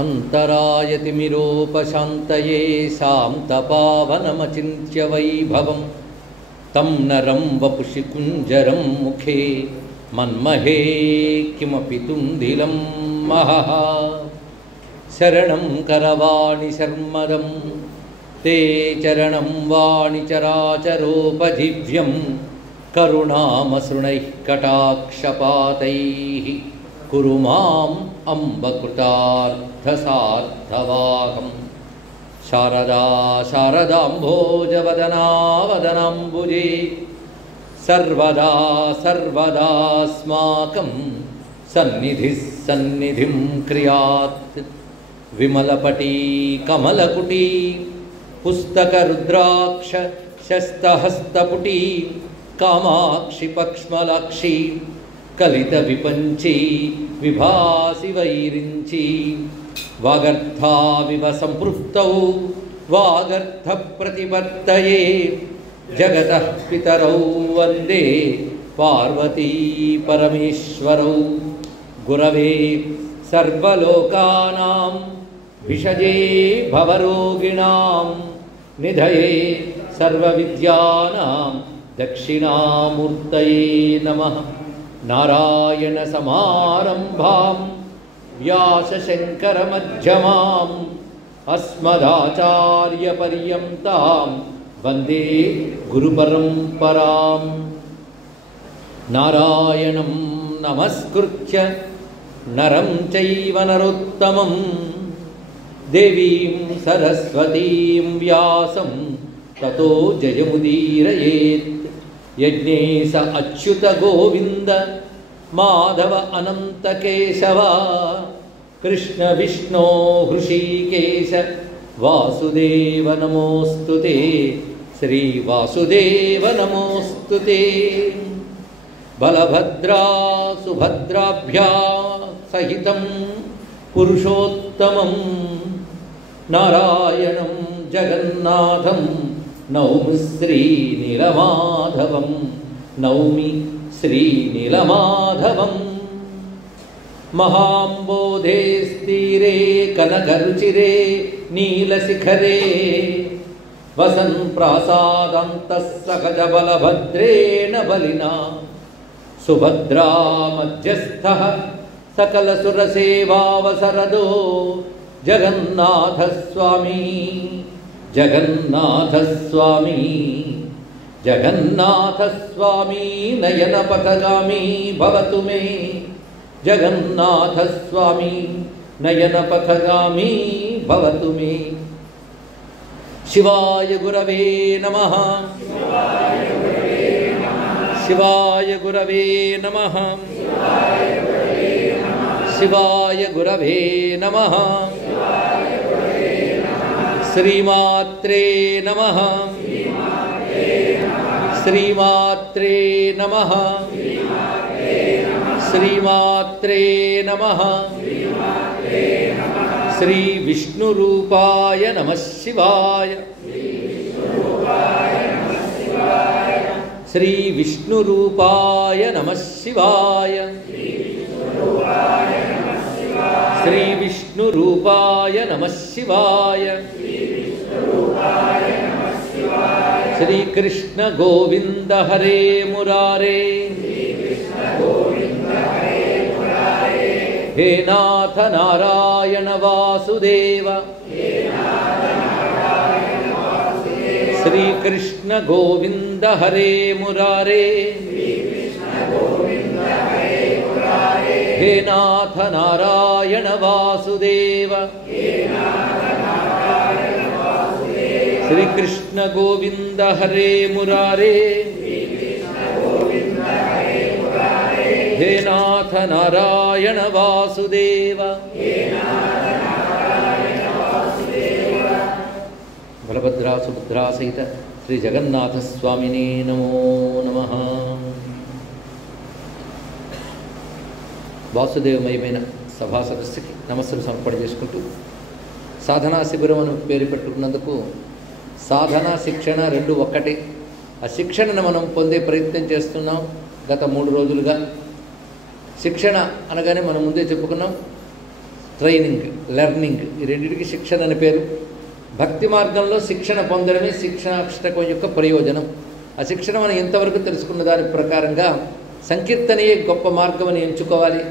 अंतरायतिमिरोपशान्तये शान्तपावनमचिन्त्य वैभवं तं नरं वपुषि कुञ्जरं मुखे मन्महे किमपि तुन्दिलं महः शरणं करवाणि शर्मदं ते चरणं वाणिचराचरोपजीव्यं करुणामसृणैः कटाक्षपातैः कुरु माम् अम्बकृतार्थसार्थवाहं शारदा शारदाम्भोजवदना वदनाम्बुजे सर्वदा सर्वदास्माकं सन्निधिः सन्निधिं क्रियात् विमलपटी कमलकुटी पुस्तकरुद्राक्ष शस्तहस्तपुटी कामाक्षि पक्ष्मलाक्षी कलितविपञ्ची विभासि वैरिञ्ची वागर्थाविव सम्पृक्तौ वागर्थप्रतिपत्तये जगतः पितरौ वन्दे पार्वती परमेश्वरौ गुरवे सर्वलोकानां विषजे भवरोगिणां निधये सर्वविद्यानां दक्षिणामूर्तये नमः। नारायणसमारम्भां व्यासशङ्करमध्यमाम् अस्मदाचार्यपर्यन्तां वन्दे गुरुपरम्पराम्। नारायणं नमस्कृत्य नरं चैव नरोत्तमं देवीं सरस्वतीं व्यासं ततो जयमुदीरयेत्। यज्ञेश अच्युत गोविंद माधव अनंत केशव कृष्ण विष्णो हृषीकेश वासुदेव नमोस्तुते श्री वासुदेव नमोस्तुते। बलभद्रा सुभद्राभ्या सहितं पुरुषोत्तमं नारायणं जगन्नाथं नौमि श्रीनीलमाधवं नौमि श्रीनीलमाधवं। महाम्बोधे स्थिरे कनकरुचिरे नीलशिखरे वसन् प्रासादन्तः सहजबलभद्रेण बलिना सुभद्रा मध्यस्थः सकलसुरसेवावसरदो जगन्नाथस्वामी जगन्नाथस्वामी जगन्नाथस्वामी नयनपथगामी भवतु मे जगन्नाथस्वामी नयनपथगामी भवतु मे। शिवाय गुरवे नमः शिवाय गुरवे नमः शिवाय गुरवे नमः श्रीमात्रे नमः श्रीमात्रे नमः श्रीमात्रे नमः श्री विष्णुरूपाय नमः शिवाय श्री विष्णुरूपाय नमः शिवाय श्री विष्णुरूपाय नमः शिवाय श्री कृष्ण गोविंद हरे मुरारे हे नाथ नारायण वासुदेव श्री कृष्ण गोविंद हरे मुरारे हे नाथ नारायण वासुदेव श्री कृष्ण गोविंद हरे मुरारे हे नाथ नारायण वासुदेव। बलभद्रा सुभद्रा सहित श्री जगन्नाथ स्वामिने नमो नमः। వాసుదేవమయమైన సభా సదస్సుకి నమస్సులు సమర్పణ చేసుకుంటూ సాధనా శిబిరం అని పేరు పెట్టుకున్నందుకు సాధన శిక్షణ రెండు ఒక్కటే. ఆ శిక్షణను మనం పొందే ప్రయత్నం చేస్తున్నాం గత 3 రోజులుగా. శిక్షణ అనగానే మనం ముందే చెప్పుకున్నాం, ట్రైనింగ్, లెర్నింగ్, ఈ రెండింటికి శిక్షణ అని పేరు. భక్తి మార్గంలో శిక్షణ పొందడమే శిక్షణాష్టకం యొక్క ప్రయోజనం. ఆ శిక్షణ మనం ఎంతవరకు తెలుసుకున్న దాని ప్రకారంగా సంకీర్తనయే గొప్ప మార్గం అని ఎంచుకోవాలి.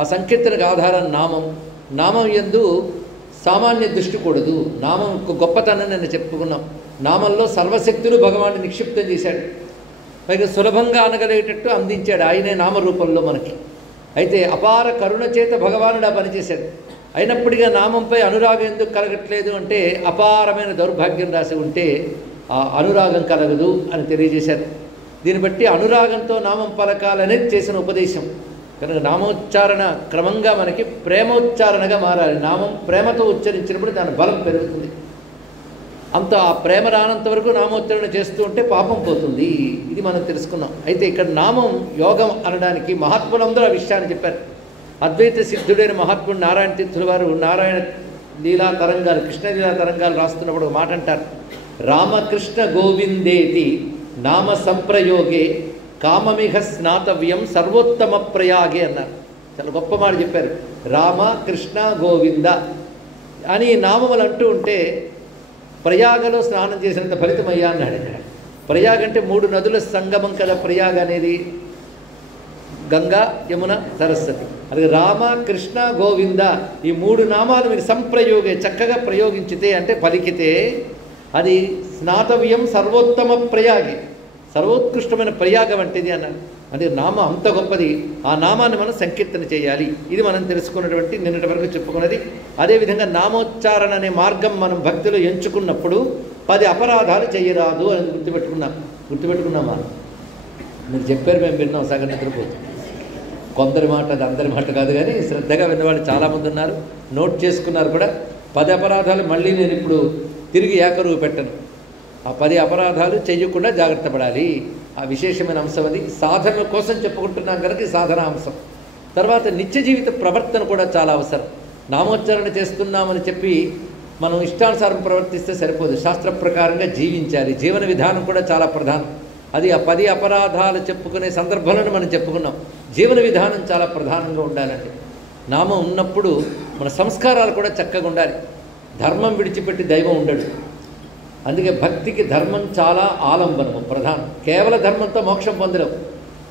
ఆ సంకీర్తనకు ఆధారం నామం. నామం యందు సామాన్య దృష్టి కూడదు. నామం ఒక గొప్పతనం నేను చెప్పుకున్నాం. నామంలో సర్వశక్తులు భగవాన్ని నిక్షిప్తం చేశాడు. పైగా సులభంగా అనగలిగేటట్టు అందించాడు ఆయనే నామరూపంలో మనకి. అయితే అపార కరుణ చేత భగవానుడు ఆ పనిచేశాడు. అయినప్పటికీ నామంపై అనురాగం ఎందుకు కలగట్లేదు అంటే అపారమైన దౌర్భాగ్యం రాసి ఉంటే ఆ అనురాగం కలగదు అని తెలియజేశారు. దీన్ని బట్టి అనురాగంతో నామం పలకాలనేది చేసిన ఉపదేశం. కనుక నామోచ్చారణ క్రమంగా మనకి ప్రేమోచ్చారణగా మారాలి. నామం ప్రేమతో ఉచ్చరించినప్పుడు దాని బలం పెరుగుతుంది. అంత ఆ ప్రేమ రానంత వరకు నామోచ్చరణ చేస్తూ ఉంటే పాపం పోతుంది. ఇది మనం తెలుసుకున్నాం. అయితే ఇక్కడ నామం యోగం అనడానికి మహాత్ములందరూ ఆ విషయాన్ని చెప్పారు. అద్వైత సిద్ధుడైన మహాత్ముడు నారాయణ తీర్థుల వారు నారాయణ లీలా తరంగాలు, కృష్ణలీలా తరంగాలు రాస్తున్నప్పుడు ఒక మాట అంటారు, రామకృష్ణ గోవిందేతి నామ సంప్రయోగే కామమిహ స్నాతవ్యం సర్వోత్తమ ప్రయాగే అన్నారు. చాలా గొప్ప మాట చెప్పారు. రామ కృష్ణ గోవింద అని నామములు అంటూ ఉంటే ప్రయాగలో స్నానం చేసినంత ఫలితమయ్యా అన్నాడు. ఇక్కడ ప్రయాగ అంటే 3 నదుల సంగమం కదా. ప్రయాగ అనేది గంగా, యమున, సరస్వతి. అది రామ కృష్ణ గోవింద ఈ 3 నామాలు మీరు సంప్రయోగే చక్కగా ప్రయోగించితే అంటే పలికితే అది స్నాతవ్యం సర్వోత్తమ ప్రయాగే, సర్వోత్కృష్టమైన ప్రయాగ వంటిది అన్నారు. అది నామం అంత గొప్పది. ఆ నామాన్ని మనం సంకీర్తన చేయాలి. ఇది మనం తెలుసుకున్నటువంటి నిన్నటి వరకు చెప్పుకున్నది. అదేవిధంగా నామోచ్చారణ అనే మార్గం మనం భక్తిలో ఎంచుకున్నప్పుడు 10 అపరాధాలు చేయరాదు అని గుర్తుపెట్టుకున్నామా? మీరు చెప్పారు, మేము విన్నాం, సగం నిద్రపోతుంది. కొందరి మాట అది అందరి మాట కాదు, కానీ శ్రద్ధగా విన్నవాళ్ళు చాలామంది ఉన్నారు, నోట్ చేసుకున్నారు కూడా. 10 అపరాధాలు మళ్ళీ నేను ఇప్పుడు తిరిగి ఏకరువు పెట్టను. ఆ 10 అపరాధాలు చేయకుండా జాగ్రత్త పడాలి. ఆ విశేషమైన అంశం అది. సాధన కోసం చెప్పుకుంటున్నాం కనుక సాధన అంశం. తర్వాత నిత్య జీవిత ప్రవర్తన కూడా చాలా అవసరం. నామోచ్చారణ చేస్తున్నామని చెప్పి మనం ఇష్టానుసారం ప్రవర్తిస్తే సరిపోదు. శాస్త్ర ప్రకారంగా జీవించాలి. జీవన విధానం కూడా చాలా ప్రధానం. అది ఆ 10 అపరాధాలు చెప్పుకునే సందర్భంలో మనం చెప్పుకున్నాం. జీవన విధానం చాలా ప్రధానంగా ఉండాలండి. నామం ఉన్నప్పుడు మన సంస్కారాలు కూడా చక్కగా ఉండాలి. ధర్మం విడిచిపెట్టి దైవం ఉండడు. అందుకే భక్తికి ధర్మం చాలా ఆలంబనము, ప్రధానం. కేవల ధర్మంతో మోక్షం పొందలేవు,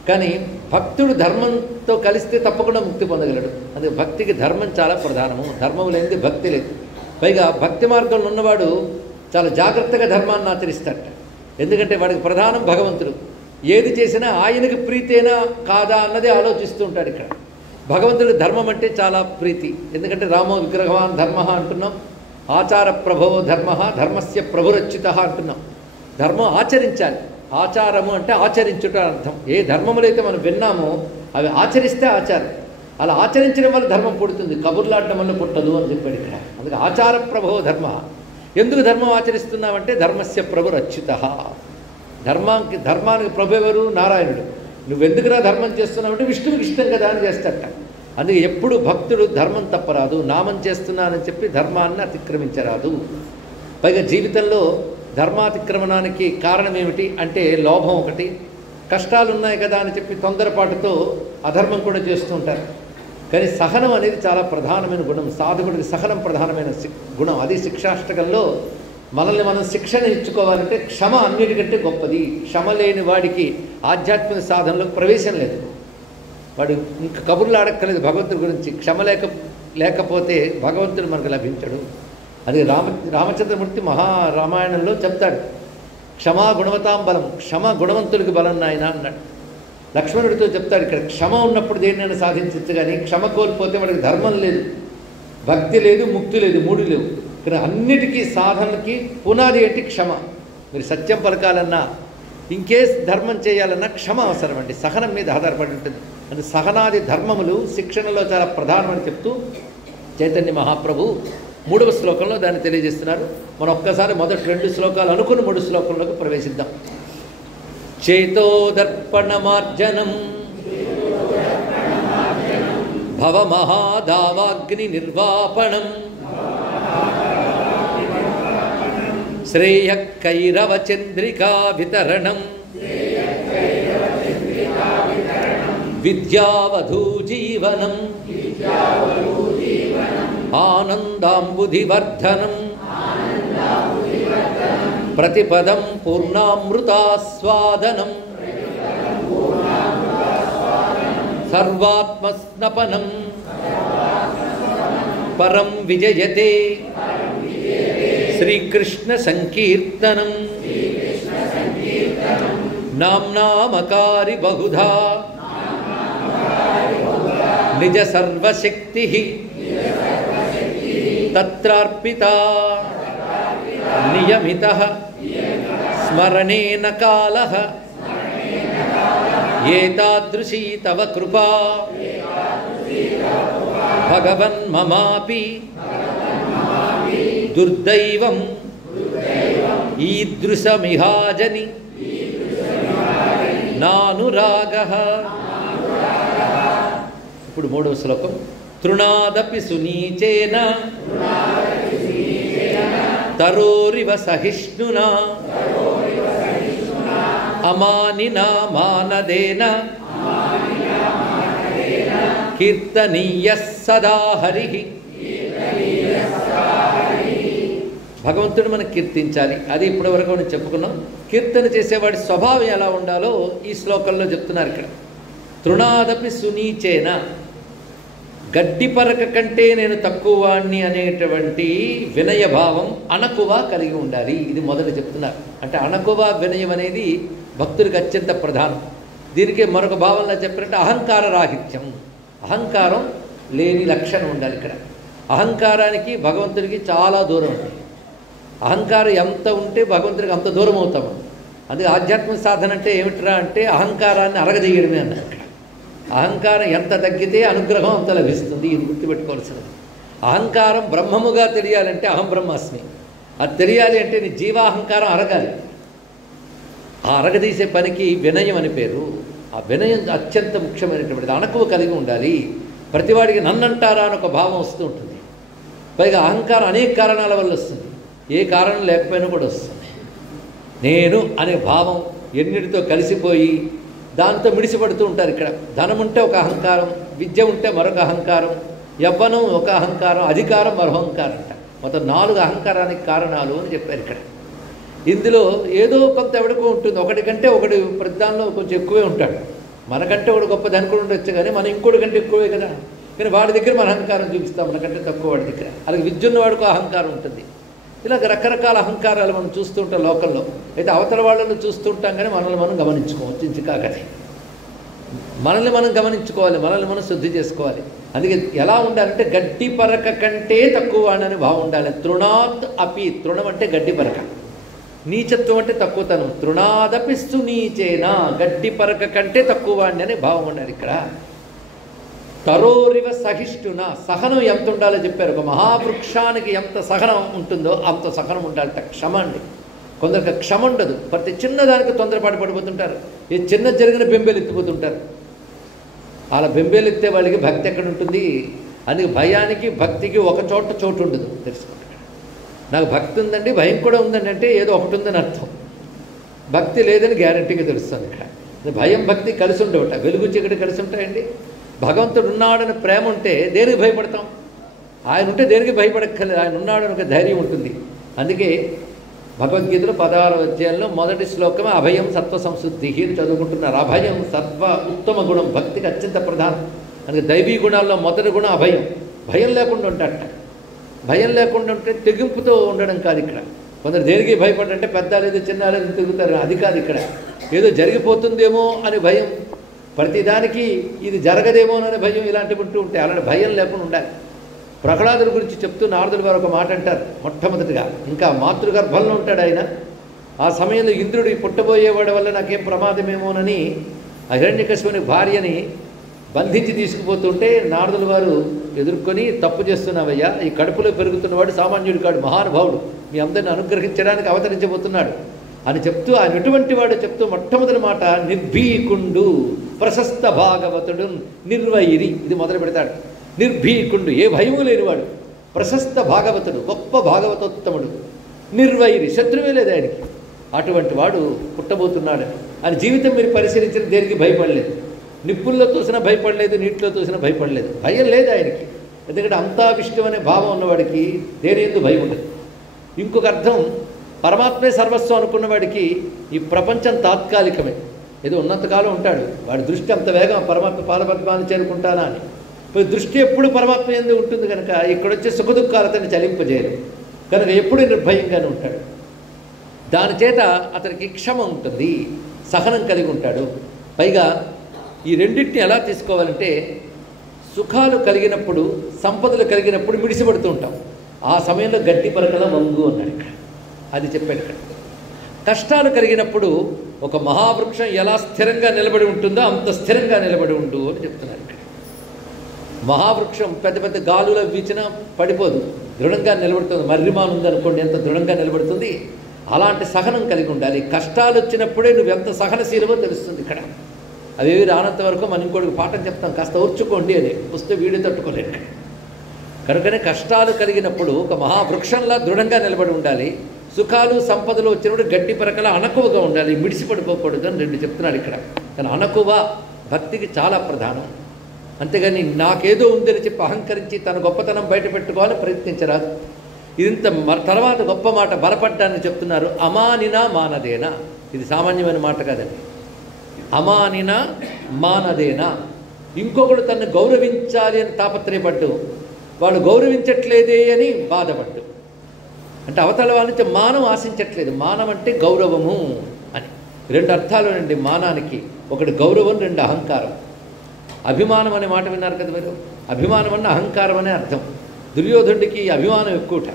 కానీ భక్తుడు ధర్మంతో కలిస్తే తప్పకుండా ముక్తి పొందగలడు. అందుకే భక్తికి ధర్మం చాలా ప్రధానము. ధర్మం లేనిది భక్తి లేదు. పైగా భక్తి మార్గంలో ఉన్నవాడు చాలా జాగ్రత్తగా ధర్మాన్ని ఆచరిస్తాడట. ఎందుకంటే వాడికి ప్రధానం భగవంతుడు. ఏది చేసినా ఆయనకి ప్రీతేనా కాదా అన్నదే ఆలోచిస్తూ ఉంటాడు. ఇక్కడ భగవంతుడి ధర్మం అంటే చాలా ప్రీతి. ఎందుకంటే రామో విగ్రహవాన్ ధర్మ అంటున్నాం, ఆచార ప్రభవో ధర్మ, ధర్మస్య ప్రభురచ్యుత అంటున్నాం. ధర్మం ఆచరించాలి. ఆచారము అంటే ఆచరించుట అర్థం. ఏ ధర్మములైతే మనం విన్నామో అవి ఆచరిస్తే ఆచారం. అలా ఆచరించడం వల్ల ధర్మం పుడుతుంది, కబుర్లాడటం వల్ల పుట్టదు అని చెప్పాడు ఇక్కడ. అందుకే ఆచార ప్రభవో ధర్మ. ఎందుకు ధర్మం ఆచరిస్తున్నామంటే ధర్మస్య ప్రభురచ్యుత. ధర్మానికి ప్రభు ఎవరు? నారాయణుడు. నువ్వెందుకురా ధర్మం చేస్తున్నావంటే విష్ణువుకి ఇష్టం కదా అని చేస్తాట. అందుకే ఎప్పుడు భక్తుడు ధర్మం తప్పరాదు. నామం చేస్తున్నానని చెప్పి ధర్మాన్ని అతిక్రమించరాదు. పైగా జీవితంలో ధర్మాతిక్రమణానికి కారణం ఏమిటి అంటే లోభం ఒకటి. కష్టాలు ఉన్నాయి కదా అని చెప్పి తొందరపాటుతో అధర్మం కూడా చేస్తూ ఉంటారు. కానీ సహనం అనేది చాలా ప్రధానమైన గుణం. సాధకుడికి సహనం ప్రధానమైన గుణం. అది శిక్షాష్టకంలో మనల్ని మనం శిక్షణ ఇచ్చుకోవాలంటే క్షమ అన్నిటికంటే గొప్పది. క్షమ లేని వాడికి ఆధ్యాత్మిక సాధనలో ప్రవేశం లేదు. వాడు ఇంకా కబుర్లు ఆడక్కలేదు భగవంతుడి గురించి. క్షమ లేకపోతే భగవంతుడు మనకు లభించడు. అది రామచంద్రమూర్తి మహారామాయణంలో చెప్తాడు, క్షమా గుణవతాం బలం. క్షమ గుణవంతుడికి బలం నాయన అన్నాడు. లక్ష్మణుడితో చెప్తాడు, ఇక్కడ క్షమ ఉన్నప్పుడు దేన్నైనా సాధించవచ్చు, కానీ క్షమ కోల్పోతే వాడికి ధర్మం లేదు, భక్తి లేదు, ముక్తి లేదు, 3 లేవు. ఇక్కడ అన్నిటికీ సాధనకి పునాది ఏంటి? క్షమ. మీరు సత్యం పలకాలన్నా ఇంకే ధర్మం చేయాలన్నా క్షమ అవసరం అండి. సహనం మీద ఆధారపడి ఉంటుంది. అంటే సహనాది ధర్మములు శిక్షణలో చాలా ప్రధానమని చెప్తూ చైతన్య మహాప్రభు 3వ శ్లోకంలో దాన్ని తెలియజేస్తున్నారు. మనం ఒక్కసారి మొదటి 2 శ్లోకాలు అనుకుని 3 శ్లోకంలోకి ప్రవేశిద్దాం. చేతోదర్పణమార్జనం భవమహాదావాగ్ని నిర్వాపణం శ్రేయకైరవచంద్రికా వితరణం విద్యావధూజీవనం ఆనందాంబుధివర్ధనం ప్రతిపదం పూర్ణామృతాస్వాదనం సర్వాత్మస్నపనం పరం విజయతే శ్రీకృష్ణ సంకీర్తనం నామ్నామకారి బహుధా నిజ సర్వశక్తి తత్రార్పితా నియమితః స్మరణేన కాలః ఏతాదృశీ తవ కృపా భగవన్ మమాపి దుర్దైవం ఈదృశమిహాజని నానురాగః. ఇప్పుడు మూడవ శ్లోకం. తృణాదపి సునీచేన తరోరివ సహిష్ణునా అమానినా మానదేన కీర్తనీయః సదా హరిః. భగవంతుడు మనం కీర్తించాలి. అది ఇప్పటి వరకు మనం చెప్పుకున్నాం. కీర్తన చేసేవాడి స్వభావం ఎలా ఉండాలో ఈ శ్లోకంలో చెప్తున్నారు ఇక్కడ. తృణాదపి సునీచేన, గడ్డి పరక కంటే నేను తక్కువ వాణ్ణి అనేటువంటి వినయభావం అణకువ కలిగి ఉండాలి. ఇది మొదలు చెప్తున్నారు. అంటే అణకువ వినయం అనేది భక్తుడికి అత్యంత ప్రధానం. దీనికి మరొక భావనలో చెప్పినట్టు అహంకార రాహిత్యం, అహంకారం లేని లక్షణం ఉండాలి ఇక్కడ. అహంకారానికి భగవంతుడికి చాలా దూరం ఉంది. అహంకారం ఎంత ఉంటే భగవంతుడికి అంత దూరం అవుతాము. అందుకే ఆధ్యాత్మిక సాధన అంటే ఏమిట్రా అంటే అహంకారాన్ని అరగదీయడమే అన్నారు ఇక్కడ. అహంకారం ఎంత తగ్గితే అనుగ్రహం అంత లభిస్తుంది. ఇది గుర్తుపెట్టుకోవాల్సినది. అహంకారం బ్రహ్మముగా తెలియాలంటే అహం బ్రహ్మాస్మి, అది తెలియాలి అంటే నీ జీవాహంకారం అరగాలి. ఆ అరగదీసే పనికి వినయం అని పేరు. ఆ వినయం అత్యంత ముఖ్యమైనటువంటిది. అణకువ కలిగి ఉండాలి. ప్రతివాడికి నన్నంటారా అని ఒక భావం వస్తూ ఉంటుంది. పైగా అహంకారం అనేక కారణాల వల్ల వస్తుంది. ఏ కారణం లేకపోయినా కూడా వస్తుంది. నేను అనే భావం ఎన్నిటితో కలిసిపోయి దాంతో మిడిసిపడుతూ ఉంటారు ఇక్కడ. ధనం ఉంటే ఒక అహంకారం, విద్య ఉంటే మరొక అహంకారం, యవ్వనం ఒక అహంకారం, అధికారం మరో అహంకారం అంట. మొత్తం 4 అహంకారానికి కారణాలు అని చెప్పారు ఇక్కడ. ఇందులో ఏదో కొంత ఎవడికో ఉంటుంది. ఒకటి కంటే ఒకటి ప్రతి దానిలో కొంచెం ఎక్కువే ఉంటాడు. మనకంటే ఒకటి గొప్ప ధనికుడు ఉండొచ్చు, కానీ మనం ఇంకోటి కంటే ఎక్కువే కదా. కానీ వాడి దగ్గర మన అహంకారం చూపిస్తాం, మనకంటే తక్కువ వాడి దగ్గర. అలాగే విద్య ఉన్నవాడికి అహంకారం ఉంటుంది. ఇలాగ రకరకాల అహంకారాలు మనం చూస్తూ ఉంటాం లోకంలో. అయితే అవతల వాళ్ళను చూస్తూ ఉంటాం, కానీ మనల్ని మనం గమనించుకోవచ్చు. ఇంచుకాకని మనల్ని మనం గమనించుకోవాలి, మనల్ని మనం శుద్ధి చేసుకోవాలి. అందుకే ఎలా ఉండాలంటే గడ్డి పరక కంటే తక్కువ వాడని భావం ఉండాలి. తృణాత్ అపి, తృణం అంటే గడ్డి పరక, నీచత్వం అంటే తక్కువతనం. తృణాదపిస్తు నీచేనా, గడ్డి పరక కంటే తక్కువ వాడిని అనే భావం ఉండాలి ఇక్కడ. తరోరివ సహిష్ణున, సహనం ఎంత ఉండాలో చెప్పారు. ఒక మహావృక్షానికి ఎంత సహనం ఉంటుందో అంత సహనం ఉండాలట. క్షమ అండి. కొందరికి క్షమ ఉండదు. ప్రతి చిన్నదానికి తొందరపాటు పడిపోతుంటారు. ఏ చిన్న జరిగిన బెంబేలు ఎత్తిపోతుంటారు. అలా బెంబేలు ఎత్తే వాళ్ళకి భక్తి ఎక్కడ ఉంటుంది? అందుకే భయానికి భక్తికి ఒక చోటు ఉండదు. తెలుసుకుంటారు. నాకు భక్తి ఉందండి, భయం కూడా ఉందండి అంటే ఏదో ఒకటి ఉందని అర్థం. భక్తి లేదని గ్యారంటీగా తెలుస్తుంది ఇక్కడ. భయం భక్తి కలిసి ఉండవట. వెలుగు చీకటి కలిసి ఉంటాయండి. భగవంతుడు ఉన్నాడని ప్రేమ ఉంటే దేనికి భయపడతాం? ఆయన ఉంటే దేనికి భయపడక్కర్లేదు. ఆయన ఉన్నాడని ఒక ధైర్యం ఉంటుంది. అందుకే భగవద్గీతలో 16వ అధ్యాయంలో మొదటి శ్లోకమే అభయం సత్వ సంశుద్ధి అని చదువుకుంటున్నారు. అభయం సత్వ ఉత్తమ గుణం, భక్తికి అత్యంత ప్రధానం. అందుకే దైవీ గుణాల్లో మొదటి గుణం అభయం. భయం లేకుండా ఉంటాడట. భయం లేకుండా ఉంటే తెగింపుతో ఉండడం కాదు ఇక్కడ. కొందరు దేనికి భయపడంటే పెద్ద లేదు చిన్న లేదు తిరుగుతారు. అది కాదు ఇక్కడ. ఏదో జరిగిపోతుందేమో అని భయం, ప్రతిదానికి ఇది జరగదేమోననే భయం, ఇలాంటివి ఉంటూ ఉంటాయి. అలాంటి భయం లేకుండా ఉండాలి. ప్రహ్లాదుడి గురించి చెప్తూ నారదుడు గారు ఒక మాట అంటారు. మొట్టమొదటిగా ఇంకా మాతృగర్భంలో ఉంటాడు ఆయన. ఆ సమయంలో ఇంద్రుడు పుట్టబోయేవాడి వల్ల నాకేం ప్రమాదమేమోనని హిరణ్యకశిపుని భార్యని బంధించి తీసుకుపోతుంటే నారదుల వారు ఎదుర్కొని, తప్పు చేస్తున్నావయ్యా, ఈ కడుపులో పెరుగుతున్నవాడు సామాన్యుడు కాడు, మహానుభావుడు, మీ అందరిని అనుగ్రహించడానికి అవతరించబోతున్నాడు అని చెప్తూ, ఆయన ఎటువంటి వాడు చెప్తూ మొట్టమొదటి మాట నిర్భీకుండు ప్రశస్త భాగవతుడు నిర్వైరి. ఇది మొదలు పెడతాడు. నిర్భీకుండు, ఏ భయము లేనివాడు, ప్రశస్త భాగవతుడు, గొప్ప భాగవతోత్తముడు, నిర్వైరి, శత్రువే లేదు ఆయనకి, అటువంటి వాడు పుట్టబోతున్నాడు. ఆయన జీవితం మీరు పరిశీలించిన దేనికి భయపడలేదు. నిప్పుల్లో తోసినా భయపడలేదు, నీటిలో తోసినా భయపడలేదు. భయం లేదు ఆయనకి. ఎందుకంటే అంతా విష్ణు అనే భావం ఉన్నవాడికి దేని యందు భయం ఉండదు. ఇంకొక అర్థం, పరమాత్మే సర్వస్వం అనుకున్నవాడికి ఈ ప్రపంచం తాత్కాలికమే, ఏదో ఉన్నంతకాలం ఉంటాడు, వాడి దృష్టి అంత వేగం పరమాత్మ పాదపద్మాన్ని చేరుకుంటానా అని. దృష్టి ఎప్పుడు పరమాత్మ యందు ఉంటుంది కనుక ఇక్కడొచ్చే సుఖదుఖాలు అతన్ని చలింపజేయరు, కనుక ఎప్పుడు నిర్భయంగానే ఉంటాడు. దాని చేత అతనికి క్షమ ఉంటుంది, సహనం కలిగి ఉంటాడు. పైగా ఈ రెండింటిని ఎలా తీసుకోవాలంటే, సుఖాలు కలిగినప్పుడు సంపదలు కలిగినప్పుడు మిడిసిపడుతూ ఉంటాం, ఆ సమయంలో గట్టి పరకల వంగు అన్నాడు ఇక్కడ, అది చెప్పాడు ఇక్కడ. కష్టాలు కలిగినప్పుడు ఒక మహావృక్షం ఎలా స్థిరంగా నిలబడి ఉంటుందో అంత స్థిరంగా నిలబడి ఉండు అని చెప్తున్నారు ఇక్కడ. మహావృక్షం పెద్ద పెద్ద గాలులో వీచినా పడిపోదు, దృఢంగా నిలబడుతుంది. మర్రిమాన్ ఉందనుకోండి, ఎంత దృఢంగా నిలబడుతుంది. అలాంటి సహనం కలిగి ఉండాలి. కష్టాలు వచ్చినప్పుడే నువ్వు ఎంత సహనశీలమో తెలుస్తుంది ఇక్కడ. అవేవి రానంత వరకు మనం ఇంకోటికి పాఠం చెప్తాం, కాస్త ఓర్చుకోండి అని, వస్తే వీడి తట్టుకోలేడు. కనుకనే కష్టాలు కలిగినప్పుడు ఒక మహావృక్షంలా దృఢంగా నిలబడి ఉండాలి. సుఖాలు సంపదలు వచ్చినప్పుడు గట్టి పరకల అణకువగా ఉండాలి, మిడిసిపడిపోకూడదు అని రెండు చెప్తున్నాడు ఇక్కడ. కానీ అణకువ భక్తికి చాలా ప్రధానం. అంతేగాని నాకేదో ఉందని చెప్పి అహంకరించి తన గొప్పతనం బయట పెట్టుకోవాలని ప్రయత్నించరాదు. ఇదింత తర్వాత గొప్ప మాట బలపడ్డాన్ని చెప్తున్నారు. అమానినా మానదేనా, ఇది సామాన్యమైన మాట కాదండి. అమానినా మానదేనా, ఇంకొకడు తనను గౌరవించాలి అని తాపత్రయపడ్డు, వాడు గౌరవించట్లేదే అని బాధపడ్డు. అంటే అవతల వాళ్ళ నుంచి మానం ఆశించట్లేదు. మానం అంటే గౌరవము అని రెండు అర్థాలు అండి మానానికి. ఒకటి గౌరవం, రెండు అహంకారం. అభిమానం అనే మాట విన్నారు కదా మీరు, అభిమానం అన్న అహంకారం అనే అర్థం. దుర్యోధనుడికి అభిమానం ఎక్కువట.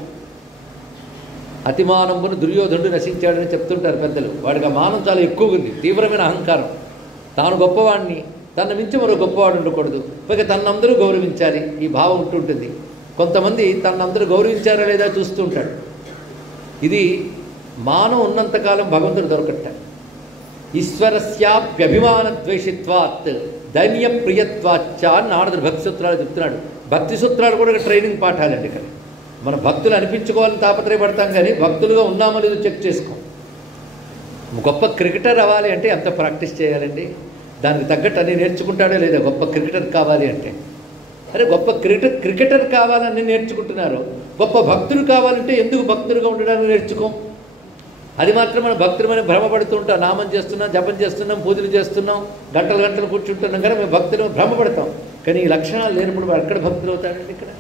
అతిమానంబును దుర్యోధనుడు నశించాడని చెప్తుంటారు పెద్దలు. వాడికి ఆ మానం చాలా ఎక్కువగా ఉంది, తీవ్రమైన అహంకారం. తాను గొప్పవాడిని, తన మించి మరో గొప్పవాడు ఉండకూడదు, పైగా తనందరూ గౌరవించాలి, ఈ భావం ఉంటుంటుంది. కొంతమంది తనందరూ గౌరవించారా లేదా చూస్తూ ఉంటాడు. ఇది మానం ఉన్నంతకాలం భగవంతుడు దొరకట్ట. ఈశ్వరస్యాప్యభిమాన ద్వేషిత్వాత్ దైన్య ప్రియత్వాచ్చ నారదుడు భక్తి సూత్రాలు చెప్తున్నాడు. భక్తి సూత్రాలు కూడా ట్రైనింగ్ పాఠాలండి. కానీ మన భక్తులు అనిపించుకోవాలని తాపత్రయపడతాం, కానీ భక్తులుగా ఉన్నామో లేదో చెక్ చేసుకోం. గొప్ప క్రికెటర్ అవ్వాలి అంటే ఎంత ప్రాక్టీస్ చేయాలండి, దానికి తగ్గట్టు అన్నీ నేర్చుకుంటాడో లేదా. గొప్ప క్రికెటర్ కావాలి అంటే, అరే గొప్ప క్రికెటర్ కావాలని నేర్చుకుంటున్నారు, గొప్ప భక్తులు కావాలంటే ఎందుకు భక్తులుగా ఉండడానికి నేర్చుకోం. అది మాత్రం మన భక్తులమని భ్రమపడుతూ ఉంటాం. నామం చేస్తున్నాం, జపం చేస్తున్నాం, పూజలు చేస్తున్నాం, గంటలు గంటలు కూర్చుంటున్నాం, కానీ మేము భక్తులు భ్రమపడతాం. కానీ ఈ లక్షణాలు లేనప్పుడు ఎక్కడ భక్తులు అవుతాడండి ఇక్కడ.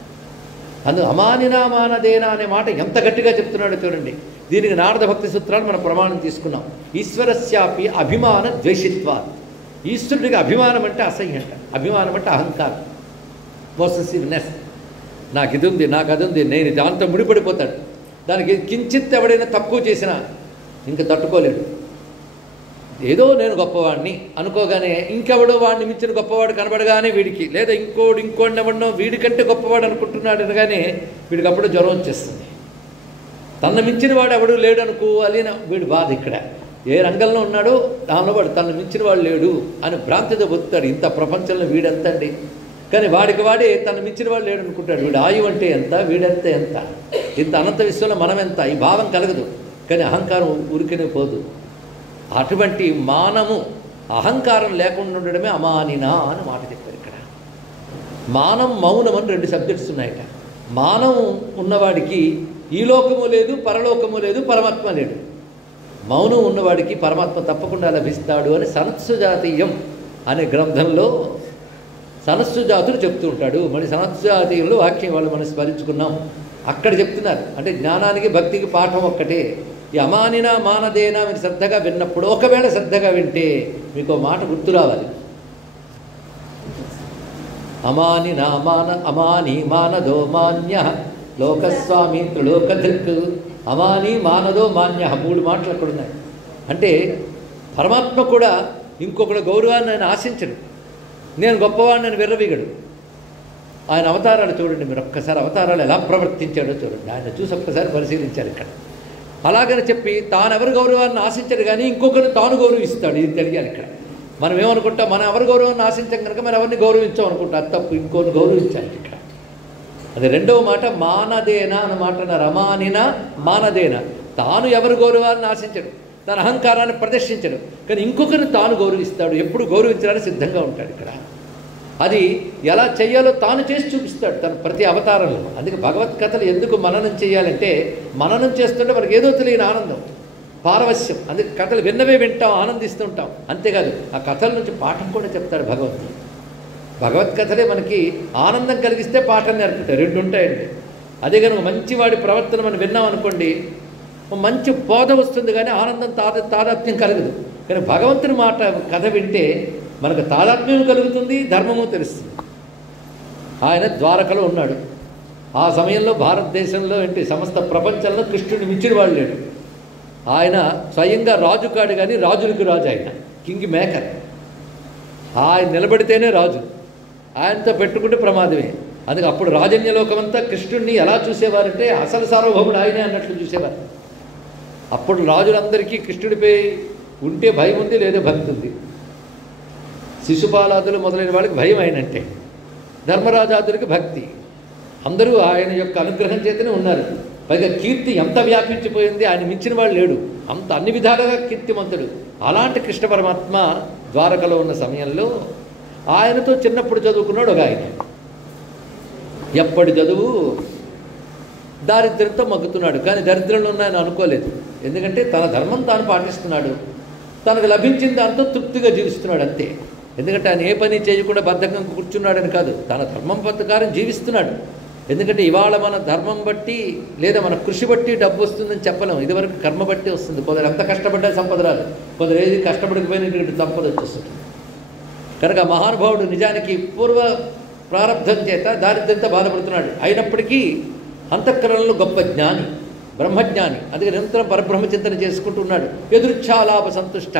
అందుకు అమానినా మానదేనా అనే మాట ఎంత గట్టిగా చెప్తున్నాడో చూడండి. దీనికి నారద భక్తి సూత్రాలు మనం ప్రమాణం తీసుకున్నాం. ఈశ్వరస్యాపి అభిమాన ద్వేషిత్వాత్, ఈశ్వరుడికి అభిమానం అంటే అసహ్యంట, అభిమానం అంటే అహంకారం, పొసెసివ్నెస్. నాకు ఇది ఉంది, నాకు అది ఉంది, నేను దాంతో ముడిపడిపోతాడు. దానికి కించిత్ ఎవడైనా తక్కువ చేసినా ఇంకా తట్టుకోలేడు. ఏదో నేను గొప్పవాడిని అనుకోగానే ఇంకెవడో వాడిని మించిన గొప్పవాడు కనబడగానే వీడికి, లేదా ఇంకోడిని ఎవడనో వీడికంటే గొప్పవాడు అనుకుంటున్నాడు అనగానే వీడికి అప్పుడు జ్వరం వచ్చేస్తుంది. తన మించిన వాడు ఎవడు లేడు అనుకోవాలి అని వీడు బాధ. ఇక్కడ ఏ రంగంలో ఉన్నాడో దానిలో వాడు తన మించిన వాడు లేడు అని భ్రాంతితో బతుకుతాడు. ఇంత ప్రపంచంలో వీడెంతండి, కానీ వాడికి వాడే తన మించిన వాడు లేడు అనుకుంటాడు. వీడు ఆయువు అంటే ఎంత, వీడంతే ఎంత, ఇంత అనంత విశ్వంలో మనం ఎంత, ఈ భావం కలగదు. కానీ అహంకారం ఉరికినే పోదు. అటువంటి మానము, అహంకారం లేకుండా ఉండడమే అమానినా అని మాట చెప్పారు ఇక్కడ. మానం, మౌనం అని రెండు సబ్జెక్ట్స్ ఉన్నాయట. మానం ఉన్నవాడికి ఈ లోకము లేదు, పరలోకము లేదు, పరమాత్మ లేడు. మౌనం ఉన్నవాడికి పరమాత్మ తప్పకుండా లభిస్తాడు అని సనత్సుజాతీయం అనే గ్రంథంలో సనత్సుజాతుడు చెప్తూ ఉంటాడు. మరి సనత్సుజాతీయంలో వాక్యం వాళ్ళు మనం స్మరించుకున్నాం. అక్కడ చెప్తున్నారు. అంటే జ్ఞానానికి భక్తికి పాఠం ఒక్కటే. ఈ అమానినా మానదేనా మీరు శ్రద్ధగా విన్నప్పుడు, ఒకవేళ శ్రద్ధగా వింటే మీకు మాట గుర్తు రావాలి. అమానినా అమాని మానదో మాన్య లోకస్వామి త్రిలోకధృక్. అమాని మానదో మాన్య, మూడు మాటలు అక్కడ ఉన్నాయి. అంటే పరమాత్మ కూడా ఇంకొకటి గౌరవాన్ని ఆయన ఆశించడు. నేను గొప్పవాడిని అని విర్రవీగడు. ఆయన అవతారాలు చూడండి మీరు, ఒక్కసారి అవతారాలు ఎలా ప్రవర్తించాడో చూడండి. ఆయన చూసి ఒక్కసారి పరిశీలించారు ఇక్కడ. అలాగని చెప్పి తానెవరి గౌరవాన్ని ఆశించడు, కానీ ఇంకొకరు తాను గౌరవిస్తాడు. ఇది తెలియాలి ఇక్కడ. మనం ఏమనుకుంటాం, మనం ఎవరి గౌరవాన్ని ఆశించాం కనుక మనం ఎవరిని గౌరవించాం అనుకుంటాం. అది తప్పు, ఇంకోరిని గౌరవించాలి ఇక్కడ. అది రెండవ మాట. మానదేనా అన్న మాట అన్నారు. అమానినా మానదేనా, తాను ఎవరి గౌరవాన్ని ఆశించడు, తన అహంకారాన్ని ప్రదర్శించడు, కానీ ఇంకొకరిని తాను గౌరవిస్తాడు. ఎప్పుడు గౌరవించడానికి సిద్ధంగా ఉంటాడు ఇక్కడ. అది ఎలా చెయ్యాలో తాను చేసి చూపిస్తాడు తన ప్రతి అవతారంలో. అందుకే భగవత్ కథలు ఎందుకు మననం చేయాలంటే, మననం చేస్తుంటే మనకు ఏదో తెలియని ఆనందం, పారవశ్యం. అందుకే కథలు విన్నవే వింటాం, ఆనందిస్తుంటాం. అంతేకాదు ఆ కథల నుంచి పాఠం కూడా చెప్తాడు భగవంతుడు. భగవత్కథలే మనకి ఆనందం కలిగిస్తే పాఠం నేర్పుతాయి, రెండు ఉంటాయండి. అదే కనుక మంచివాడి ప్రవర్తన మనం విన్నాం అనుకోండి, మంచి బోధ వస్తుంది కానీ ఆనందం తాదాత్మ్యం కలగదు. కానీ భగవంతుని మాట కథ వింటే మనకు తాదాత్మ్యం కలుగుతుంది, ధర్మము తెలుస్తుంది. ఆయన ద్వారకలో ఉన్నాడు. ఆ సమయంలో భారతదేశంలో ఏంటి సమస్త ప్రపంచంలో కృష్ణుడిని మించిన వాళ్ళు లేడు. ఆయన స్వయంగా రాజు కాడు కానీ రాజులకు రాజు, ఆయన కింగ్ మేకర్. ఆయన నిలబడితేనే రాజు, ఆయనతో పెట్టుకుంటే ప్రమాదమే. అందుకే అప్పుడు రాజన్యలోకమంతా కృష్ణుడిని ఎలా చూసేవారంటే అసలు సార్వభౌముడు ఆయనే అన్నట్లు చూసేవారు. అప్పుడు రాజులందరికీ కృష్ణుడిపై ఉంటే భయం ఉంది, లేదా భక్తి ఉంది. శిశుపాలాదులు మొదలైన వాళ్ళకి భయం ఆయనంటే, ధర్మరాజాదులకి భక్తి. అందరూ ఆయన యొక్క అనుగ్రహం చేతనే ఉన్నారు. పైగా కీర్తి ఎంత వ్యాపించిపోయింది, ఆయన మించిన వాడు లేడు, అంత అన్ని విధాలుగా కీర్తిమంతుడు. అలాంటి కృష్ణ పరమాత్మ ద్వారకలో ఉన్న సమయంలో ఆయనతో చిన్నప్పుడు చదువుకున్నాడు ఒక ఆయన. ఎప్పటి చదువు దారిద్ర్యంతో మగ్గుతున్నాడు, కానీ దరిద్రంలో ఉన్నాయని అనుకోలేదు. ఎందుకంటే తన ధర్మం తాను పాటిస్తున్నాడు, తనకు లభించిన దాంతో తృప్తిగా జీవిస్తున్నాడు అంతే. ఎందుకంటే ఆయన ఏ పని చేయకుండా బద్ధకంగా కూర్చున్నాడని కాదు, తన ధర్మం ప్రకారం జీవిస్తున్నాడు. ఎందుకంటే ఇవాళ మన ధర్మం బట్టి లేదా మన కృషి బట్టి డబ్బు వస్తుందని చెప్పలేము. ఇదివరకు కర్మ బట్టి వస్తుంది. కొందరు ఎంత కష్టపడ్డా సంపద రాదు, కొందరు ఏది కష్టపడకపోయినటువంటి సంపద వచ్చేస్తుంది. కనుక మహానుభావుడు నిజానికి పూర్వ ప్రారంధం చేత దారిద్ర్యంతో బాధపడుతున్నాడు. అయినప్పటికీ అంతఃకరణలో గొప్ప జ్ఞాని, బ్రహ్మజ్ఞాని. అందుకే నిరంతరం పరబ్రహ్మచింతన చేసుకుంటున్నాడు. ఎదురుచ్ఛాలాభ సంతుష్ట,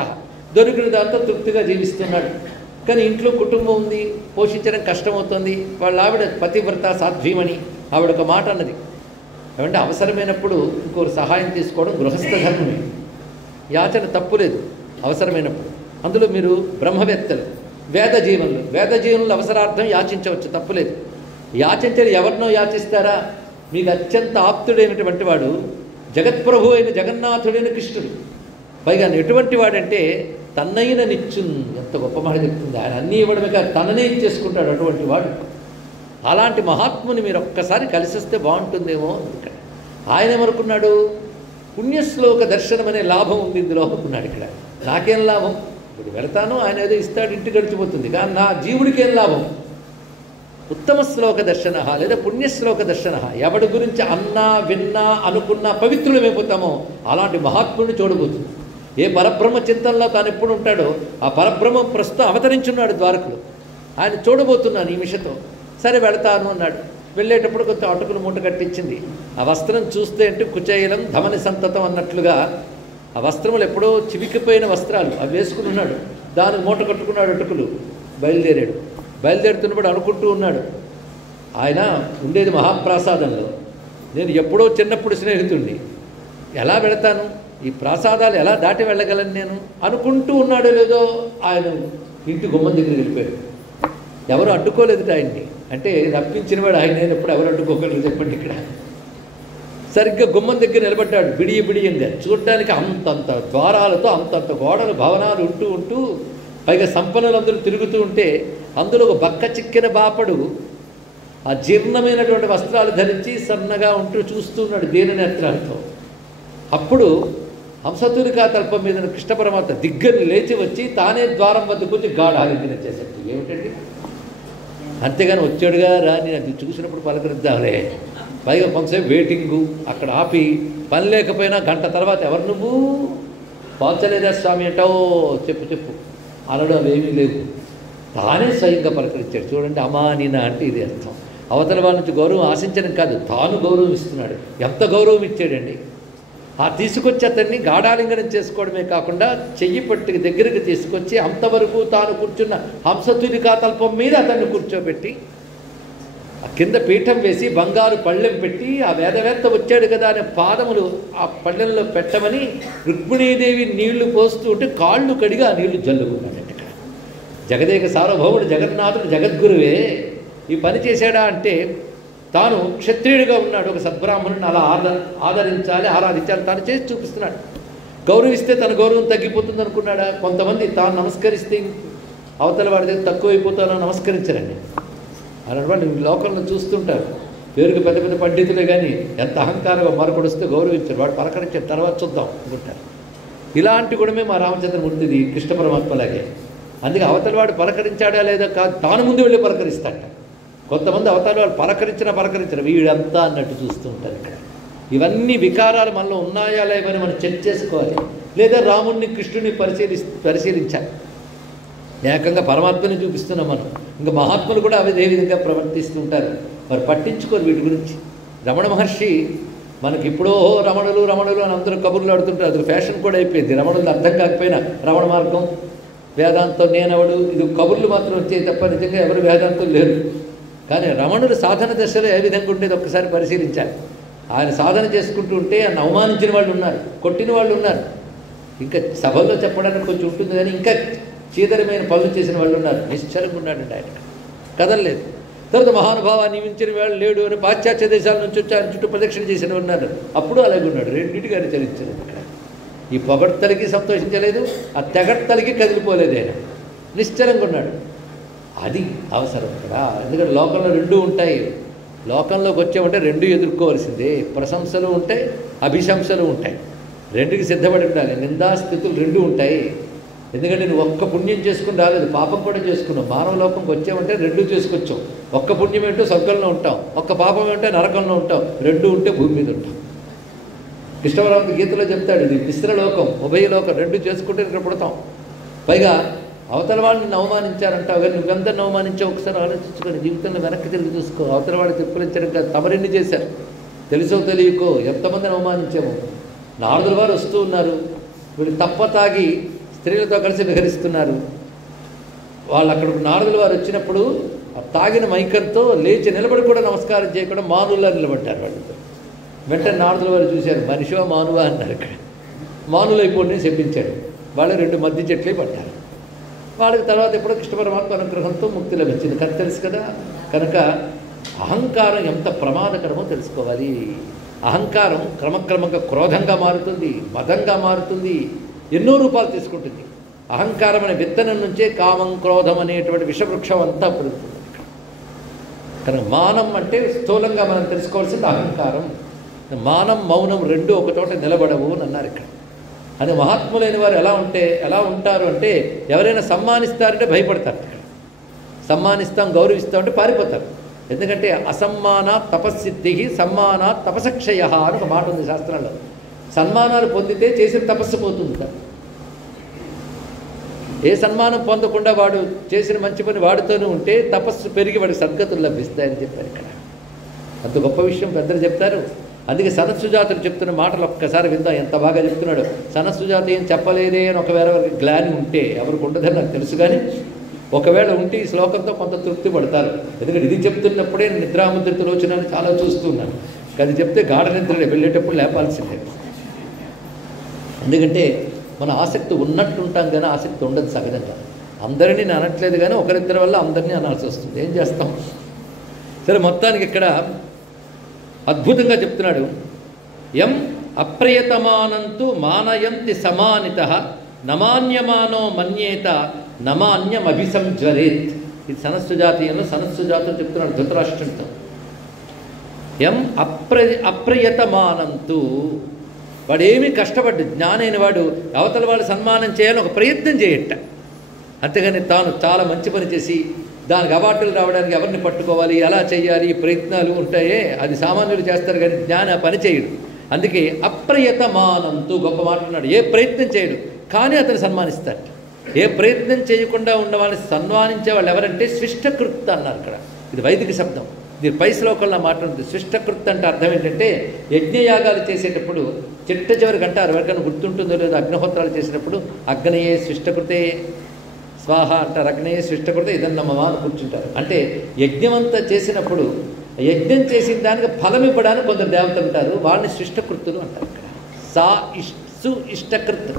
దొరికిన దాంతో తృప్తిగా జీవిస్తున్నాడు. కానీ ఇంట్లో కుటుంబం ఉంది, పోషించడం కష్టమవుతుంది. వాళ్ళ ఆవిడ పతివ్రత సాధ్వీమణి, ఆవిడ ఒక మాట అన్నది ఏమంటే, అవసరమైనప్పుడు ఇంకొకరు సహాయం తీసుకోవడం గృహస్థ ధర్మమే, యాచన తప్పులేదు అవసరమైనప్పుడు. అందులో మీరు బ్రహ్మవేత్తలు, వేద జీవనంలో అవసరార్థం యాచించవచ్చు, తప్పులేదు. యాచించని ఎవరినో యాచిస్తారా? మీకు అత్యంత ఆప్తుడైనటువంటి వాడు జగత్ప్రభు అయిన జగన్నాథుడైన కృష్ణుడు. పైగా ఎటువంటి వాడంటే తన్నైన నిత్యున్, ఎంత గొప్ప మాట చెప్తుంది. ఆయన అన్నీ ఇవ్వడమే కాదు, తననే ఇచ్చేసుకుంటాడు అటువంటి వాడు. అలాంటి మహాత్ముని మీరు ఒక్కసారి కలిసి వస్తే బాగుంటుందేమో. ఇక్కడ ఆయన ఏమనుకున్నాడు, పుణ్యశ్లోక దర్శనం అనే లాభం ఉంది ఇందులో అనుకున్నాడు. ఇక్కడ నాకేం లాభం, ఇప్పుడు వెళతాను, ఆయన ఏదో ఇస్తాడు, ఇంటి గడిచిపోతుంది, కానీ నా జీవుడికి ఏం లాభం? ఉత్తమ శ్లోక దర్శన లేదా పుణ్యశ్లోక దర్శన. ఎవడి గురించి అన్నా విన్నా అనుకున్నా పవిత్రులమైపోతామో అలాంటి మహాత్ముడిని చూడబోతుంది. ఏ పరబ్రహ్మ చింతనలో తాను ఎప్పుడు ఉంటాడో ఆ పరబ్రహ్మం ప్రస్తుతం అవతరించున్నాడు ద్వారకలో. ఆయన చూడబోతున్నాను ఈ నిమిషంతో. సరే వెళతాను అన్నాడు. వెళ్ళేటప్పుడు కొంత అటుకులు మూట కట్టించింది. ఆ వస్త్రం చూస్తే అంటే కుచైలం ధమని సంతతం అన్నట్లుగా ఆ వస్త్రములు ఎప్పుడో చివికిపోయిన వస్త్రాలు అవి వేసుకుని ఉన్నాడు. దానికి మూట కట్టుకున్నాడు అటుకులు. బయలుదేరుతున్నప్పుడు అనుకుంటూ ఉన్నాడు, ఆయన ఉండేది మహాప్రాసాదంలో, నేను ఎప్పుడో చిన్నప్పుడు స్నేహితుడిని, ఎలా వెళతాను, ఈ ప్రాసాదాలు ఎలా దాటి వెళ్ళగలను నేను అనుకుంటూ ఉన్నాడో లేదో ఆయన ఇంటి గుమ్మం దగ్గరికి వెళ్ళిపోయాడు. ఎవరు అడ్డుకోలేదు ఆయన్ని. అంటే రప్పించినవాడు ఆయన అయినప్పుడు ఎవరు అడ్డుకోగలరు చెప్పండి. ఇక్కడ సరిగ్గా గుమ్మం దగ్గర నిలబడ్డాడు. బిడియంగా చూడడానికి అంతంత ద్వారాలతో అంతంత గోడలు భవనాలు ఉంటూ పైగా సంపన్నులందరూ తిరుగుతూ ఉంటే అందులో ఒక బక్క చిక్కిన బాపడు ఆ జీర్ణమైనటువంటి వస్త్రాలు ధరించి సన్నగా ఉంటూ చూస్తున్నాడు దీన నేత్రాలతో. అప్పుడు హంసతూలికా తల్పం మీద కృష్ణ పరమాత్మ దిగ్గని లేచి వచ్చి తానే ద్వారం వద్ద కూర్చి గాఢాలింగిన చేసేట్టు. ఏమిటండి, అంతేగాని వచ్చాడుగా రాని అది చూసినప్పుడు పలకరిద్దాంలే. పైగా కొంతసేపు వెయిటింగు, అక్కడ ఆపి పని లేకపోయినా గంట తర్వాత ఎవరు నువ్వు పాల్చలేదా స్వామి అంటావో చెప్పు అనడం అవేమీ లేవు. తానే స్వయంగా పలకరించాడు. చూడండి, అమానిన అంటే ఇది అర్థం. అవతల వాళ్ళ నుంచి గౌరవం ఆశించడం కాదు, తాను గౌరవం ఇస్తున్నాడు. ఎంత గౌరవం ఇచ్చాడండి. ఆ తీసుకొచ్చి అతన్ని గాఢాలింగనం చేసుకోవడమే కాకుండా చెయ్యి పట్టుకు దగ్గరికి తీసుకొచ్చి అంతవరకు తాను కూర్చున్న హంసతూలికా తల్పం మీద అతన్ని కూర్చోబెట్టి ఆ కింద పీఠం వేసి బంగారు పళ్ళెం పెట్టి ఆ వేదవేత్త వచ్చాడు కదా అనే పాదములు ఆ పళ్ళెంలో పెట్టమని రుక్మిణీదేవి నీళ్లు పోస్తూ ఉంటే కాళ్ళు కడిగి ఆ నీళ్లు జల్లుకున్నాడంట. ఇక్కడ జగదేక సార్వభౌముడు జగన్నాథుడు జగద్గురువే ఈ పని చేశాడా అంటే తాను క్షత్రియుడిగా ఉన్నాడు, ఒక సద్బ్రాహ్మణుని అలా ఆదరించాలి, ఆరాధించాలి, తాను చేసి చూపిస్తున్నాడు. గౌరవిస్తే తన గౌరవం తగ్గిపోతుంది అనుకున్నాడా? కొంతమంది తాను నమస్కరిస్తే అవతల వాడి దగ్గర తక్కువైపోతానో నమస్కరించరండి. అలాంటి వాళ్ళు లోకంలో చూస్తుంటారు. పేరుకు పెద్ద పెద్ద పండితులే కానీ ఎంత అహంకారంగా మరొకడు వస్తే గౌరవించారు, వాడు పలకరించారు, తర్వాత చూద్దాం అనుకుంటారు. ఇలాంటి గుణమే మా రామచంద్రమూర్తిది, కృష్ణ పరమాత్మలాగే. అందుకే అవతల వాడు పలకరించాడా లేదా కాదు, తాను ముందు వెళ్ళి పలకరిస్తాడ. కొంతమంది అవతల వాడు పలకరించరు, వీడంతా అన్నట్టు చూస్తూ ఉంటారు. ఇక్కడ ఇవన్నీ వికారాలు మనలో ఉన్నాయా లేవని మనం చెక్ చేసుకోవాలి. లేదా రాముడిని కృష్ణుని పరిశీలించాలి. ఏకంగా పరమాత్మని చూపిస్తున్నాం మనం. ఇంకా మహాత్ములు కూడా అదే విధంగా ప్రవర్తిస్తుంటారు, మరి పట్టించుకోరు వీటి గురించి. రమణ మహర్షి మనకి ఇప్పుడో రమణులు అని అందరూ కబుర్లు ఆడుతుంటారు. అది ఫ్యాషన్ కూడా అయిపోయింది. రమణులు అర్థం కాకపోయినా రమణ మార్గం, వేదాంతం, నేనవడు, ఇది కబుర్లు మాత్రం వచ్చాయి తప్ప నిజంగా ఎవరు వేదాంతం లేరు. కానీ రమణులు సాధన దశలో ఏ విధంగా ఉండేది ఒక్కసారి పరిశీలించాలి. ఆయన సాధన చేసుకుంటూ ఉంటే ఆయన అవమానించిన వాళ్ళు ఉన్నారు, కొట్టిన వాళ్ళు ఉన్నారు. ఇంకా సభల్లో చెప్పడానికి కొంచెం ఉంటుంది కానీ ఇంకా చీదరమైన పనులు చేసిన వాళ్ళు ఉన్నారు. నిశ్చలంగా ఉన్నాడండి, ఆయన కదలలేదు. తర్వాత మహానుభావాన్ని మించిన వాళ్ళు లేడు అని పాశ్చాత్య దేశాల నుంచి వచ్చి ఆయన చుట్టూ ప్రదక్షిణ చేసిన ఉన్నారు. అప్పుడు అలాగే ఉన్నాడు. రెండింటిగానే చలించలేదు. ఇక్కడ ఈ పొగడ్తలకి సంతోషించలేదు, ఆ తెగడ్తలకి కదిలిపోలేదు. ఆయన నిశ్చలంగా ఉన్నాడు. అది అవసరం ఇక్కడ. ఎందుకంటే లోకంలో రెండూ ఉంటాయి. లోకంలోకి వచ్చామంటే రెండు ఎదుర్కోవాల్సిందే. ప్రశంసలు ఉంటాయి, అభిశంసలు ఉంటాయి. రెండుకి సిద్ధపడి ఉండాలి. నిందాస్థితులు రెండూ ఉంటాయి. ఎందుకంటే నువ్వు ఒక్క పుణ్యం చేసుకుని రాలేదు, పాపం కూడా చేసుకున్నావు. మానవ లోకంకి వచ్చామంటే రెండూ చేసుకొచ్చావు. ఒక్క పుణ్యం ఏంటో స్వర్గంలో ఉంటాం, ఒక్క పాపం ఏంటో నరకంలో ఉంటాం, రెండూ ఉంటే భూమి మీద ఉంటాం. కృష్ణవరామ గీతలో చెప్తాడు, ఇది మిశ్రలోకం, ఉభయలోకం, రెండు చేసుకుంటే ఇక్కడ పుడతాం. పైగా అవతల వాళ్ళని అవమానించారంటావు కానీ నువ్వెందరిని అవమానించావు ఒకసారి ఆలోచించుకొని జీవితంలో వెనక్కి తిరిగి చూసుకో. అవతల వాడు తిప్పులించడం కాదు, తమరెన్ని చేశారు, తెలుసో తెలియకో ఎంతమందిని అవమానించాము. నారదుల వారు వస్తూ ఉన్నారు, వీళ్ళు తప్ప తాగి స్త్రీలతో కలిసి విహరిస్తున్నారు. వాళ్ళు అక్కడ నారదుల వారు వచ్చినప్పుడు ఆ తాగిన మైకంతో లేచి నిలబడి కూడా నమస్కారం చేయకుండా మానువులా నిలబడ్డారు. వాళ్ళతో వెంటనే నారదుల వారు చూశారు, మనిషివా మానువా అన్నారు. ఇక్కడ మానువులు అయిపోయి చెప్పించాడు. వాళ్ళు రెండు మధ్య చెట్లే పడ్డారు. వాళ్ళకి తర్వాత ఎప్పుడో కృష్ణ పరమాత్మ అనుగ్రహంతో ముక్తి లభించింది కదా, తెలుసు కదా. కనుక అహంకారం ఎంత ప్రమాదకరమో తెలుసుకోవాలి. అహంకారం క్రమక్రమంగా క్రోధంగా మారుతుంది, మదంగా మారుతుంది, ఎన్నో రూపాలు తీసుకుంటుంది. అహంకారం అనే విత్తనం నుంచే కామం, క్రోధం అనేటువంటి విషవృక్షం అంతా పెరుగుతుంది. కనుక మానం అంటే స్థూలంగా మనం తెలుసుకోవాల్సింది అహంకారం. మానం, మౌనం రెండు ఒక చోట నిలబడవు అని అన్నారు ఇక్కడ. అని మహాత్ములైన వారు ఎలా ఉంటారు అంటే ఎవరైనా సమ్మానిస్తారంటే భయపడతారు. ఇక్కడ సమ్మానిస్తాం, గౌరవిస్తామంటే పారిపోతారు. ఎందుకంటే అసమ్మాన తపస్సిద్ధి, సమ్మాన తపసక్షయ అని ఒక మాట ఉంది శాస్త్రంలో. సన్మానాలు పొందితే చేసిన తపస్సు పోతుంది సార్. ఏ సన్మానం పొందకుండా వాడు చేసిన మంచి పని వాడితోనే ఉంటే తపస్సు పెరిగి వాడికి సద్గతులు లభిస్తాయని చెప్పారు ఇక్కడ. అంత గొప్ప విషయం పెద్దలు చెప్తారు. అందుకే సనత్సుజాతుడు చెప్తున్న మాటలు ఒక్కసారి విందాం, ఎంత బాగా చెప్తున్నాడు. సనత్సుజాత ఏం చెప్పలేదే అని ఒకవేళ వారికి గ్లాని ఉంటే, ఎవరికి ఉండదని నాకు తెలుసు, కానీ ఒకవేళ ఉంటే ఈ శ్లోకంతో కొంత తృప్తి పడతారు. ఎందుకంటే ఇది చెప్తున్నప్పుడే నిద్రాముద్రిత లోచనని చాలా చూస్తున్నాను. కానీ చెప్తే గాఢ నిద్రలే, వెళ్ళేటప్పుడు లేపాల్సిందే. ఎందుకంటే మన ఆసక్తి ఉన్నట్టు ఉంటాం కానీ ఆసక్తి ఉండదు సహజంగా. అందరినీ నేను అనట్లేదు కానీ ఒకరిద్దరి వల్ల అందరినీ అనాల్సి వస్తుంది, ఏం చేస్తాం. సరే, మొత్తానికి ఇక్కడ అద్భుతంగా చెప్తున్నాడు. యం అప్రయతమానంతు మానయంతి సమానిత నమాన్యమానో మన్యేత నమాన్యమభిసంజ్వరేత్. ఇది సనస్సుజాతీయంలో సనస్సుజాతం చెప్తున్నాడు ధృతరాష్ట్రునితో. యం అప్రయతమానంతు, వాడేమీ కష్టపడ్డు, జ్ఞానైన వాడు అవతల వాడు సన్మానం చేయాలని ఒక ప్రయత్నం చేయట. అంతేగాని తాను చాలా మంచి పని చేసి దానికి అవార్డులు రావడానికి ఎవరిని పట్టుకోవాలి, ఎలా చేయాలి, ప్రయత్నాలు ఉంటాయే, అది సామాన్యులు చేస్తారు కానీ జ్ఞాని ఆ పని చేయడు. అందుకే అప్రయతమానంతు గొప్ప మాట అన్నాడు. ఏ ప్రయత్నం చేయడు కానీ అతను సన్మానిస్తాడు. ఏ ప్రయత్నం చేయకుండా ఉన్న వాళ్ళని సన్మానించే వాళ్ళు ఎవరంటే స్విష్టకృత్ అన్నారు ఇక్కడ. ఇది వైదిక శబ్దం. ఇది పై శ్లోకంలో మాట్లాడుతుంది. స్విష్టకృత్ అంటే అర్థం ఏంటంటే యజ్ఞయాగాలు చేసేటప్పుడు చిట్ట చివరికి అంటారు, ఎవరికైనా గుర్తుంటుందో లేదో, అగ్నిహోత్రాలు చేసేటప్పుడు అగ్నయే స్విష్టకృతే స్వాహ అంటారు, అగ్నయే స్విష్టకృతే ఇదన్నమా అని కూర్చుంటారు. అంటే యజ్ఞమంతా చేసినప్పుడు యజ్ఞం చేసిన దానికి ఫలం ఇవ్వడానికి కొందరు దేవతలు ఉంటారు, వాళ్ళని స్విష్టకృతులు అంటారు. ఇక్కడ ఇష్టకృత్,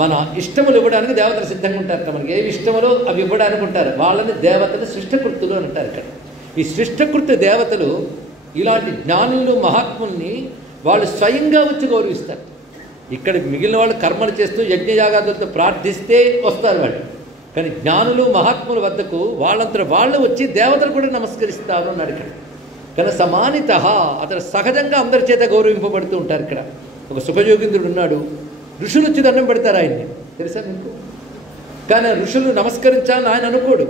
మన ఇష్టములు ఇవ్వడానికి దేవతలు సిద్ధంగా ఉంటారు. మనకి ఏవి ఇష్టములో అవి ఇవ్వడానికి ఉంటారు, వాళ్ళని దేవతలు సృష్టకృతులు అని అంటారు. ఇక్కడ ఈ సృష్టకృత దేవతలు ఇలాంటి జ్ఞానులు మహాత్ముల్ని వాళ్ళు స్వయంగా వచ్చి గౌరవిస్తారు. ఇక్కడ మిగిలిన వాళ్ళు కర్మలు చేస్తూ యజ్ఞయాగాదులతో ప్రార్థిస్తే వస్తారు వాళ్ళు. కానీ జ్ఞానులు మహాత్ముల వద్దకు వాళ్ళంతా వాళ్ళు వచ్చి దేవతలు కూడా నమస్కరిస్తారు అన్నాడు ఇక్కడ. కానీ సమానిత అతను సహజంగా అందరి చేత గౌరవింపబడుతూ ఉంటారు. ఇక్కడ ఒక సుఖయోగింద్రుడు ఉన్నాడు, ఋషులు వచ్చి దండం పెడతారు ఆయన్ని, తెలుసా మీకు? కానీ ఋషులు నమస్కరించాలని ఆయన అనుకోడు.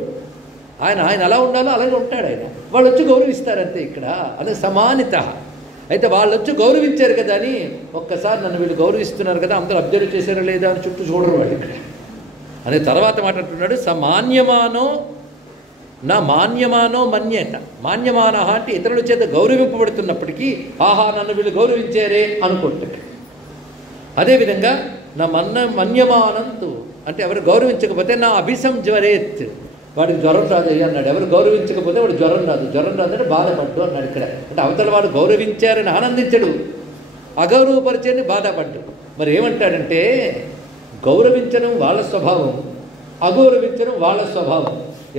ఆయన అలా ఉండాలో అలాగే ఉంటాడు ఆయన. వాళ్ళు వచ్చి గౌరవిస్తారంతే ఇక్కడ. అదే సమానిత. అయితే వాళ్ళు వచ్చి గౌరవించారు కదా అని ఒక్కసారి నన్ను వీళ్ళు గౌరవిస్తున్నారు కదా అందరూ అబ్జర్వ్ చేశారో లేదా అని చుట్టూ చూడరు వాళ్ళు ఇక్కడ. అదే తర్వాత మాట అంటున్నాడు, మాన్యమానో నా మాన్యమానో మన్యేత. మాన్యమాన అంటే ఇతరుల చేత గౌరవింపబడుతున్నప్పటికీ ఆహా నన్ను వీళ్ళు గౌరవించారే అనుకుంటాడు. అదేవిధంగా నా మన్యమానంతు అంటే ఎవరు గౌరవించకపోతే నా అభిసంజ్వరేత్, వాడికి జ్వరం రాదు అన్నాడు. ఎవరు గౌరవించకపోతే వాడు జ్వరం రాదంటే బాధపడ్డు అన్నాడు ఇక్కడ. అంటే అవతల వాడు గౌరవించారని ఆనందించడు, అగౌరవపరిచేని బాధపడ్డు. మరి ఏమంటాడంటే గౌరవించడం వాళ్ళ స్వభావం, అగౌరవించడం వాళ్ళ స్వభావం.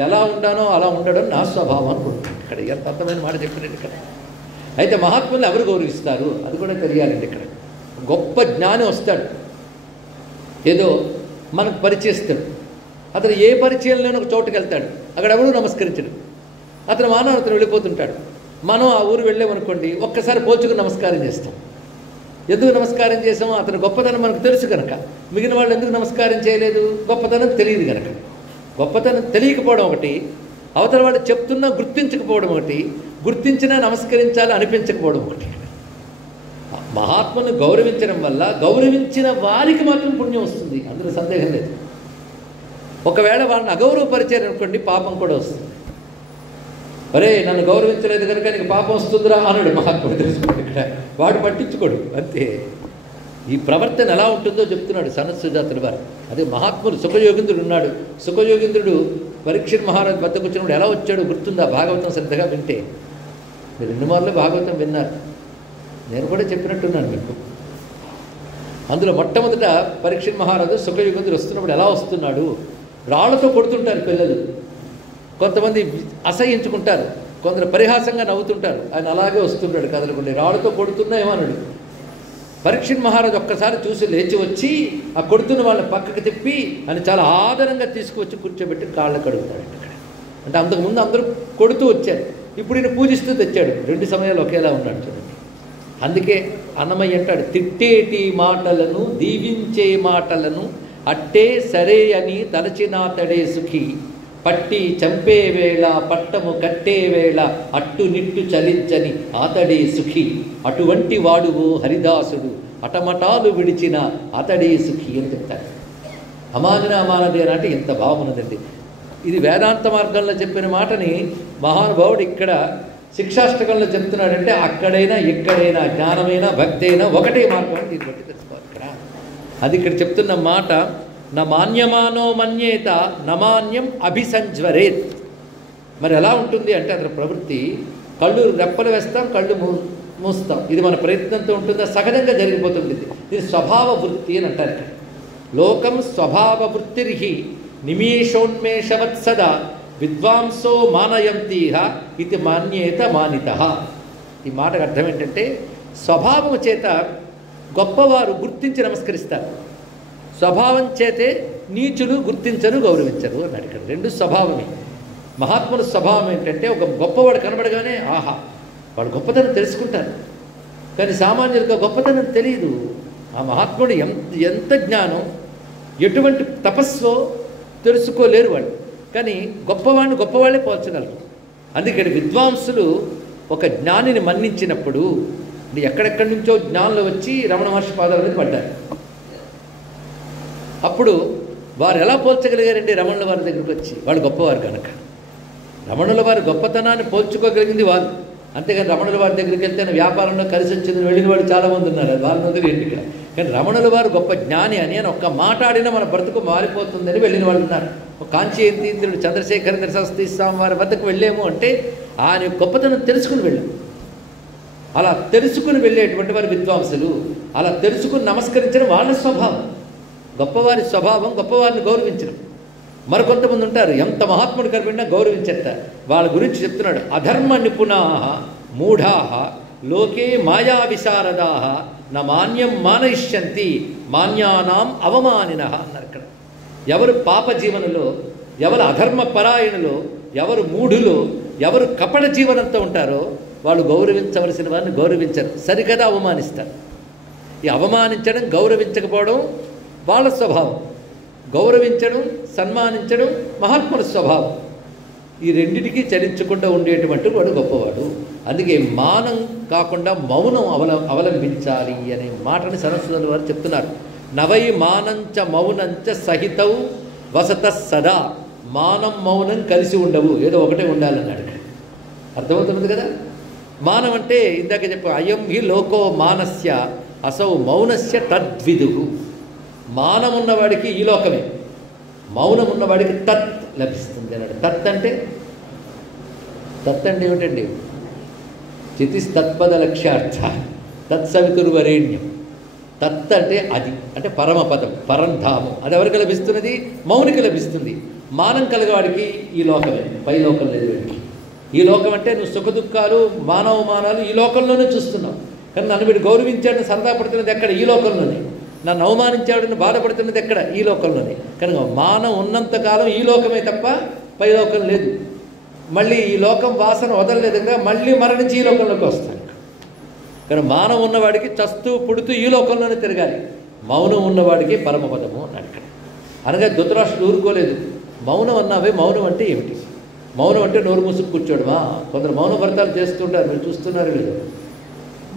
ఎలా ఉండానో అలా ఉండడం నా స్వభావం అనుకుంటున్నాడు ఇక్కడ. ఎంత అర్థమైన మాట చెప్పినట్టు ఇక్కడ. అయితే మహాత్ములు ఎవరు గౌరవిస్తారు అది కూడా తెలియాలండి ఇక్కడ. గొప్ప జ్ఞాని వస్తాడు, ఏదో మనకు పరిచయిస్తాడు. అతను ఏ పరిచయం లేని ఒక చోటుకి వెళ్తాడు, అక్కడ ఎవరు నమస్కరించడు. అతను అతను వెళ్ళిపోతుంటాడు. మనం ఆ ఊరు వెళ్ళామనుకోండి, ఒక్కసారి పోల్చుకుని నమస్కారం చేస్తాం. ఎందుకు నమస్కారం చేసామో అతని గొప్పతనం మనకు తెలుసు కనుక. మిగిలిన వాళ్ళు ఎందుకు నమస్కారం చేయలేదు? గొప్పతనం తెలియదు కనుక. గొప్పతనం తెలియకపోవడం ఒకటి, అవతల వాడు చెప్తున్నా గుర్తించకపోవడం ఒకటి, గుర్తించినా నమస్కరించాలి అనిపించకపోవడం ఒకటి. మహాత్ములను గౌరవించడం వల్ల గౌరవించిన వారికి మాత్రం పుణ్యం వస్తుంది, అందులో సందేహం లేదు. ఒకవేళ వాళ్ళని అగౌరవపరిచారు అనుకోండి, పాపం కూడా వస్తుంది. అరే నన్ను గౌరవించలేదు కనుక నీకు పాపం వస్తుందిరా అన్నాడు మహాత్ముడు. తెలుసుకోండి ఇక్కడ, వాడు పట్టించుకోడు అంతే. ఈ ప్రవర్తన ఎలా ఉంటుందో చెప్తున్నాడు సనత్సుజాతుల వారు. అదే మహాత్ముడు సుఖయోగింద్రుడు ఉన్నాడు. సుఖయోగింద్రుడు పరీక్షిత్ మహారాజు వద్దకు వచ్చినప్పుడు ఎలా వచ్చాడు గుర్తుందా? భాగవతం శ్రద్ధగా వింటే. మీరు 2 మార్లు భాగవతం విన్నారు, నేను కూడా చెప్పినట్టున్నాను మీకు. అందులో మొట్టమొదట పరీక్షిత్ మహారాజు సుఖయోగింద్రుడు వస్తున్నప్పుడు ఎలా వస్తున్నాడు? రాళ్లతో కొడుతుంటారు పిల్లలు, కొంతమంది అసహించుకుంటారు, కొందరు పరిహాసంగా నవ్వుతుంటారు. ఆయన అలాగే వస్తున్నాడు కదలకుండా, రాళ్లతో కొడుతున్నా ఏమన్నాడు. పరీక్షిత్ మహారాజు ఒక్కసారి చూసి లేచి వచ్చి ఆ కొడుతున్న వాళ్ళని పక్కకి తిప్పి ఆయన చాలా ఆదరంగా తీసుకువచ్చి కూర్చోబెట్టి కాళ్ళ కడుగుతాడు ఇక్కడ. అంటే అంతకుముందు అందరూ కొడుతూ వచ్చారు, ఇప్పుడు ఈయన పూజిస్తూ తెచ్చాడు. 2 సమయాలు ఒకేలా ఉన్నాడు చూడండి. అందుకే అన్నమయ్య అంటాడు, తిట్టేటి మాటలను దీవించే మాటలను అట్టే సరే అని తలచినాతడే సుఖి, పట్టి చంపే వేళ పట్టము కట్టే వేళ అట్టు నిట్టు చలించని అతడే సుఖి, అటువంటి వాడువు హరిదాసుడు అటమటాలు విడిచిన అతడే సుఖి అని చెప్తాడు. అమానినామానది అని అంటే ఇంత భావం ఉన్నదండి. ఇది వేదాంత మార్గంలో చెప్పిన మాటని మహానుభావుడు ఇక్కడ శిక్షాష్టకంలో చెప్తున్నాడంటే అక్కడైనా ఎక్కడైనా జ్ఞానమైనా భక్తి అయినా ఒకటే మార్గం అని దీన్ని బట్టి తెలుసుకోవాలి ఇక్కడ. అది ఇక్కడ చెప్తున్న మాట, నా మాన్యమానో మన్యేత నమాన్యం అభిసంజ్వరేత్. మరి ఎలా ఉంటుంది అంటే అతని ప్రవృత్తి, కళ్ళు రెప్పలు వేస్తాం, కళ్ళు మూస్తాం. ఇది మన ప్రయత్నంతో ఉంటుందా? సహజంగా జరిగిపోతుంది. ఇది స్వభావ వృత్తి అని అంటారు ఇక్కడ. లోకం స్వభావ వృత్తిర్హి నిమేషోన్మేషవత్సద విద్వాంసో మానయంతీహ ఇది మాన్యేత మానిత. ఈ మాటకు అర్థం ఏంటంటే స్వభావం చేత గొప్పవారు గుర్తించి నమస్కరిస్తారు, స్వభావం చేతే నీచులు గుర్తించరు గౌరవించరు అన్నాడు ఇక్కడ. 2 స్వభావమే. మహాత్ముల స్వభావం ఏంటంటే ఒక గొప్పవాడు కనబడగానే ఆహా వాడు గొప్పతనం తెలుసుకుంటారు, కానీ సామాన్యులుగా గొప్పతనం తెలియదు. ఆ మహాత్ముడు ఎంత జ్ఞానం, ఎటువంటి తపస్సో తెలుసుకోలేరు వాళ్ళు, కానీ గొప్పవాడిని గొప్పవాళ్ళే పోల్చగలరు. అందుకని విద్వాంసులు ఒక జ్ఞానిని మన్నించినప్పుడు ఎక్కడెక్కడి నుంచో జ్ఞానులు వచ్చి రమణ మహర్షి పాదాల మీద పడ్డారు. అప్పుడు వారు ఎలా పోల్చగలిగారండి రమణుల వారి దగ్గరికి వచ్చి? వాళ్ళు గొప్పవారు కనుక. రమణుల వారి గొప్పతనాన్ని పోల్చుకోగలిగింది వాళ్ళు, అంతేగాని రమణుల వారి దగ్గరికి వెళ్తే వ్యాపారంలో కలిసి వచ్చిందని వెళ్ళిన వాళ్ళు చాలామంది ఉన్నారు, అది వాళ్ళ దగ్గర ఏంటి ఇక్కడ. కానీ రమణుల వారు గొప్ప జ్ఞాని అని ఒక్క మాట్లాడినా మన బ్రతుకు మారిపోతుందని వెళ్ళిన వాళ్ళు ఉన్నారు. కాంచీయంతీంద్రుడు చంద్రశేఖరేంద్ర సరస్వతి స్వామి వారి వద్దకు వెళ్ళాము అంటే ఆయన గొప్పతనం తెలుసుకుని వెళ్ళాము. అలా తెలుసుకుని వెళ్ళేటువంటి వారి విద్వాంసులు, అలా తెలుసుకుని నమస్కరించడం వాళ్ళ స్వభావం. గొప్పవారి స్వభావం గొప్పవారిని గౌరవించడం. మరికొంతమంది ఉంటారు ఎంత మహాత్ముడు కనిపినా గౌరవించట. వాళ్ళ గురించి చెప్తున్నాడు, అధర్మ నిపుణా మూఢా లోకే మాయా విశారదా నా మాన్యం మానయిష్యంతి మాన్యానాం అవమానిన అన్నారు ఇక్కడ. ఎవరు పాప జీవనంలో ఎవరు అధర్మ పరాయణులో, ఎవరు మూఢులో, ఎవరు కపట జీవనంతో ఉంటారో వాళ్ళు గౌరవించవలసిన వారిని గౌరవించరు, సరికదా అవమానిస్తారు. ఈ అవమానించడం, గౌరవించకపోవడం వాళ్ళ స్వభావం. గౌరవించడం, సన్మానించడం మహాత్ముల స్వభావం. ఈ రెండిటికీ చలించకుండా ఉండేటువంటి వాడు గొప్పవాడు. అందుకే మానం కాకుండా మౌనం అవలంబించాలి అనే మాటని సరస్వతుల వారు చెప్తున్నారు. నవై మానంచ మౌనంచ సహితౌ వసత సదా. మానం మౌనం కలిసి ఉండవు, ఏదో ఒకటే ఉండాలన్నాడు ఇక్కడ. అర్థమవుతున్నది కదా. మానం అంటే ఇందాక చెప్పు, అయం హి లోకో మానస్య అసౌ మౌనస్య తద్విదు. మానం ఉన్నవాడికి ఈ లోకమే, మౌనం ఉన్నవాడికి తత్ లభిస్తుంది అన్నాడు. తత్ అంటే ఏమిటండి? చితిస్తత్పద లక్ష్యార్థ తత్సవితుర్వరేణ్యం. తత్ అంటే అది, అంటే పరమపదం, పరంధామం. అది ఎవరికి లభిస్తున్నది? మౌనికి లభిస్తుంది. మానం కలిగేవాడికి ఈ లోకమే, పై లోకం లేదు వీడికి. ఈ లోకం అంటే నువ్వు సుఖదుఖాలు, మానవమానాలు ఈ లోకంలోనే చూస్తున్నావు. కానీ నన్ను వీడు గౌరవించాడని సరదా పడుతున్నది ఎక్కడ? ఈ లోకంలోనే. నన్ను అవమానించాడని బాధపడుతున్నది ఎక్కడ? ఈ లోకంలోనే. కనుక మానం ఉన్నంతకాలం ఈ లోకమే తప్ప పై లోకం లేదు. మళ్ళీ ఈ లోకం వాసన వదలలేదు కదా, మళ్ళీ మరణించి ఈ లోకంలోకి వస్తాను. కానీ మానం ఉన్నవాడికి చస్తూ పుడుతూ ఈ లోకంలోనే తిరగాలి. మౌనం ఉన్నవాడికి పరమపదము అన్నాడు ఇక్కడ. అనగా ధృతరాష్ట్రుడు ఊరుకోలేదు. మౌనం అన్నావే, మౌనం అంటే ఏమిటి? మౌనం అంటే నోరు మూసుకు కూర్చోడమా? కొందరు మౌన వ్రతాలు చేస్తుంటారు, మీరు చూస్తున్నారు లేదు?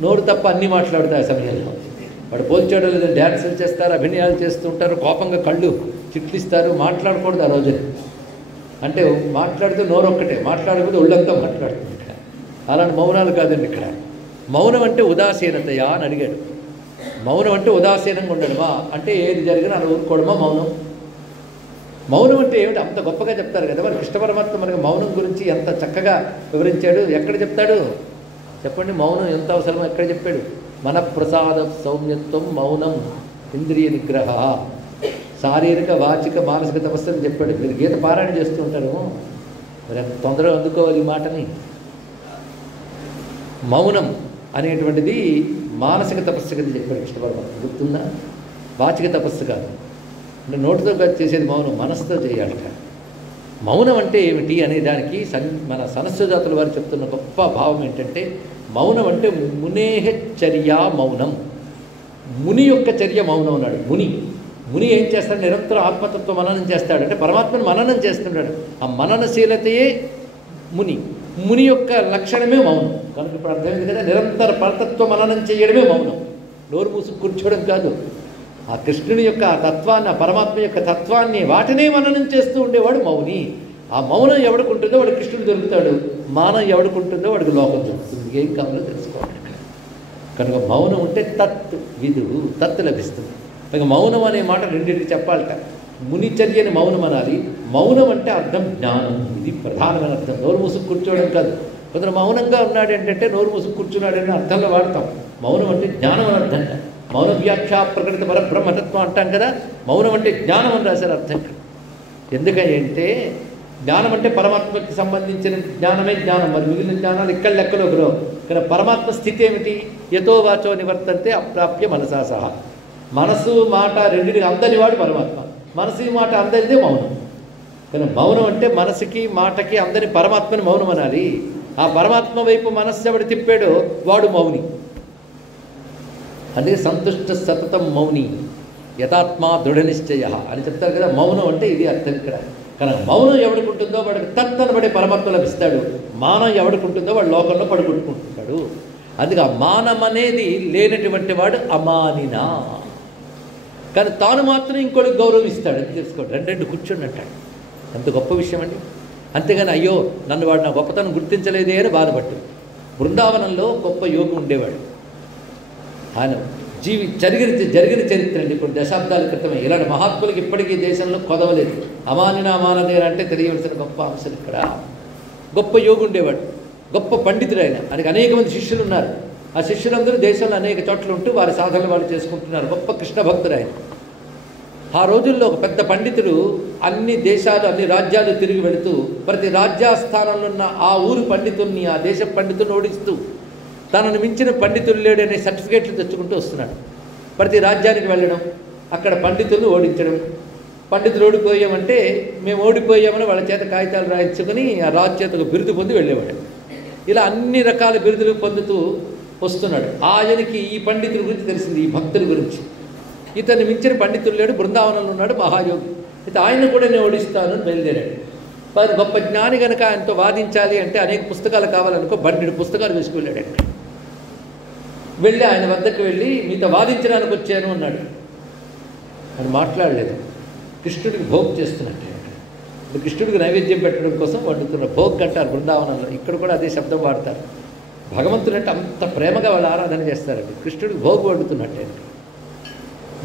నోరు తప్ప అన్నీ మాట్లాడుతాయి ఆ సమయంలో. వాడు పోల్చాడు లేదు, డ్యాన్సులు చేస్తారు, అభినయాలు చేస్తుంటారు, కోపంగా కళ్ళు చిట్లిస్తారు. మాట్లాడకూడదు ఆ రోజున. అంటే మాట్లాడితే నోరు ఒక్కటే, మాట్లాడకపోతే ఒళ్ళంతా మాట్లాడుతుంది ఇక్కడ. అలాంటి మౌనాలు కాదండి ఇక్కడ. మౌనం అంటే ఉదాసీనతయా అని అడిగాడు. మౌనం అంటే ఉదాసీనంగా ఉండడమా అంటే ఏది జరిగినా అలా ఊరుకోవడమా మౌనం? మౌనం అంటే ఏమిటి? అంత గొప్పగా చెప్తారు కదా. మరి కృష్ణ పరమాత్మ మనకి మౌనం గురించి ఎంత చక్కగా వివరించాడు. ఎక్కడ చెప్తాడు చెప్పండి? మౌనం ఎంత అవసరమో ఎక్కడ చెప్పాడు? మన ప్రసాద సౌమ్యత్వం మౌనం ఇంద్రియ నిగ్రహ, శారీరక వాచిక మానసిక తపస్సుని చెప్పాడు. మీరు గీత పారాయణ చేస్తూ ఉంటారు, మరి అంత తొందరగా అందుకోవాలి ఈ మాటని. మౌనం అనేటువంటిది మానసిక తపస్సు కింద చెప్పాడు కృష్ణ పరమాత్మ. గుర్తుందా? వాచిక తపస్సు కాదు, అంటే నోటితో కాదు చేసేది మౌనం, మనసుతో చేయాలి. మౌనం అంటే ఏమిటి అనే దానికి మన సనస్సుజాతుల వారు చెప్తున్న గొప్ప భావం ఏంటంటే, మౌనం అంటే మునేహ చర్య మౌనం. ముని యొక్క చర్య మౌనం అన్నాడు. ముని ఏం చేస్తాడు? నిరంతరం ఆత్మతత్వ మననం చేస్తాడు, అంటే పరమాత్మను మననం చేస్తున్నాడు. ఆ మననశీలతయే ముని యొక్క లక్షణమే మౌనం. కనుక ఇప్పుడు అర్థమైంది కదా, నిరంతర పరతత్వ మననం చేయడమే మౌనం. నోరు మూసుకు కూర్చోవడం కాదు. ఆ కృష్ణుని యొక్క ఆ తత్వాన్ని, ఆ పరమాత్మ యొక్క తత్వాన్ని, వాటినే మననం చేస్తూ ఉండేవాడు మౌని. ఆ మౌనం ఎవడికి ఉంటుందో వాడు కృష్ణుడు దొరుకుతాడు, మానం ఎవడికి ఉంటుందో వాడికి లోకం దొరుకుతుంది. ఏం కావాలో తెలుసుకోవాలి. కనుక మౌనం ఉంటే తత్ విదువు, తత్ లభిస్తుంది. ఇక మౌనం అనే మాట రెండింటికి చెప్పాలట. మునిచర్యని మౌనం అనాలి. మౌనం అంటే అర్థం జ్ఞానం, ఇది ప్రధానమైన అర్థం. నోరు మూసుకు కూర్చోవడం కాదు. కొందరు మౌనంగా ఉన్నాడు ఏంటంటే నోరు మూసుకు కూర్చున్నాడని అర్థంలో వాడతాం. మౌనం అంటే జ్ఞానం అని అర్థం. మౌన వ్యాఖ్యా ప్రకటిత పరబ్రహ్మతత్వం అంటాం కదా. మౌనం అంటే జ్ఞానం అని రాశారు అర్థం. ఎందుకంటే జ్ఞానం అంటే పరమాత్మకి సంబంధించిన జ్ఞానమే జ్ఞానం. మరి మిగిలిన జ్ఞానాలు ఇక్కడ లెక్కలోకి రావు. కానీ పరమాత్మ స్థితి ఏమిటి? యతో వాచో నివర్తంతే అప్రాప్య మనసా సహా. మనసు మాట రెండింటికి అందని వాడు పరమాత్మ. మనసు మాట అందరిదే మౌనం. కానీ మౌనం అంటే మనసుకి మాటకి అందని పరమాత్మని మౌనం అనాలి. ఆ పరమాత్మ వైపు మనస్సు ఎవడు తిప్పాడో వాడు మౌని. అందుకే సంతుష్ట సతతం మౌని యథాత్మా దృఢ నిశ్చయ అని చెప్తారు కదా. మౌనం అంటే ఇది అర్థం ఇక్కడ. కానీ మౌనం ఎవడికి ఉంటుందో వాడికి తత్తనబడే పరమాత్మ లభిస్తాడు. మానం ఎవడికి ఉంటుందో వాడు లోకంలో పడుకుంటుంటాడు. అందుకే ఆ మానం అనేది లేనటువంటి వాడు అమానినా. కానీ తాను మాత్రం ఇంకోటికి గౌరవిస్తాడు. అది తెలుసుకోండి. రెండు కూర్చోండి అంటాడు. ఎంత గొప్ప విషయం అండి. అంతేగాని అయ్యో నన్ను వాడు నా గొప్పతనం గుర్తించలేదే అని బాధపట్టు. బృందావనంలో గొప్ప యోగి ఉండేవాడు. ఆయన జరిగిన చరిత్ర అండి. ఇప్పుడు దశాబ్దాల క్రితమే. ఇలాంటి మహాత్ములకి ఇప్పటికీ దేశంలో కొదవలేదు. అమానినా మానదేన అంటే తెలియవలసిన గొప్ప అంశం ఇక్కడ. గొప్ప యోగి ఉండేవాడు, గొప్ప పండితుడు ఆయన. ఆయనకి అనేక మంది శిష్యులు ఉన్నారు. ఆ శిష్యులందరూ దేశంలో అనేక చోట్ల ఉంటూ వారి సాధనలు వాళ్ళు చేసుకుంటున్నారు. గొప్ప కృష్ణ భక్తుడు ఆయన. ఆ రోజుల్లో ఒక పెద్ద పండితుడు అన్ని దేశాలు, అన్ని రాజ్యాలు తిరిగి వెళుతూ ప్రతి రాజ్యాస్థానంలో ఉన్న ఆ ఊరు పండితుల్ని, ఆ దేశ పండితుల్ని ఓడిస్తూ తనను మించిన పండితులు లేడు అనే సర్టిఫికేట్లు తెచ్చుకుంటూ వస్తున్నాడు. ప్రతి రాజ్యానికి వెళ్ళడం, అక్కడ పండితులను ఓడించడం, పండితులు ఓడిపోయామంటే మేము ఓడిపోయామని వాళ్ళ చేత కాగితాలు రాయించుకొని ఆ రాజు చేత ఒక బిరుదు పొంది వెళ్ళేవాడు. ఇలా అన్ని రకాల బిరుదులు పొందుతూ వస్తున్నాడు. ఆయనకి ఈ పండితుల గురించి తెలిసింది, ఈ భక్తుల గురించి. ఇతన్ని మించిన పండితులు లేడు, బృందావనంలో ఉన్నాడు మహాయోగి. అయితే ఆయన కూడా నేను ఓడిస్తాను అని బయలుదేరాడు. వారు గొప్ప జ్ఞాని కనుక ఆయనతో వాదించాలి అంటే అనేక పుస్తకాలు కావాలనుకో, 12 పుస్తకాలు వేసుకువెళ్ళాడు. అక్కడ వెళ్ళి ఆయన వద్దకు వెళ్ళి మీతో వాదించడానికి వచ్చాను అన్నాడు. అని మాట్లాడలేదు. కృష్ణుడికి భోగ్ చేస్తున్నట్టే. ఇప్పుడు కృష్ణుడికి నైవేద్యం పెట్టడం కోసం వండుతున్న భోగ్ అంటారు బృందావనంలో. ఇక్కడ కూడా అదే శబ్దం వాడతారు. భగవంతుడు అంటే అంత ప్రేమగా వాళ్ళు ఆరాధన చేస్తారండి. కృష్ణుడికి భోగ్ వండుతున్నట్టే.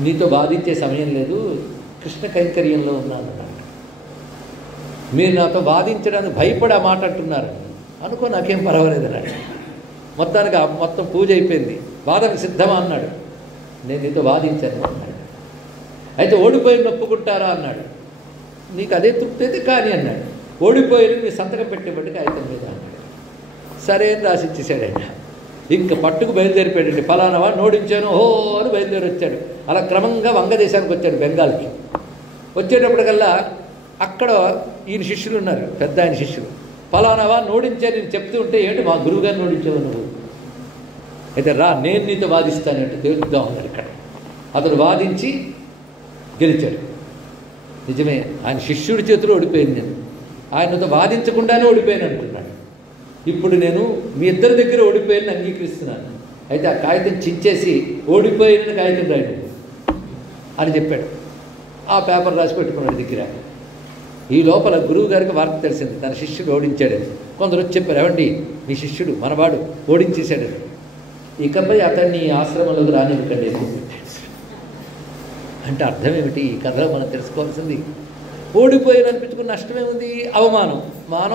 నీతో వాదించే సమయం లేదు, కృష్ణ కైంకర్యంలో ఉన్నాను అన్నాడు. మీరు నాతో వాదించడానికి భయపడి ఆ మాట అంటున్నారు అనుకో, నాకేం పర్వాలేదు అన్నాడు. మొత్తానికి మొత్తం పూజ అయిపోయింది. వాదనకు సిద్ధమా అన్నాడు. నేను నీతో వాదించాను అన్నాడు. అయితే ఓడిపోయిన ఒప్పుకుంటారా అన్నాడు. నీకు అదే తృప్తి అయితే కానీ అన్నాడు. ఓడిపోయిన మీ సంతకం పెట్టేప్పటికీ అయితే మీద అన్నాడు. సరే అని రాసిచ్చేసాడు ఆయన. ఇంకా పట్టుకు బయలుదేరిపోయాడండి. ఫలానా వాడిని ఓడించాను హో అని బయలుదేరి వచ్చాడు. అలా క్రమంగా వంగదేశానికి వచ్చాడు, బెంగాల్కి. వచ్చేటప్పటికల్లా అక్కడ ఈయన శిష్యులు ఉన్నారు, పెద్ద ఆయన శిష్యులు. ఫలానా వాడిని ఓడించాను నేను చెప్తూ ఉంటే, ఏంటి మా గురువుగారిని ఓడించావు నువ్వు? అయితే రా నేను నీతో వాదిస్తానంటే తెలుద్దాం అన్నాడు. ఇక్కడ అతను వాదించి గెలిచాడు. నిజమే, ఆయన శిష్యుడి చేతిలో ఓడిపోయాను నేను. ఆయనతో వాదించకుండానే ఓడిపోయాను అంటున్నాడు. ఇప్పుడు నేను మీ ఇద్దరి దగ్గర ఓడిపోయాను అంగీకరిస్తున్నాను. అయితే ఆ కాగితం చించేసి ఓడిపోయిన కాగితం రాయడు అని చెప్పాడు. ఆ పేపర్ రాసి పెట్టుకున్నాడు దగ్గర. ఈ లోపల గురువు గారికి వార్త తెలిసింది, తన శిష్యుడు ఓడించాడని. కొందరు వచ్చి చెప్పారు, ఏమండి మీ శిష్యుడు మనవాడు ఓడించేశాడని. ఇకపై అతన్ని ఆశ్రమంలోకి రానివ్వకండి అంటే అర్థం ఏమిటి? ఈ కథలో మనం తెలుసుకోవాల్సింది, ఓడిపోయిన అనిపించుకున్న నష్టమే ఉంది. అవమానం,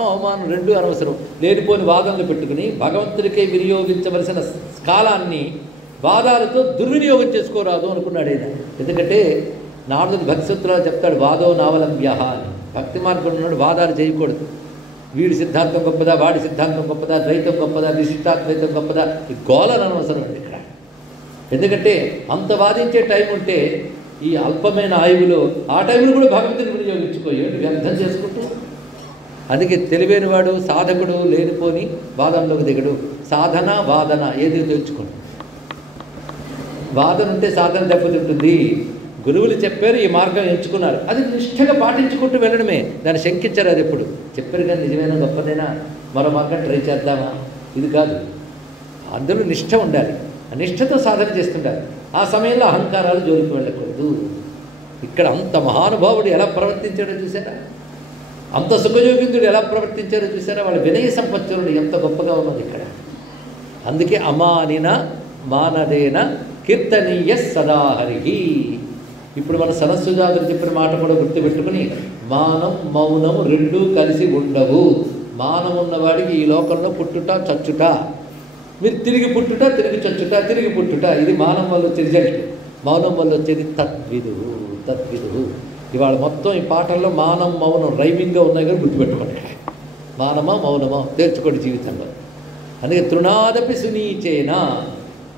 అవమానం రెండూ అనవసరం. లేనిపోని వాదనలు పెట్టుకుని భగవంతుడికే వినియోగించవలసిన కాలాన్ని వాదాలతో దుర్వినియోగం చేసుకోరాదు అనుకున్నాడు ఆయన. ఎందుకంటే నారదుడు భక్తి సూత్రాలు చెప్తాడు, వాదో నావలంబ్య అని. భక్తి మార్గంలో ఉన్నాడు, వాదాలు చేయకూడదు. వీడి సిద్ధాంతం గొప్పదా, వాడి సిద్ధాంతం గొప్పదా, ద్వైతం గొప్పదా, విశిష్టాద్వైతం గొప్పదా, ఈ గోళన అనవసరం అండి ఇక్కడ. ఎందుకంటే అంత వాదించే టైం ఉంటే ఈ అల్పమైన ఆయువులో ఆ టైంలో కూడా భగవంతుని వినియోగించుకోయండి, వ్యర్థం చేసుకుంటూ. అందుకే తెలివైన వాడు సాధకుడు లేనిపోని వాదనలోకి దిగడు. సాధన వాదన ఏది తెలుసుకోండి. వాదన ఉంటే సాధన దెబ్బతింటుంది. గురువులు చెప్పారు, ఈ మార్గం ఎంచుకున్నారు, అది నిష్ఠగా పాటించుకుంటూ వెళ్ళడమే. దాన్ని శంకించారు. అది ఎప్పుడు చెప్పారు కానీ నిజమైన గొప్పదైనా మరో మార్గం ట్రై చేద్దామా, ఇది కాదు. అందులో నిష్ఠ ఉండాలి, ఆ నిష్ఠతో సాధన చేస్తుండాలి. ఆ సమయంలో అహంకారాలు జోలికి వెళ్ళకూడదు. ఇక్కడ అంత మహానుభావుడు ఎలా ప్రవర్తించాడో చూసారా, అంత సుఖయోగిందుడు ఎలా ప్రవర్తించారో చూసారా. వాళ్ళ వినయ సంపత్తులు ఎంత గొప్పగా ఉన్నది ఇక్కడ. అందుకే అమానిన మానదేన కీర్తనీయ సదాహరి. ఇప్పుడు మన సనత్సుజాతులు చెప్పిన మాట కూడా గుర్తుపెట్టుకుని, మానం మౌనం రెండూ కలిసి ఉండవు. మానం ఉన్నవాడికి ఈ లోకంలో పుట్టుట చచ్చుట, మీరు తిరిగి పుట్టుట తిరిగి చచ్చుట తిరిగి పుట్టుట, ఇది మానం వల్ల వచ్చే రిజల్ట్. మౌనం వల్ల వచ్చేది తద్విదుహు. ఇవాళ మొత్తం ఈ పాటల్లో మానం మౌనం రైమింగ్గా ఉన్నాయి కానీ గుర్తుపెట్టుకోండి. మానమా మౌనమా తేల్చుకోండి జీవితంలో. అందుకే తృణాదపి సునీచేనా.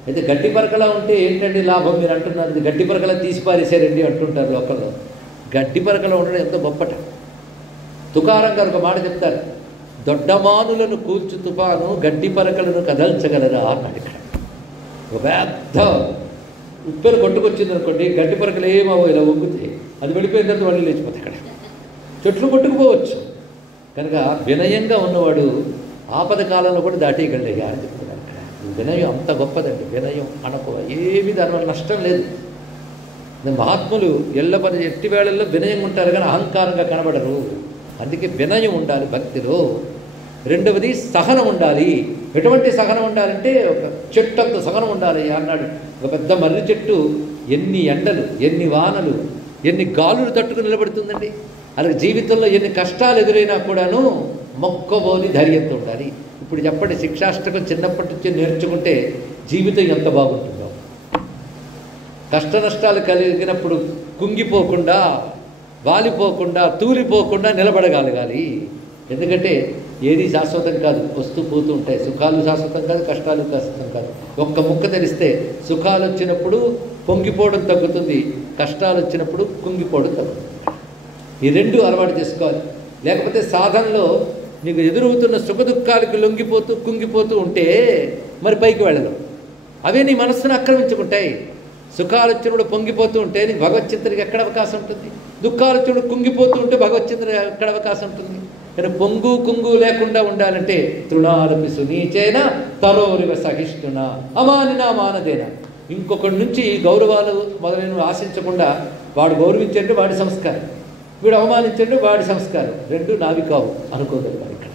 అయితే గడ్డి పరకలా ఉంటే ఏంటండి లాభం మీరు అంటున్నారు, ఇది గడ్డి పరకలా తీసి పారేశారండి అంటుంటారు లోకల్లో. గడ్డి పరకలో ఉండడం ఎంతో గొప్పట. తుకారం గారు ఒక మాట చెప్తారు, దొడ్డమానులను కూల్చు తుఫాను గడ్డి పరకలను కదల్చగలరా అన్నాడు. ఇక్కడ ఒక పెద్ద ఉప్పెను కొట్టుకొచ్చింది అనుకోండి, గడ్డి పరకలు ఏమో ఇలా ఒగ్గుతాయి, అది వెళ్ళిపోయిన తర్వాత వాళ్ళు లేచిపోతాయి. అక్కడ చెట్లు కొట్టుకుపోవచ్చు. కనుక వినయంగా ఉన్నవాడు ఆపద కాలంలో కూడా దాటేయగలే అని చెప్తున్నారు. వినయం అంత గొప్పదండి. వినయం అనుకో ఏమి దానివల్ల నష్టం లేదు. మహాత్ములు ఎల్లపరి ఎట్టి వేళల్లో వినయంగా ఉంటారు కానీ అహంకారంగా కనబడరు. అందుకే వినయం ఉండాలి భక్తిలో. రెండవది సహనం ఉండాలి. ఎటువంటి సహనం ఉండాలంటే ఒక చెట్టు అంత సహనం ఉండాలి అన్నాడు. ఒక పెద్ద మర్రి చెట్టు ఎన్ని ఎండలు, ఎన్ని వానలు, ఎన్ని గాలులు తట్టుకుని నిలబడుతుందండి. అలాగే జీవితంలో ఎన్ని కష్టాలు ఎదురైనా కూడాను మొక్కబోని ధైర్యంతో ఉండాలి. ఇప్పుడు చెప్పండి, శిక్షాష్టకం చిన్నప్పటి నుంచి నేర్చుకుంటే జీవితం ఎంత బాగుంటుందో. కష్ట నష్టాలు కలిగినప్పుడు కుంగిపోకుండా, వాలిపోకుండా, తూలిపోకుండా నిలబడగలగాలి. ఎందుకంటే ఏది శాశ్వతం కాదు, వస్తూ పోతూ ఉంటాయి. సుఖాలు శాశ్వతం కాదు, కష్టాలు శాశ్వతం కాదు. ఒక్క ముక్క తెలిస్తే సుఖాలు వచ్చినప్పుడు పొంగిపోవడం తగ్గుతుంది, కష్టాలు వచ్చినప్పుడు కుంగిపోవడం తగ్గుతుంది. ఈ రెండు అలవాటు చేసుకోవాలి. లేకపోతే సాధనలో నీకు ఎదురవుతున్న సుఖదుఖాలకి లొంగిపోతూ కుంగిపోతూ ఉంటే మరి పైకి వెళ్ళదు. అవే నీ మనస్సును ఆక్రమించుకుంటాయి. సుఖాలు వచ్చినప్పుడు పొంగిపోతూ ఉంటే నీకు భగవచ్చింతనకి ఎక్కడ అవకాశం ఉంటుంది? దుఃఖాలు వచ్చినప్పుడు కుంగిపోతూ ఉంటే భగవచ్చింతన ఎక్కడ అవకాశం ఉంటుంది? కానీ పొంగు కుంగు లేకుండా ఉండాలంటే తృణాలపి సునీచేన తరోరివ సహిష్ణున అమానినా మానదేన. ఇంకొకటి నుంచి గౌరవాలు మొదలైనవి ఆశించకుండా వాడు గౌరవించండి వాడి సంస్కారం, వీడు అవమానించండి వాడి సంస్కారం, రెండు నావి కావు అనుకోగలరు. ఇక్కడ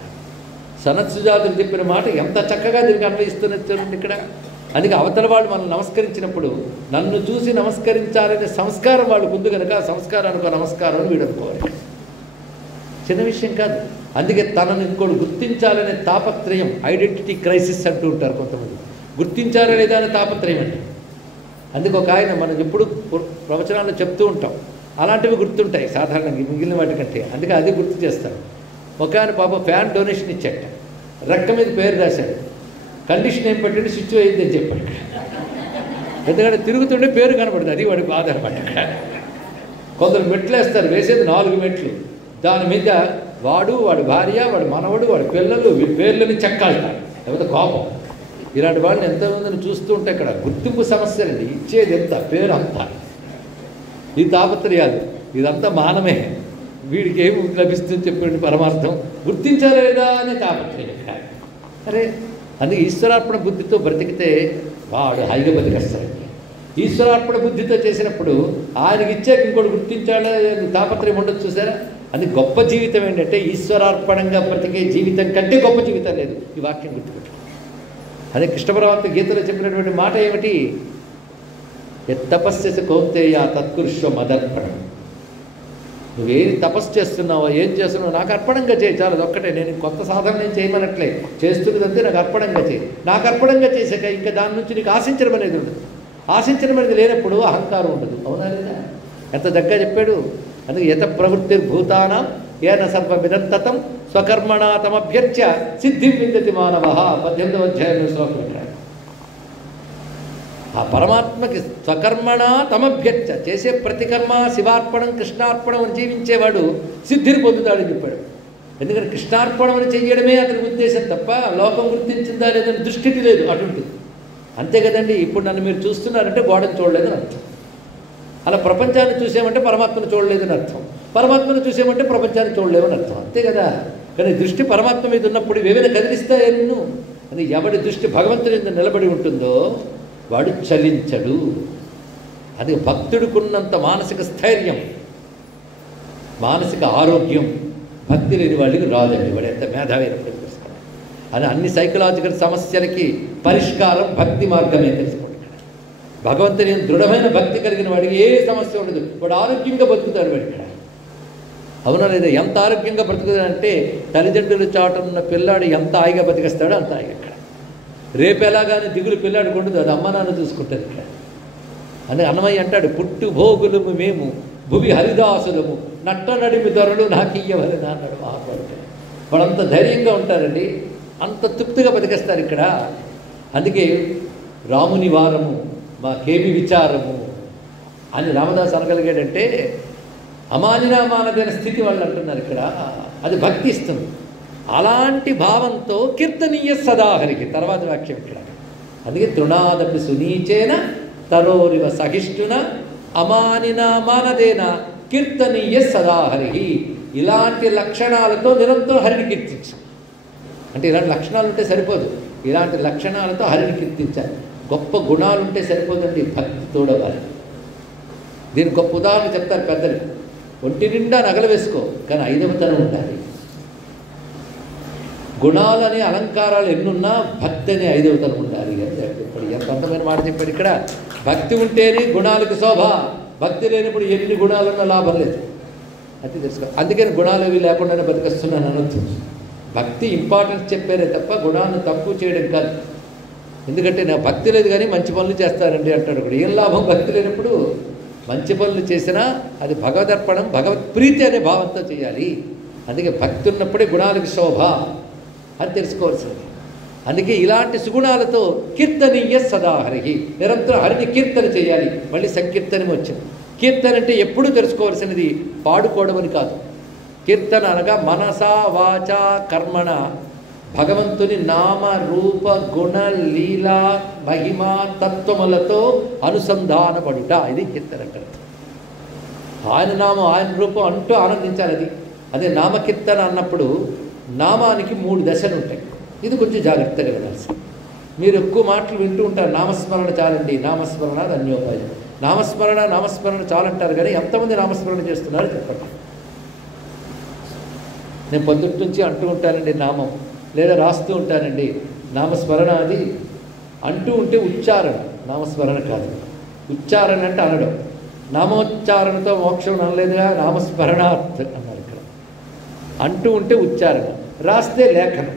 సనత్సుజాతులు చెప్పిన మాట ఎంత చక్కగా దీనికి అన్వయిస్తున్నట్టు ఇక్కడ. అందుకే అవతల వాళ్ళు మనం నమస్కరించినప్పుడు నన్ను చూసి నమస్కరించాలనే సంస్కారం వాళ్ళకు ఉంది కనుక ఆ సంస్కారానికి నమస్కారం అని వీడు అనుకోవాలి. చిన్న విషయం కాదు. అందుకే తనను ఇంకోటి గుర్తించాలనే తాపత్రయం, ఐడెంటిటీ క్రైసిస్ అంటూ ఉంటారు కొంతమంది. గుర్తించాలా లేదా అనే తాపత్రయం అండి. అందుకు ఒక ఆయన మనం ఎప్పుడు ప్రవచనాల్లో చెప్తూ ఉంటాం, అలాంటివి గుర్తుంటాయి సాధారణంగా మిగిలిన వాటికంటే. అందుకే అది గుర్తు చేస్తాను. ఒక ఆయన పాప ఫ్యాన్ డొనేషన్ ఇచ్చాట, రెక్క మీద పేరు రాశాడు, కండిషన్ ఏం పెట్టండి స్విచ్ అయ్యింది అని చెప్పాడు. ఎందుకంటే తిరుగుతుండే పేరు కనపడుతుంది, అది వాడికి బాధ అనమాట. కొందరు మెట్లు వేస్తారు, వేసేది 4 మెట్లు, దాని మీద వాడి భార్య, వాడి మనవడు, వాడి పిల్లలు పేర్లని చెక్కాళ్తారు, లేకపోతే కోపం. ఇలాంటి వాళ్ళని ఎంతమందిని చూస్తూ ఉంటే ఇక్కడ గుర్తింపు సమస్యలండి. ఇచ్చేది ఎంత, పేరు అంతా, ఈ తాపత్రయాలు, ఇదంతా మానమే. వీడికి ఏమి లభిస్తుంది చెప్పండి పరమార్థం? గుర్తించారా లేదా అనే తాపత్రయం. అరే అందుకే ఈశ్వరార్పణ బుద్ధితో బ్రతికితే వాడు హాయిగా బతికేస్తాడండి. ఈశ్వరార్పణ బుద్ధితో చేసినప్పుడు ఆయనకి ఇచ్చాక ఇంకోటి గుర్తించాడా తాపత్రయం ఉండదు. చూసారా? అది గొప్ప జీవితం ఏంటంటే ఈశ్వరార్పణంగా బ్రతికే జీవితం కంటే గొప్ప జీవితం లేదు. ఈ వాక్యం గుర్తుపెట్టు. అదే కృష్ణ పరమాత్మ గీతలో చెప్పినటువంటి మాట ఏమిటి? తపస్సు కౌంతేయ తత్కృష్వ మదర్పణం. నువ్వేది తపస్సు చేస్తున్నావో, ఏం చేస్తున్నావో నాకు అర్పణంగా చేయి, చాలు. ఒక్కటే, నేను కొత్త సాధన నేను చేయమనట్లే, చేస్తున్నదంతే నాకు అర్పణంగా చేయి. నాకు అర్పణంగా చేసాక ఇంకా దాని నుంచి నీకు ఆశించడం అనేది ఉండదు. ఆశించడం అనేది లేనప్పుడు అహంకారం ఉండదు. అవునా లేదా? ఎంత దగ్గర చెప్పాడు. అందుకే యత ప్రవృత్తిర్భూతానాం ఏన సర్వమిదంతతం స్వకర్మణా తమభ్యర్చ్య సిద్ధిం విందతి మానవ. 18వ అధ్యాయంలో శ్లోకం ఇక్కడ. ఆ పరమాత్మకి స్వకర్మణ తమభ్యర్చ, చేసే ప్రతి కర్మ శివార్పణం కృష్ణార్పణం అని జీవించేవాడు సిద్ధిని పొందుతాడని చెప్పాడు. ఎందుకంటే కృష్ణార్పణం అని చెయ్యడమే అతని ఉద్దేశం తప్ప లోకం గుర్తించిందా లేదని దృష్టికి లేదు. అటుంటుంది. అంతే కదండి. ఇప్పుడు నన్ను మీరు చూస్తున్నారంటే గోడను చూడలేదని అర్థం. అలా ప్రపంచాన్ని చూసామంటే పరమాత్మను చూడలేదని అర్థం. పరమాత్మను చూసామంటే ప్రపంచాన్ని చూడలేమని అర్థం. అంతే కదా. కానీ దృష్టి పరమాత్మ మీద ఉన్నప్పుడు ఏమైనా కదిలిస్తాయా నిన్ను? అని ఎవడి దృష్టి భగవంతుని మీద నిలబడి ఉంటుందో వాడు చలించడు. అది భక్తుడికున్నంత మానసిక స్థైర్యం, మానసిక ఆరోగ్యం భక్తి లేని వాళ్ళకి రాదండి. వాడు ఎంత మేధావైనప్పుడు తెలుసుకోండి. అని అన్ని సైకలాజికల్ సమస్యలకి పరిష్కారం భక్తి మార్గమే తెలుసుకోండి. భగవంతుని దృఢమైన భక్తి కలిగిన వాడికి ఏ సమస్య ఉండదు. వాడు ఆరోగ్యంగా బతుకుతాడు. వాడు ఇక్కడ అవునా లేదా? ఎంత ఆరోగ్యంగా బ్రతుకుతాడంటే తల్లిదండ్రులు చాటున్న పిల్లాడు ఎంత హాయిగా బతికేస్తాడో అంత హాయిగా ఇక్కడ. రేపు ఎలాగానే దిగులు పిల్లాడు కొండదు, అది అమ్మ నాన్న చూసుకుంటుంది ఇక్కడ. అని అన్నమయ్య అంటాడు, పుట్టు భోగులము మేము భువి హరిదాసులము నట్ట నడిమి ధరలు నాకియ్యవలని అన్నాడు మహాత్ముడు. వాళ్ళంత ధైర్యంగా ఉంటారండి, అంత తృప్తిగా బతికేస్తారు ఇక్కడ. అందుకే రాముని వారము మాకేమి విచారము అని రామదాస్ అనగలిగాడంటే అమానినా మానదైన స్థితి వాళ్ళు అంటున్నారు ఇక్కడ. అది భక్తి ఇస్తుంది. అలాంటి భావంతో కీర్తనీయ సదాహరికి తర్వాత వాక్యం ఇక్కడ. అందుకే తృణాదపి సునీచేన తరోరివ సహిష్ణున అమానినా మానదేన కీర్తనీయ సదాహరి. ఇలాంటి లక్షణాలతో నిరంతరం హరిని కీర్తించు. అంటే ఇలాంటి లక్షణాలు ఉంటే సరిపోదు, ఇలాంటి లక్షణాలతో హరిని కీర్తించాలి. గొప్ప గుణాలుంటే సరిపోదండి, భక్తి తోడవాలి. దీని గొప్ప ఉదాహరణ చెప్తారు పెద్దలు. ఒంటి నిండా నగలు వేసుకో, కానీ 5వతనం ఉండాలి. గుణాలని అలంకారాలు ఎన్నున్నా భక్తి అనే 5వతనం ఉండాలి అని చెప్పాడు. ఎంత అందమైన మాట చెప్పాడు ఇక్కడ. భక్తి ఉంటేనే గుణాలకు శోభ, భక్తి లేనప్పుడు ఎన్ని గుణాలున్నా లాభం లేదు. అది తెలుసుకో. అందుకని గుణాలు ఇవి లేకుండానే బతికేస్తున్నాను అనొచ్చు. భక్తి ఇంపార్టెన్స్ చెప్పారే తప్ప గుణాలను తక్కువ చేయడం కాదు. ఎందుకంటే నా భక్తి లేదు కానీ మంచి పనులు చేస్తానండి అంటాడు. కూడా ఏం లాభం భక్తి లేనప్పుడు? మంచి పనులు చేసినా అది భగవదర్పణం, భగవత్ ప్రీతి అనే భావంతో చేయాలి. అందుకే భక్తి ఉన్నప్పుడే గుణాలకు శోభ అని తెలుసుకోవాల్సింది. అందుకే ఇలాంటి సుగుణాలతో కీర్తనీయ సదాహరి, నిరంతరం హరిని కీర్తన చేయాలి. మళ్ళీ సంకీర్తనం వచ్చింది. కీర్తన అంటే ఎప్పుడూ తెలుసుకోవాల్సినది పాడుకోవడం అని కాదు. కీర్తన అనగా మనసా వాచా కర్మణ భగవంతుని నామ రూప గుణ లీలా మహిమా తత్వములతో అనుసంధానపడుట, ఇది కీర్తన అంటారు. ఆయన నామం ఆయన రూపం అంటూ ఆనందించాలి. అదే నామకీర్తన అన్నప్పుడు నామానికి 3 దశలు ఉంటాయి. ఇది కొంచెం జాగ్రత్తగా వినాల్సి. మీరు ఎక్కువ మాటలు వింటూ ఉంటారు, నామస్మరణ చాలండి, నామస్మరణ ధన్యోపాయం, నామస్మరణ చాలంటారు. కానీ ఎంతమంది నామస్మరణ చేస్తున్నారు చెప్పండి. నేను పొద్దుటి నుంచి అంటూ ఉంటానండి నామం, లేదా రాస్తూ ఉంటానండి నామస్మరణ. అది అంటూ ఉంటే ఉచ్చారణ, నామస్మరణ కాదు. ఉచ్చారణ అంటే అనడం. నామోచ్చారణతో మోక్షం అనలేదుగా, నామస్మరణార్థ్ అన్నారు ఇక్కడ. అంటూ ఉంటే ఉచ్చారణ, రాస్తే లేఖనం.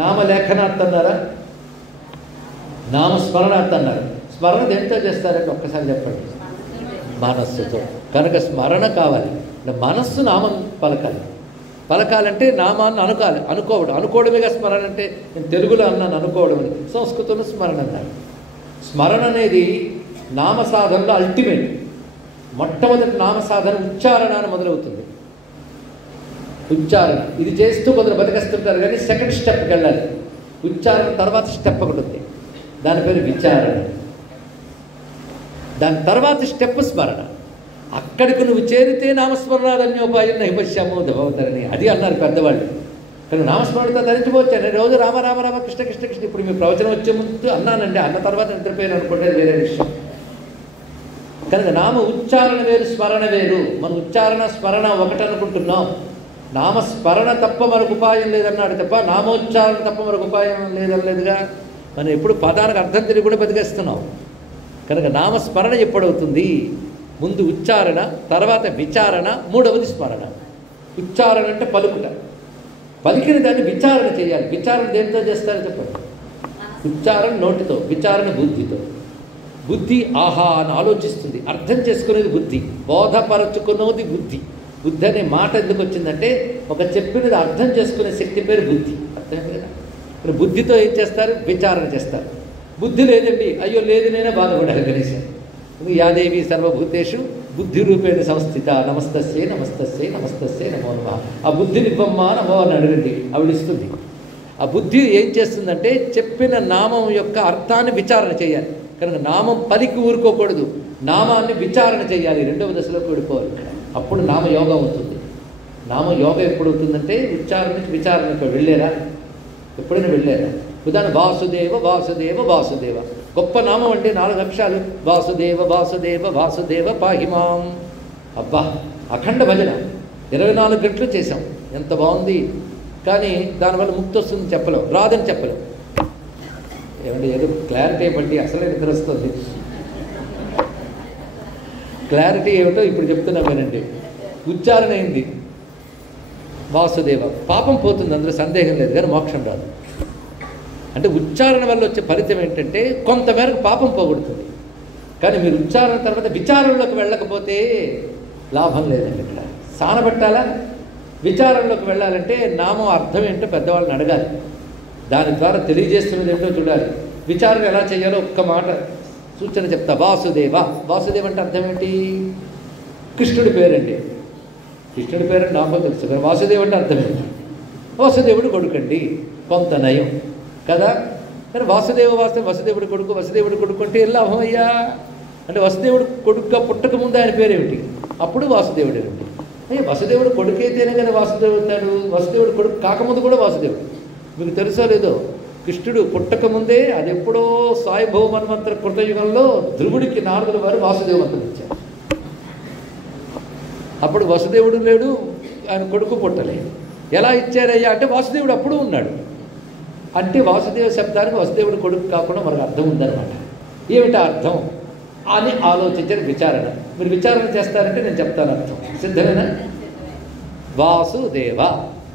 నామలేఖనార్థ్ అన్నారా, నామస్మరణార్థ్ అన్నారు. స్మరణ దేంతో చేస్తారంటే ఒక్కసారి చెప్పండి, మనస్సుతో. కనుక స్మరణ కావాలి, మనస్సు నామం పలకాలంటే నామాన్ని అనుకోవడమేగా స్మరణ అంటే. నేను తెలుగులో అన్నాను అనుకోవడం అని, సంస్కృతంలో స్మరణ అన్నారు. స్మరణ అనేది నామ సాధనలో అల్టిమేట్. మొట్టమొదటి నామ సాధన ఉచ్చారణ అని మొదలవుతుంది. ఉచ్చారణ ఇది చేస్తూ కొందరు బతికేస్తుంటారు, కానీ సెకండ్ స్టెప్కి వెళ్ళాలి. ఉచ్చారణ తర్వాత స్టెప్ ఒకటి ఉంది, దాని పేరు విచారణ. దాని తర్వాత స్టెప్ స్మరణ. అక్కడికి నువ్వు చేరితే నామస్మరణాధన్యోపాయం నైపశ్యామో భవతరణి, అది అన్నారు పెద్దవాళ్ళు. కానీ నామస్మరణతో ధరించిపోవచ్చు. నేను రోజు రామ రామ రామ కృష్ణ కృష్ణ కృష్ణ. ఇప్పుడు మీ ప్రవచనం వచ్చే ముందు అన్నానండి, అన్న తర్వాత నిద్రపోయాను అనుకుంటే వేరే విషయం. కనుక నామ ఉచ్చారణ వేరు, స్మరణ వేరు. మనం ఉచ్చారణ స్మరణ ఒకటి అనుకుంటున్నాం. నామస్మరణ తప్ప మరొక ఉపాయం లేదన్నాడు తప్ప నామోచ్చారణ తప్ప మరొక ఉపాయం లేదనలేదుగా. మనం ఎప్పుడు పదానికి అర్థం తెలియ కూడా బతికేస్తున్నాం. కనుక నామస్మరణ ఎప్పుడవుతుంది? ముందు ఉచ్చారణ, తర్వాత విచారణ, మూడవది స్మరణ. ఉచ్చారణ అంటే పలుకుట, పలికిన దాన్ని విచారణ చేయాలి. విచారణ దేంతో చేస్తారో చెప్పండి. ఉచ్చారణ నోటితో, విచారణ బుద్ధితో. బుద్ధి ఆహా అని ఆలోచిస్తుంది, అర్థం చేసుకునేది బుద్ధి, బోధపరచుకున్నది బుద్ధి. బుద్ధి అనే మాట ఎందుకు వచ్చిందంటే ఒక చెప్పినది అర్థం చేసుకునే శక్తి పేరు బుద్ధి. అర్థమైంది కదా. ఇప్పుడు బుద్ధితో ఏం చేస్తారు? విచారణ చేస్తారు. బుద్ధి లేదండి, అయ్యో లేదు నేనే బాధపడాలి గణేశం. యాదేవి సర్వభూతేషు బుద్ధి రూపేణ సంస్థిత నమస్తస్యే నమస్తస్యే నమస్తస్యే నమో నమః. ఆ బుద్ధిని ఇవ్వమ్మా నమో అని అడగండి, ఆవిడ ఇస్తుంది. ఆ బుద్ధి ఏం చేస్తుందంటే చెప్పిన నామం యొక్క అర్థాన్ని విచారణ చేయాలి. కనుక నామం పలికి ఊరుకోకూడదు, నామాన్ని విచారణ చేయాలి. రెండవ దశలోకి వెళ్ళిపోవాలి. అప్పుడు నామయోగం అవుతుంది. నామయోగం ఎప్పుడు అవుతుందంటే ఉచ్చారణ నుంచి విచారణకు వెళ్ళారా? ఎప్పుడైనా వెళ్ళారా? ఉదాహరణ వాసుదేవ వాసుదేవ వాసుదేవ, గొప్ప నామం అంటే 4 అక్షరాలు. వాసుదేవ వాసుదేవ వాసుదేవ పాహిమాం. అబ్బా, అఖండ భజన 24 గంటలు చేశాం, ఎంత బాగుంది. కానీ దానివల్ల ముక్తి వస్తుంది చెప్పలేం, రాదని చెప్పలేం. ఏమంటే ఏదో క్లారిటీ ఇవ్వండి, అసలే నిద్ర వస్తుంది. క్లారిటీ ఏమిటో ఇప్పుడు చెప్తున్నాం వినండి. ఉచ్చారణ అయింది వాసుదేవ, పాపం పోతుంది, అందులో సందేహం లేదు, కానీ మోక్షం రాదు. అంటే ఉచ్చారణ వల్ల వచ్చే ఫలితం ఏంటంటే కొంతమేరకు పాపం పోగొడుతుంది. కానీ మీరు ఉచ్చారణ తర్వాత విచారణలోకి వెళ్ళకపోతే లాభం లేదండి. ఇక్కడ సానబట్టాలా? విచారణలోకి వెళ్ళాలంటే నామం అర్థం ఏంటో పెద్దవాళ్ళని అడగాలి, దాని ద్వారా తెలియజేస్తున్నది ఏంటో చూడాలి. విచారణ ఎలా చేయాలో ఒక్క మాట సూచన చెప్తా. వాసుదేవ, వాసుదేవ అంటే అర్థం ఏంటి? కృష్ణుడి పేరండి. కృష్ణుడి పేరు నాకు తెలుసు, కానీ వాసుదేవ అంటే అర్థం ఏంటి? వాసుదేవుడు కొడుకండి, కొంత నయం కదా. కానీ వసుదేవుడు కొడుకు అంటే ఏం లాభం అయ్యా? అంటే వసుదేవుడు కొడుకుగా పుట్టక ముందు ఆయన పేరేమిటి? అప్పుడు వాసుదేవుడు ఏమిటి? అయ్యే వసుదేవుడు కొడుకైతేనే కానీ వాసుదేవుడు అవుతాడు. వసుదేవుడు కొడుకు కాకముందు కూడా వాసుదేవుడు. మీకు తెలుసో లేదో, కృష్ణుడు పుట్టకముందే, అది ఎప్పుడో సాయిభౌ మన్వంతర కృతయుగంలో ధ్రువుడికి నారదుల వారు వాసుదేవ మంత్రం ఇచ్చారు. అప్పుడు వసుదేవుడు లేడు, ఆయన కొడుకు పుట్టలేదు. ఎలా ఇచ్చారయ్యా అంటే వాసుదేవుడు అప్పుడు ఉన్నాడు. అంటే వాసుదేవ శబ్దానికి వసుదేవుడు కొడుకు కాకుండా మనకు అర్థం ఉందన్నమాట. ఏమిటా అర్థం అని ఆలోచించిన విచారణ. మీరు విచారణ చేస్తారంటే నేను చెప్తాను అర్థం. సిద్ధమేనా? వాసుదేవ,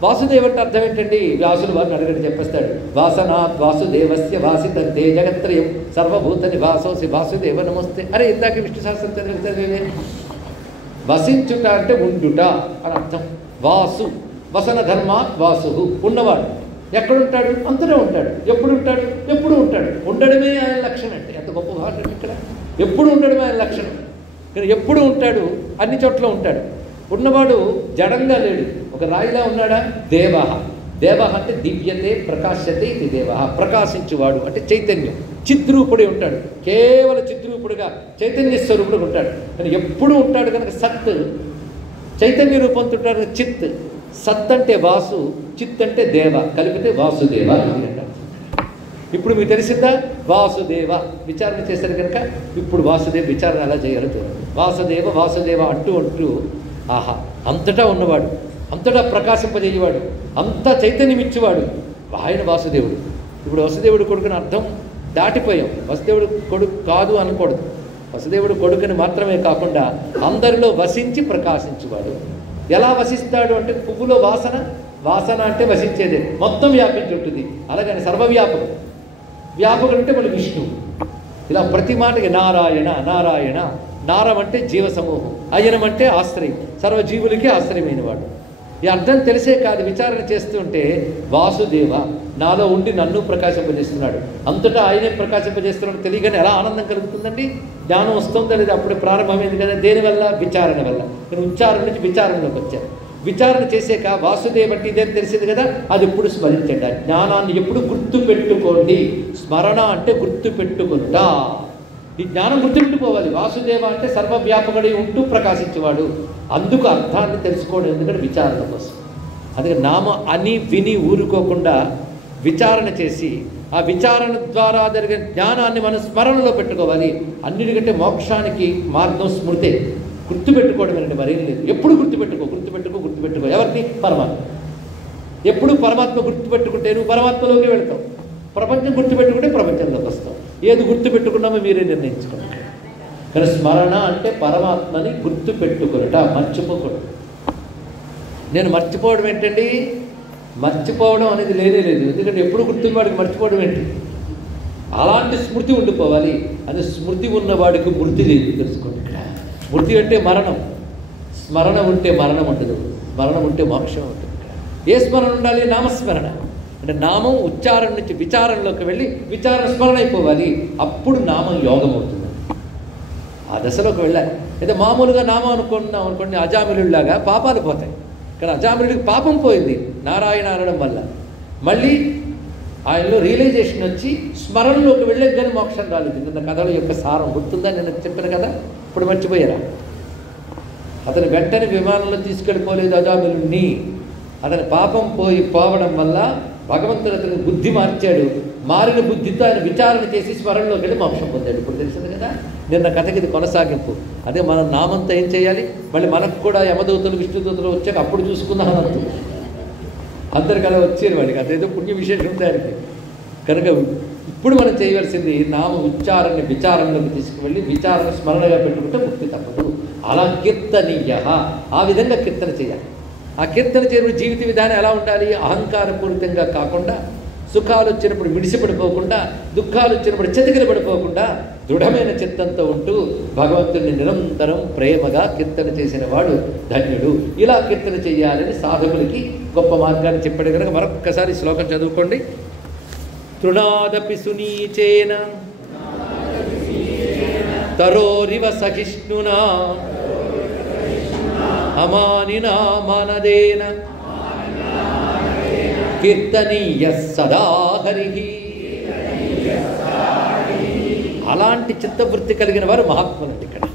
వాసుదేవ అంటే అర్థం ఏంటండి? వ్యాసులు వారిని అడగండి, చెప్పేస్తాడు. వాసనాత్ వాసుదేవస్య వాసితంతే జగత్రయం సర్వభూత నివాసోసి వాసుదేవ నమస్తే. అరే ఇందాక విష్ణు సహస్రం చదివితే వసించుట అంటే ఉండుట అని అర్థం. వాసు వసన ధర్మాత్ వాసు, ఉన్నవాడు. ఎక్కడుంటాడు? అంతలో ఉంటాడు. ఎప్పుడు ఉంటాడు? ఎప్పుడు ఉంటాడు. ఉండడమే ఆయన లక్షణం. అంటే ఎంత గొప్ప భాష ఇక్కడ. ఎప్పుడు ఉండడమే ఆయన లక్షణం. కానీ ఎప్పుడు ఉంటాడు, అన్ని చోట్ల ఉంటాడు. ఉన్నవాడు జడంగా లేడు, ఒక రాయిలా ఉన్నాడా? దేవ. దేవ అంటే దివ్యతే ప్రకాశ్యతే ఇది దేవ. ప్రకాశించువాడు అంటే చైతన్యం, చిద్రూపుడే ఉంటాడు. కేవలం చిద్రూపుడుగా చైతన్య స్వరూపుడుగా ఉంటాడు. కానీ ఎప్పుడు ఉంటాడు కనుక సత్, చైతన్య రూపంతో ఉంటాడు. చిత్, సత్ అంటే వాసు, చిత్ అంటే దేవ, కలిపితే వాసుదేవ అంటారు. ఇప్పుడు మీకు తెలిసిందా? వాసుదేవ విచారణ చేశారు కనుక ఇప్పుడు వాసుదేవ విచారణ ఎలా చేయాలో చూడండి. వాసుదేవ వాసుదేవ అంటూ అంటూ ఆహా, అంతటా ఉన్నవాడు, అంతటా ప్రకాశింపజేయవాడు, అంతా చైతన్యం ఇచ్చేవాడు ఆయన వాసుదేవుడు. ఇప్పుడు వసుదేవుడు కొడుకుని అర్థం దాటిపోయాం. వసుదేవుడు కొడుకు కాదు అనకూడదు. వసుదేవుడు కొడుకుని మాత్రమే కాకుండా అందరిలో వసించి ప్రకాశించేవాడు. ఎలా వసిస్తాడు అంటే పువ్వులో వాసన, వాసన అంటే వసించేదే, మొత్తం వ్యాపించి ఉంటుంది. అలాగని సర్వవ్యాపకం. వ్యాపకుడు అంటే మళ్ళీ విష్ణువు. ఇలా ప్రతి మాటకి నారాయణ నారాయణ. నారం అంటే జీవ సమూహం, అయనం అంటే ఆశ్రయం, సర్వజీవులకి ఆశ్రయమైన వాడు. ఈ అర్థం తెలిసే కాదు విచారణ చేస్తుంటే వాసుదేవ నాలో ఉండి నన్ను ప్రకాశింపజేస్తున్నాడు, అంతటా ఆయనే ప్రకాశింపజేస్తున్నాడు తెలియగానే ఎలా ఆనందం కలుగుతుందండి. జ్ఞానం వస్తుందా లేదా? అప్పుడే ప్రారంభమైంది కదా. దేనివల్ల? విచారణ వల్ల. నేను ఉచ్చారణ నుంచి విచారణలోకి వచ్చాను. విచారణ చేసాక వాసుదేవ అంటే ఇదేం తెలిసింది కదా, అది ఎప్పుడు స్మరించండి. ఆ జ్ఞానాన్ని ఎప్పుడు గుర్తు పెట్టుకోండి. స్మరణ అంటే గుర్తు పెట్టుకుంటా. ఈ జ్ఞానం గుర్తుపెట్టుకోవాలి. వాసుదేవ అంటే సర్వవ్యాపకుడి ఉంటూ ప్రకాశించేవాడు. అందుకు అర్థాన్ని తెలుసుకోవడం ఎందుకంటే విచారణ కోసం. అందుకే నామ అని విని ఊరుకోకుండా విచారణ చేసి ఆ విచారణ ద్వారా జరిగే జ్ఞానాన్ని మనం స్మరణలో పెట్టుకోవాలి. అన్నిటికంటే మోక్షానికి మార్గం స్మృతే. గుర్తుపెట్టుకోవడం మరేం లేదు. ఎప్పుడు గుర్తుపెట్టుకో ఎవరిని? పరమాత్మ. ఎప్పుడు పరమాత్మ గుర్తుపెట్టుకుంటే నువ్వు పరమాత్మలోకి వెళ్తావు. ప్రపంచం గుర్తుపెట్టుకుంటే ప్రపంచంలోకి వస్తావు. ఏది గుర్తుపెట్టుకున్నామో మీరే నిర్ణయించుకోండి. కానీ స్మరణ అంటే పరమాత్మని గుర్తుపెట్టుకునట, మర్చిపోకూడదు. నేను మర్చిపోవడం ఏంటండి? మర్చిపోవడం అనేది లేనే లేదు. ఎందుకంటే ఎప్పుడు గుర్తున్నవాడికి మర్చిపోవడం ఏంటి? అలాంటి స్మృతి ఉండిపోవాలి. అది స్మృతి ఉన్నవాడికి మృతి లేదు, తెలుసుకోండి. ఇక్కడ మృతి అంటే మరణం. స్మరణ ఉంటే మరణం ఉండదు, మరణం ఉంటే మోక్షం ఉంటుంది. ఏ స్మరణ ఉండాలి? నామస్మరణ. అంటే నామం ఉచ్చారణ నుంచి విచారణలోకి వెళ్ళి విచారణ స్మరణ అయిపోవాలి. అప్పుడు నామం యోగం అవుతుంది. ఆ దశలోకి వెళ్ళాలి. అయితే మామూలుగా నామం అనుకున్నాం అనుకోండి, అజామిలులాగా పాపాలు పోతాయి. కానీ అజామిలుడికి పాపం పోయింది నారాయణ అనడం వల్ల. మళ్ళీ ఆయనలో రియలైజేషన్ వచ్చి స్మరణలోకి వెళ్ళే కానీ మోక్షం రాలేదు. నిన్న కథల యొక్క సారం గుర్తుందా? నేను చెప్పాను కదా, ఇప్పుడు మర్చిపోయారా? అతను వెంటనే విమానంలో తీసుకెళ్ళిపోలేదు అజామిలుడిని. అతని పాపం పోవడం వల్ల భగవంతుడు అతని బుద్ధి మార్చాడు. మారిన బుద్ధితో ఆయన విచారణ చేసి స్మరణలోకి వెళ్ళి మోక్షం పొందాడు. ఇప్పుడు తెలిసింది కదా. నిన్న కథకి ఇది కొనసాగింపు. అదే మనం నామంతా ఏం చేయాలి? మళ్ళీ మనకు కూడా యమదూతలు విష్ణుదూతలు వచ్చాక అప్పుడు చూసుకుందాం అనొద్దు. అందరికి అలా వచ్చేది వాడికి, అదేదో పుణ్య విశేషం ఉంది ఆయనకి. కనుక ఇప్పుడు మనం చేయవలసింది నామ ఉచ్చారణని విచారణలోకి తీసుకువెళ్ళి విచారణ స్మరణగా పెట్టుకుంటే ముక్తి తప్పదు. అలా కీర్తనీయ, ఆ విధంగా కీర్తన చేయాలి. ఆ కీర్తన చేయడం జీవిత విధానం ఎలా ఉండాలి? అహంకారపూరితంగా కాకుండా, సుఖాలు వచ్చినప్పుడు మిడిసిపడిపోకుండా, దుఃఖాలు వచ్చినప్పుడు చెతికిలపడిపోకుండా దృఢమైన చిత్తంతో ఉంటూ భగవంతుడిని నిరంతరం ప్రేమగా కీర్తన చేసిన వాడు ధన్యుడు. ఇలా కీర్తన చేయాలని సాధకులకి గొప్ప మార్గాన్ని చెప్పాడు కనుక మరొక్కసారి శ్లోకం చదువుకోండి. తృణాదపి సునీచేన తరోరివ సహిష్ణునా అమానినా మానదేన కీర్తనీయ సదా హరిః. అలాంటి చిత్తవృత్తి కలిగిన వారు మహాత్ములు అండి. ఇక్కడ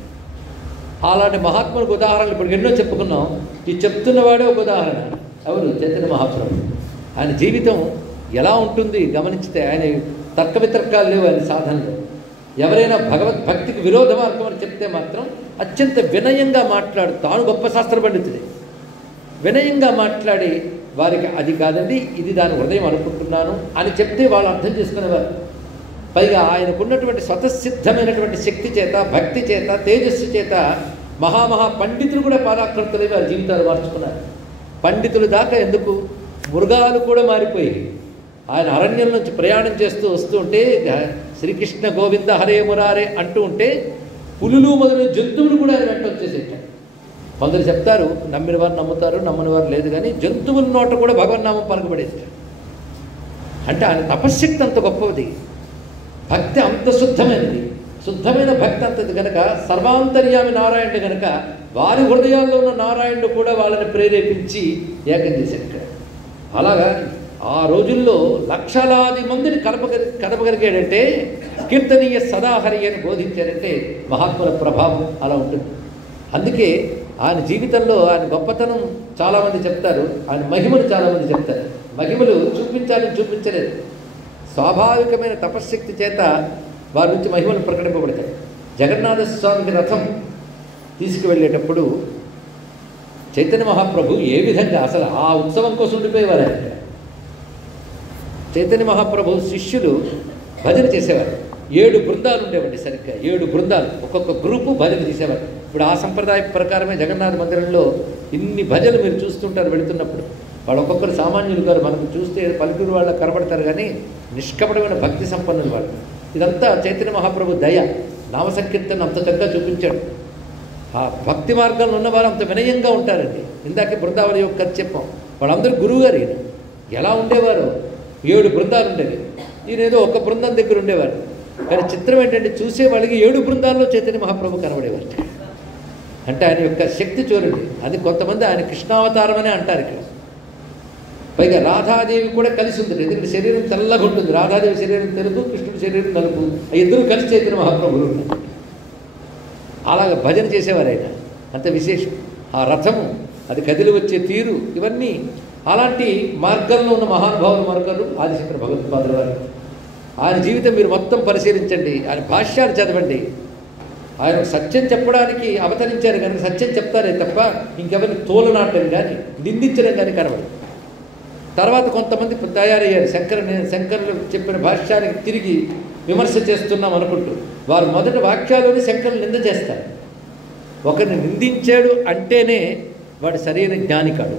అలాంటి మహాత్ములకు ఉదాహరణలు ఇప్పుడు ఎన్నో చెప్పుకున్నాం. ఈ చెప్తున్నవాడే ఒక ఉదాహరణ. ఎవరు? చైతన్య మహాప్రభు. ఆయన జీవితం ఎలా ఉంటుంది గమనించితే ఆయన తర్క వితర్కాలు లేవు ఆయన సాధనలో. ఎవరైనా భగవద్భక్తికి విరోధ మార్గం అని చెప్తే మాత్రం అత్యంత వినయంగా మాట్లాడు. తాను గొప్ప శాస్త్ర పండితుడే. వినయంగా మాట్లాడి వారికి అది కాదండి, ఇది దాని హృదయం అనుకుంటున్నాను అని చెప్తే వాళ్ళు అర్థం చేసుకునేవారు. పైగా ఆయనకున్నటువంటి స్వతసిద్ధమైనటువంటి శక్తి చేత, భక్తి చేత, తేజస్సు చేత మహామహా పండితులు కూడా పారాక్రతులై వారి జీవితాలు మార్చుకున్నారు. పండితులు దాకా ఎందుకు, మృగాలు కూడా మారిపోయాయి. ఆయన అరణ్యం నుంచి ప్రయాణం చేస్తూ వస్తూ ఉంటే శ్రీకృష్ణ గోవింద హరే మురారే అంటూ ఉంటే పులులు మొదలైన జంతువులు కూడా ఆయన వెంట వచ్చేసేట. కొందరు చెప్తారు, నమ్మిన వారు నమ్ముతారు, నమ్మని వారు లేదు, కానీ జంతువుల నోట కూడా భగవన్నామం పలకబడేసారు. అంటే ఆయన తపశ్శక్తి అంత గొప్పది, భక్తి అంత శుద్ధమైనది, శుద్ధమైన భక్తి అంతది కనుక సర్వాంతర్యామి నారాయణుడు కనుక వారి హృదయాల్లో ఉన్న నారాయణుడు కూడా వాళ్ళని ప్రేరేపించి ఏకం చేశాడు ఇక్కడ. అలాగా ఆ రోజుల్లో లక్షలాది మందిని కలపగలిగాడంటే కీర్తనీయ సదాహరి అని బోధించారంటే మహాత్ముల ప్రభావం అలా ఉంటుంది. అందుకే ఆయన జీవితంలో ఆయన గొప్పతనం చాలామంది చెప్తారు, ఆయన మహిమలు చాలామంది చెప్తారు. మహిమలు చూపించాలని చూపించలేదు, స్వాభావికమైన తపశ్శక్తి చేత వారి నుంచి మహిమలు ప్రకటింపబడతాయి. జగన్నాథ స్వామికి రథం తీసుకువెళ్ళేటప్పుడు చైతన్య మహాప్రభు ఏ విధంగా అసలు ఆ ఉత్సవం కోసం ఉండిపోయేవారు. ఆయన చైతన్య మహాప్రభు శిష్యులు భజన చేసేవారు. 7 బృందాలు ఉండేవండి, సరిగ్గా 7 బృందాలు, ఒక్కొక్క గ్రూపు భజన చేసేవారు. ఇప్పుడు ఆ సంప్రదాయ ప్రకారమే జగన్నాథ మందిరంలో ఇన్ని భజనలు మీరు చూస్తుంటారు వెళుతున్నప్పుడు. వాళ్ళు ఒక్కొక్కరు సామాన్యులు గారు, మనకు చూస్తే పల్లెటూరు వాళ్ళ కనబడతారు కానీ నిష్కపటమైన భక్తి సంపన్నులు వాళ్ళు. ఇదంతా చైతన్య మహాప్రభు దయ. నామ సంకీర్తన అంత చక్కగా చూపించాడు. ఆ భక్తి మార్గంలో ఉన్నవారు అంత వినయంగా ఉంటారండి. ఇందాకే బృందావళి యొక్క చెప్పాం, వాళ్ళందరూ గురువుగారు. ఈయన ఎలా ఉండేవారు, 7 బృందాలు ఉండేవి, ఈయన ఏదో ఒక బృందం దగ్గర ఉండేవారు. కానీ చిత్రం ఏంటంటే చూసే వాళ్ళకి 7 బృందాల్లో చైతన్య మహాప్రభు కనబడేవారు. అంటే ఆయన యొక్క శక్తి చూడండి. అది కొంతమంది ఆయన కృష్ణావతారం అనే అంటారు ఇక్కడ. పైగా రాధాదేవి కూడా కలిసి ఉంటుంది, ఎందుకంటే శరీరం తెల్లగా ఉంటుంది. రాధాదేవి శరీరం తెలుగు, కృష్ణుడి శరీరం నలుపు, ఇద్దరు కలిసి చైతన్య మహాప్రభులు ఉన్నారు. అలాగ భజన చేసేవారు ఆయన, అంత విశేషం. ఆ రథము అది కదిలి వచ్చే తీరు, ఇవన్నీ అలాంటి మార్గంలో ఉన్న మహానుభావులు మరొకరు ఆదిశంకర భగవత్పాదుల వారు. ఆయన జీవితం మీరు మొత్తం పరిశీలించండి, ఆయన భాష్యాలు చదవండి. ఆయన సత్యం చెప్పడానికి అవతరించారు కనుక సత్యం చెప్తారే తప్ప ఇంకెవరిని తోలనాటం కానీ నిందించడం కానీ కనబడదు. తర్వాత కొంతమంది తయారయ్యారు, శంకరులు చెప్పిన భాష్యానికి తిరిగి విమర్శ చేస్తున్నాం అనుకుంటూ. వారు మొదటి వాక్యాల్లోనే శంకరులు నింద చేస్తారు. ఒకరిని నిందించాడు అంటేనే వాడు సరైన జ్ఞాని కాడు.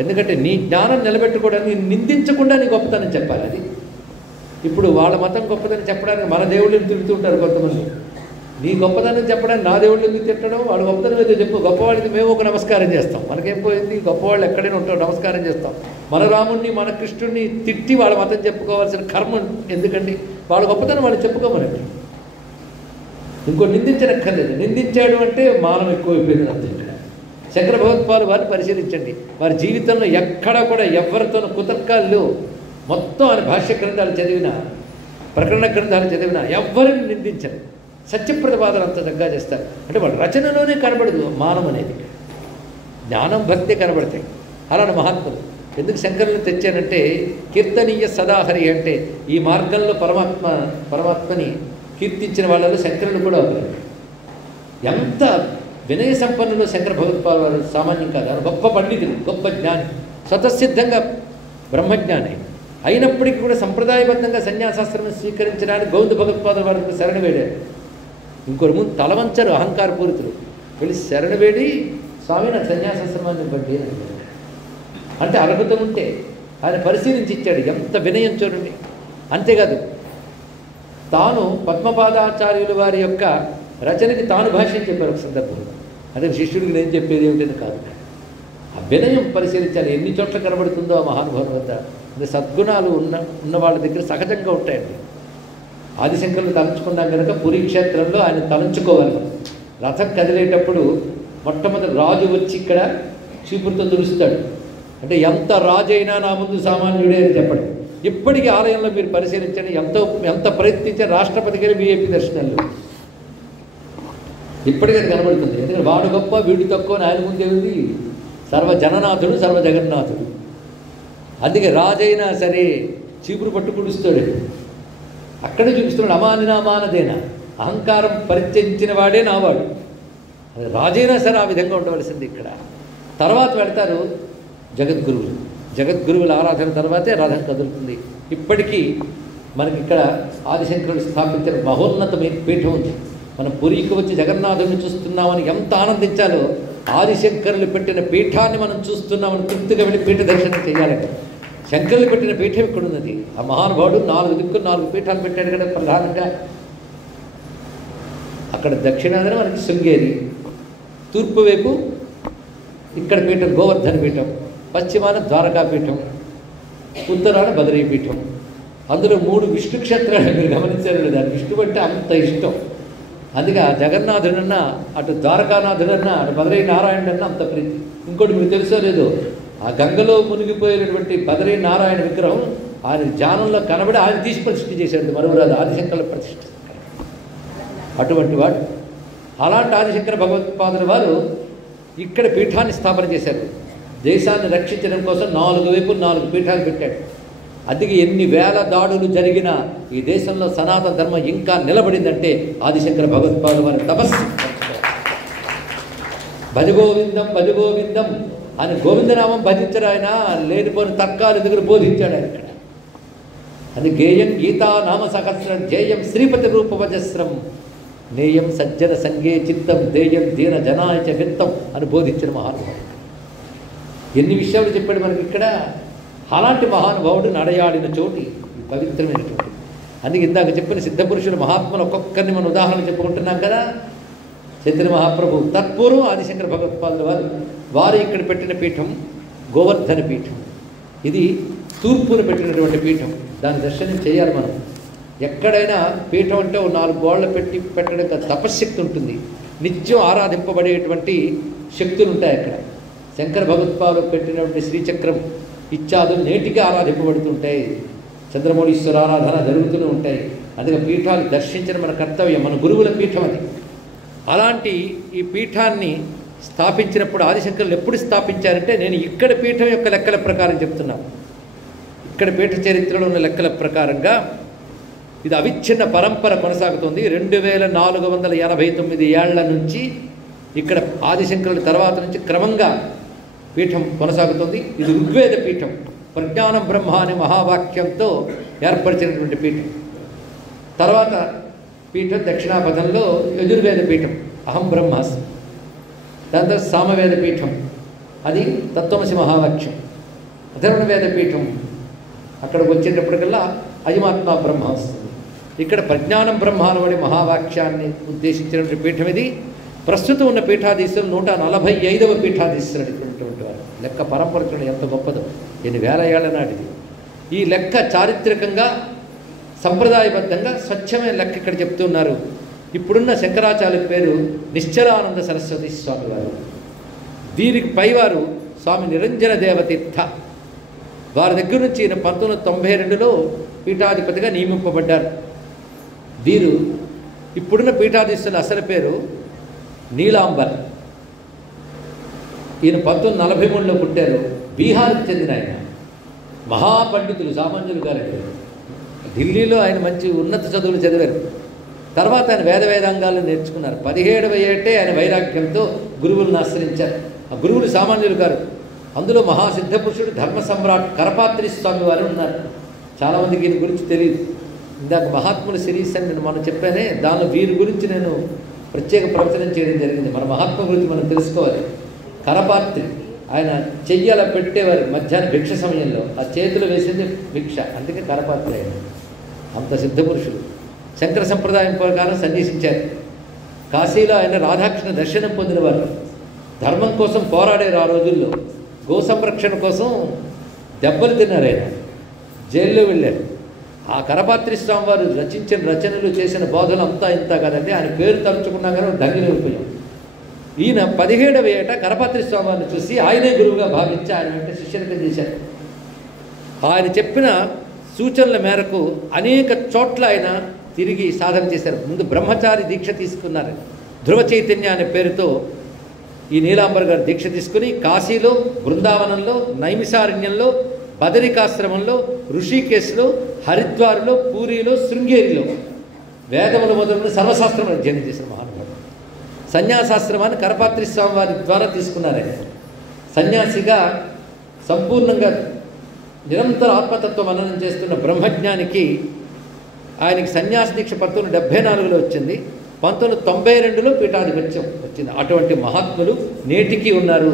ఎందుకంటే నీ జ్ఞానం నిలబెట్టుకోవడానికి నిందించకుండా నీ గొప్పతనం చెప్పాలి. అది ఇప్పుడు వాళ్ళ మతం గొప్పతనం చెప్పడానికి మన దేవుళ్ళని తిరుగుతుంటారు కొంతమంది. నీ గొప్పతనం చెప్పడానికి నా దేవుళ్ళు ఎందుకు తిట్టడం, వాడు గొప్పతనం ఏదో చెప్పు. గొప్పవాడికి మేము ఒక నమస్కారం చేస్తాం, మనకేం పోయింది, గొప్పవాళ్ళు ఎక్కడైనా ఉంటాం నమస్కారం చేస్తాం. మన రాముణ్ణి మన కృష్ణుడిని తిట్టి వాళ్ళ మతం చెప్పుకోవాల్సిన కర్మ ఎందుకండి? వాళ్ళ గొప్పతనం వాళ్ళు చెప్పుకోమనండి. ఇంకో నిందించనక్కర్లేదు. నిందించాడు అంటే మానం ఎక్కువైపోయింది అంతే. ఇక్కడ శంకర భగవత్పాలు వారిని పరిశీలించండి. వారి జీవితంలో ఎక్కడా కూడా ఎవరితోనూ కుతర్కాలు, మొత్తం ఆయన భాష్య గ్రంథాలు చదివినా, ప్రకరణ గ్రంథాలు చదివినా ఎవ్వరిని నిందించరు. సత్యప్రతిపాదన అంత చక్కగా చేస్తారు. అంటే వాళ్ళ రచనలోనే కనబడదు మానం అనేది, జ్ఞానం భక్తి కనబడతాయి. అలాంటి మహాత్ములు ఎందుకు శంకరులను తెచ్చానంటే కీర్తనీయ సదాహరి అంటే ఈ మార్గంలో పరమాత్మని కీర్తించిన వాళ్ళలో శంకరులు కూడా ఉన్నారు. ఎంత వినయ సంపన్నులు శంకర భగవత్పాల్ వారు సామాన్యం కాదు. ఆయన గొప్ప పండితులు, గొప్ప జ్ఞాని, స్వతసిద్ధంగా బ్రహ్మజ్ఞాని అయినప్పటికీ కూడా సంప్రదాయబద్ధంగా సన్యాసాశ్రమం స్వీకరించడానికి గౌంద భగవత్పాదుల వారికి శరణ వేడారు. ఇంకొకరు ముందు తలవంచరు అహంకారపూరితులు, వెళ్ళి శరణ వేడి స్వామి నాకు సన్యాసాశ్రమాన్ని ఇవ్వండి అని. అంటే అర్హత ఉంటే ఆయన పరిశీలించి ఇచ్చాడు. ఎంత వినయం చూడండి. అంతేకాదు తాను పద్మపాదాచార్యుల వారి యొక్క రచనకి తాను భాష్యం చెప్పారు ఒక సందర్భంలో. అదే శిష్యుడికి నేను చెప్పేది ఏమిటని కాదు, ఆ వినయం పరిశీలించాలి. ఎన్ని చోట్ల కనబడుతుందో ఆ మహానుభావుల వద్ద. అంటే సద్గుణాలు ఉన్న వాళ్ళ దగ్గర సహజంగా ఉంటాయండి. ఆదిశంకరులు తలంచుకున్నాం కనుక పురీ క్షేత్రంలో ఆయన తలంచుకోవాలి. రథం కదిలేటప్పుడు మొట్టమొదటి రాజు వచ్చి ఇక్కడ చీపురుతో తుడుస్తాడు. అంటే ఎంత రాజు అయినా నా ముందు సామాన్యుడే అని చెప్పడం. ఇప్పటికీ ఆలయంలో మీరు పరిశీలించండి, ఎంత ప్రయత్నించే రాష్ట్రపతి గారి విఐపి దర్శనాలు ఇప్పటికీ అది కనబడుతుంది. ఎందుకంటే వాడు గొప్ప వీడు తక్కువ ఆయన ముందే ఉంది. సర్వజననాథుడు సర్వజగన్నాథుడు. అందుకే రాజైనా సరే చీపురు పట్టు కుడుస్తాడు. అక్కడే చూపిస్తున్నాడు అమానినామానదేనా, అహంకారం పరిత్యజించిన వాడే నావాడు. అది రాజైనా సరే ఆ విధంగా ఉండవలసింది. ఇక్కడ తర్వాత పెడతారు జగద్గురువులు. జగద్గురువుల ఆరాధన తర్వాతే రథం కదులుతుంది. ఇప్పటికీ మనకి ఇక్కడ ఆదిశంకరులు స్థాపించిన మహోన్నతమైన పీఠం ఉంది. మనం పురికి వచ్చి జగన్నాథుని చూస్తున్నామని ఎంత ఆనందించాలో ఆదిశంకరులు పెట్టిన పీఠాన్ని మనం చూస్తున్నామని తృప్తిగా వెళ్ళి పీఠ దర్శనం చేయాలంటే శంకరులు పెట్టిన పీఠం ఇక్కడ ఉన్నది. ఆ మహానుభావుడు 4 దిక్కులు 4 పీఠాలు పెట్టాడు కదా. ప్రధానంగా అక్కడ దక్షిణాదిన మనకి శృంగేరి, తూర్పు వైపు ఇక్కడ పీఠం గోవర్ధన పీఠం, పశ్చిమాన ద్వారకా పీఠం, ఉత్తరాన బదరీపీఠం. అందులో 3 విష్ణు క్షేత్రాలు మీరు గమనించారు లేదా? విష్ణు అంటే అంత ఇష్టం. అందుకే ఆ జగన్నాథుడన్నా, అటు ద్వారకానాథుడన్నా, అటు బదరీ నారాయణుడన్నా అంత ప్రీతి. ఇంకోటి మీకు తెలుసో లేదో, ఆ గంగలో మునిగిపోయినటువంటి బదరీ నారాయణ విగ్రహం ఆయన ధ్యానంలో కనబడి ఆయన తీసి ప్రతిష్ఠ చేశాడు. మరువరాదు ఆదిశంకర ప్రతిష్ఠ. అటువంటి వాడు. అలాంటి ఆదిశంకర భగవత్పాదుల వారు ఇక్కడ పీఠాన్ని స్థాపన చేశారు. దేశాన్ని రక్షించడం కోసం 4 వైపులు 4 పీఠాలు పెట్టాడు. అందుకే ఎన్ని వేల దాడులు జరిగినా ఈ దేశంలో సనాతన ధర్మం ఇంకా నిలబడిందంటే ఆదిశంకర భగవత్పాదుల వారి తపస్సు. భజగోవిందం భజగోవిందం అని గోవిందనామం భజించడు ఆయన. లేనిపోని తర్కాలు దగ్గర బోధించాడు ఆయన ఇక్కడ. అది గేయం గీతా నామ సహస్రం జేయం శ్రీపతి రూపవజస్రం నేయం సజ్జన సంగే చిత్తం దేయం దీన జనాయచ విత్తం అని బోధించిన మహానుభావుడు. ఎన్ని విషయాలు చెప్పాడు మనకి ఇక్కడ. అలాంటి మహానుభావుడు నడయాడిన చోటి పవిత్రమైనటువంటి. అందుకే ఇందాక చెప్పిన సిద్ధపురుషుల మహాత్ములు ఒక్కొక్కరిని మనం ఉదాహరణ చెప్పుకుంటున్నాం కదా. చైతన్య మహాప్రభు తత్పూర్వం ఆదిశంకర భగవత్పాదుల వారు ఇక్కడ పెట్టిన పీఠం గోవర్ధన పీఠం. ఇది తూర్పును పెట్టినటువంటి పీఠం. దాని దర్శనం చేయాలి మనం. ఎక్కడైనా పీఠం అంటే 4 గోళ్ళు పెట్టడం తపశ్శక్తి ఉంటుంది. నిత్యం ఆరాధింపబడేటువంటి శక్తులు ఉంటాయి అక్కడ. శంకర భగవత్పాదులు పెట్టినటువంటి శ్రీచక్రం ఇత్యాదులు నేటికి ఆరాధింపబడుతుంటాయి. చంద్రమౌళీశ్వర ఆరాధన జరుగుతూనే ఉంటాయి. అందుకే పీఠాలు దర్శించడం మన కర్తవ్యం. మన గురువుల పీఠం అది. అలాంటి ఈ పీఠాన్ని స్థాపించినప్పుడు ఆదిశంకరులు ఎప్పుడు స్థాపించారంటే, నేను ఇక్కడ పీఠం యొక్క లెక్కల ప్రకారం చెప్తున్నాను. ఇక్కడ పీఠ చరిత్రలో ఉన్న లెక్కల ప్రకారంగా ఇది అవిచ్ఛిన్న పరంపర కొనసాగుతుంది. 2489 ఏళ్ల నుంచి ఇక్కడ ఆదిశంకరుల తర్వాత నుంచి క్రమంగా పీఠం కొనసాగుతుంది. ఇది ఋగ్వేద పీఠం. ప్రజ్ఞానం బ్రహ్మ అనే మహావాక్యంతో ఏర్పరిచినటువంటి పీఠం. తర్వాత పీఠం దక్షిణాపథంలో యజుర్వేద పీఠం, అహం బ్రహ్మాస్మి. దాని తర్వాత సామవేద పీఠం, అది తత్వమసి మహావాక్యం. అధర్వణవేద పీఠం, అక్కడికి వచ్చేటప్పటికల్లా అయమాత్మ బ్రహ్మ వస్తుంది. ఇక్కడ ప్రజ్ఞానం బ్రహ్మ అనబడి మహావాక్యాన్ని ఉద్దేశించినటువంటి పీఠం ఇది. ప్రస్తుతం ఉన్న పీఠాధీశులు 145వ పీఠాధీశులు అనేటువంటి వారు. లెక్క పరంపర చూడండి ఎంత గొప్పదో. ఎన్ని వేల ఏళ్ల నాటిది. ఈ లెక్క చారిత్రకంగా సంప్రదాయబద్ధంగా స్వచ్ఛమైన లెక్క ఇక్కడ చెప్తున్నారు. ఇప్పుడున్న శంకరాచార్య పేరు నిశ్చలానంద సరస్వతి స్వామి వారు. దీనికి పైవారు స్వామి నిరంజన దేవతీర్థ. వారి దగ్గర నుంచి ఈయన 1992లో పీఠాధిపతిగా నియమింపబడ్డారు. వీరు ఇప్పుడున్న పీఠాధీశుల అసలు పేరు నీలాంబర్. ఈయన 1943లో పుట్టారు. బీహార్కి చెందిన ఆయన. మహాపండితులు, సామాన్యులు గారండి. ఢిల్లీలో ఆయన మంచి ఉన్నత చదువులు చదివారు. తర్వాత ఆయన వేదాంగాలు నేర్చుకున్నారు. 17వ ఏటే ఆయన వైరాగ్యంతో గురువులను ఆశ్రయించారు. ఆ గురువులు సామాన్యులు గారు. అందులో మహాసిద్ధపురుషుడు ధర్మ సమ్రాట్ కరపాత్రి స్వామి వారు ఉన్నారు. చాలామందికి ఈయన గురించి తెలియదు. ఇందాక మహాత్ముల సిరీస్ అని నేను మనం చెప్పానే, దానిలో వీరి గురించి నేను ప్రత్యేక ప్రవచనం చేయడం జరిగింది. మన మహాత్మ గురించి మనం తెలుసుకోవాలి. కరపాత్రి ఆయన చెయ్యాల పెట్టేవారు మధ్యాహ్నం భిక్ష సమయంలో. ఆ చేతులు వేసింది భిక్ష, అందుకే కరపాత్రి ఆయన. అంత సిద్ధపురుషులు. శంకర సంప్రదాయం ప్రకారం సన్యాసించారు. కాశీలో ఆయన రాధాకృష్ణ దర్శనం పొందినవారు. ధర్మం కోసం పోరాడారు. ఆ రోజుల్లో గో సంరక్షణ కోసం దెబ్బలు తిన్నారు. ఆయన జైల్లో వెళ్ళారు. ఆ కరపాత్రి స్వామి వారు రచించిన రచనలు, చేసిన బోధనలు అంతా ఇంత కదండి. ఆయన పేరు తలుచుకున్నా కానీ దంగిలిపోయాం. ఈయన 17వ ఏట కరపాత్రి స్వామి వారిని చూసి ఆయనే గురువుగా భావించి ఆయన వెంట శిష్యరికం చేశారు. ఆయన చెప్పిన సూచనల మేరకు అనేక చోట్ల ఆయన తిరిగి సాధన చేశారు. ముందు బ్రహ్మచారి దీక్ష తీసుకున్నారు. ధ్రువ చైతన్య అనే పేరుతో ఈ నీలాంబర్ గారు దీక్ష తీసుకుని కాశీలో, బృందావనంలో, నైమిషారణ్యంలో, బదరికాశ్రమంలో, ఋషికేశ్లో, హరిద్వార్లో, పూరిలో, శృంగేరిలో వేదములు మొదలున్న సర్వశాస్త్రం అధ్యయనం చేసిన మహానుభావుడు. సన్యాసాశ్రమాన్ని కరపాత్రి స్వామి వారి ద్వారా తీసుకున్నారు. ఆయన సన్యాసిగా సంపూర్ణంగా నిరంతర ఆత్మతత్వ మననం చేస్తున్న బ్రహ్మజ్ఞానికి ఆయనకి సన్యాస దీక్ష 1974లో వచ్చింది. 1992లో పీఠాధిపత్యం వచ్చింది. అటువంటి మహాత్ములు నేటికి ఉన్నారు.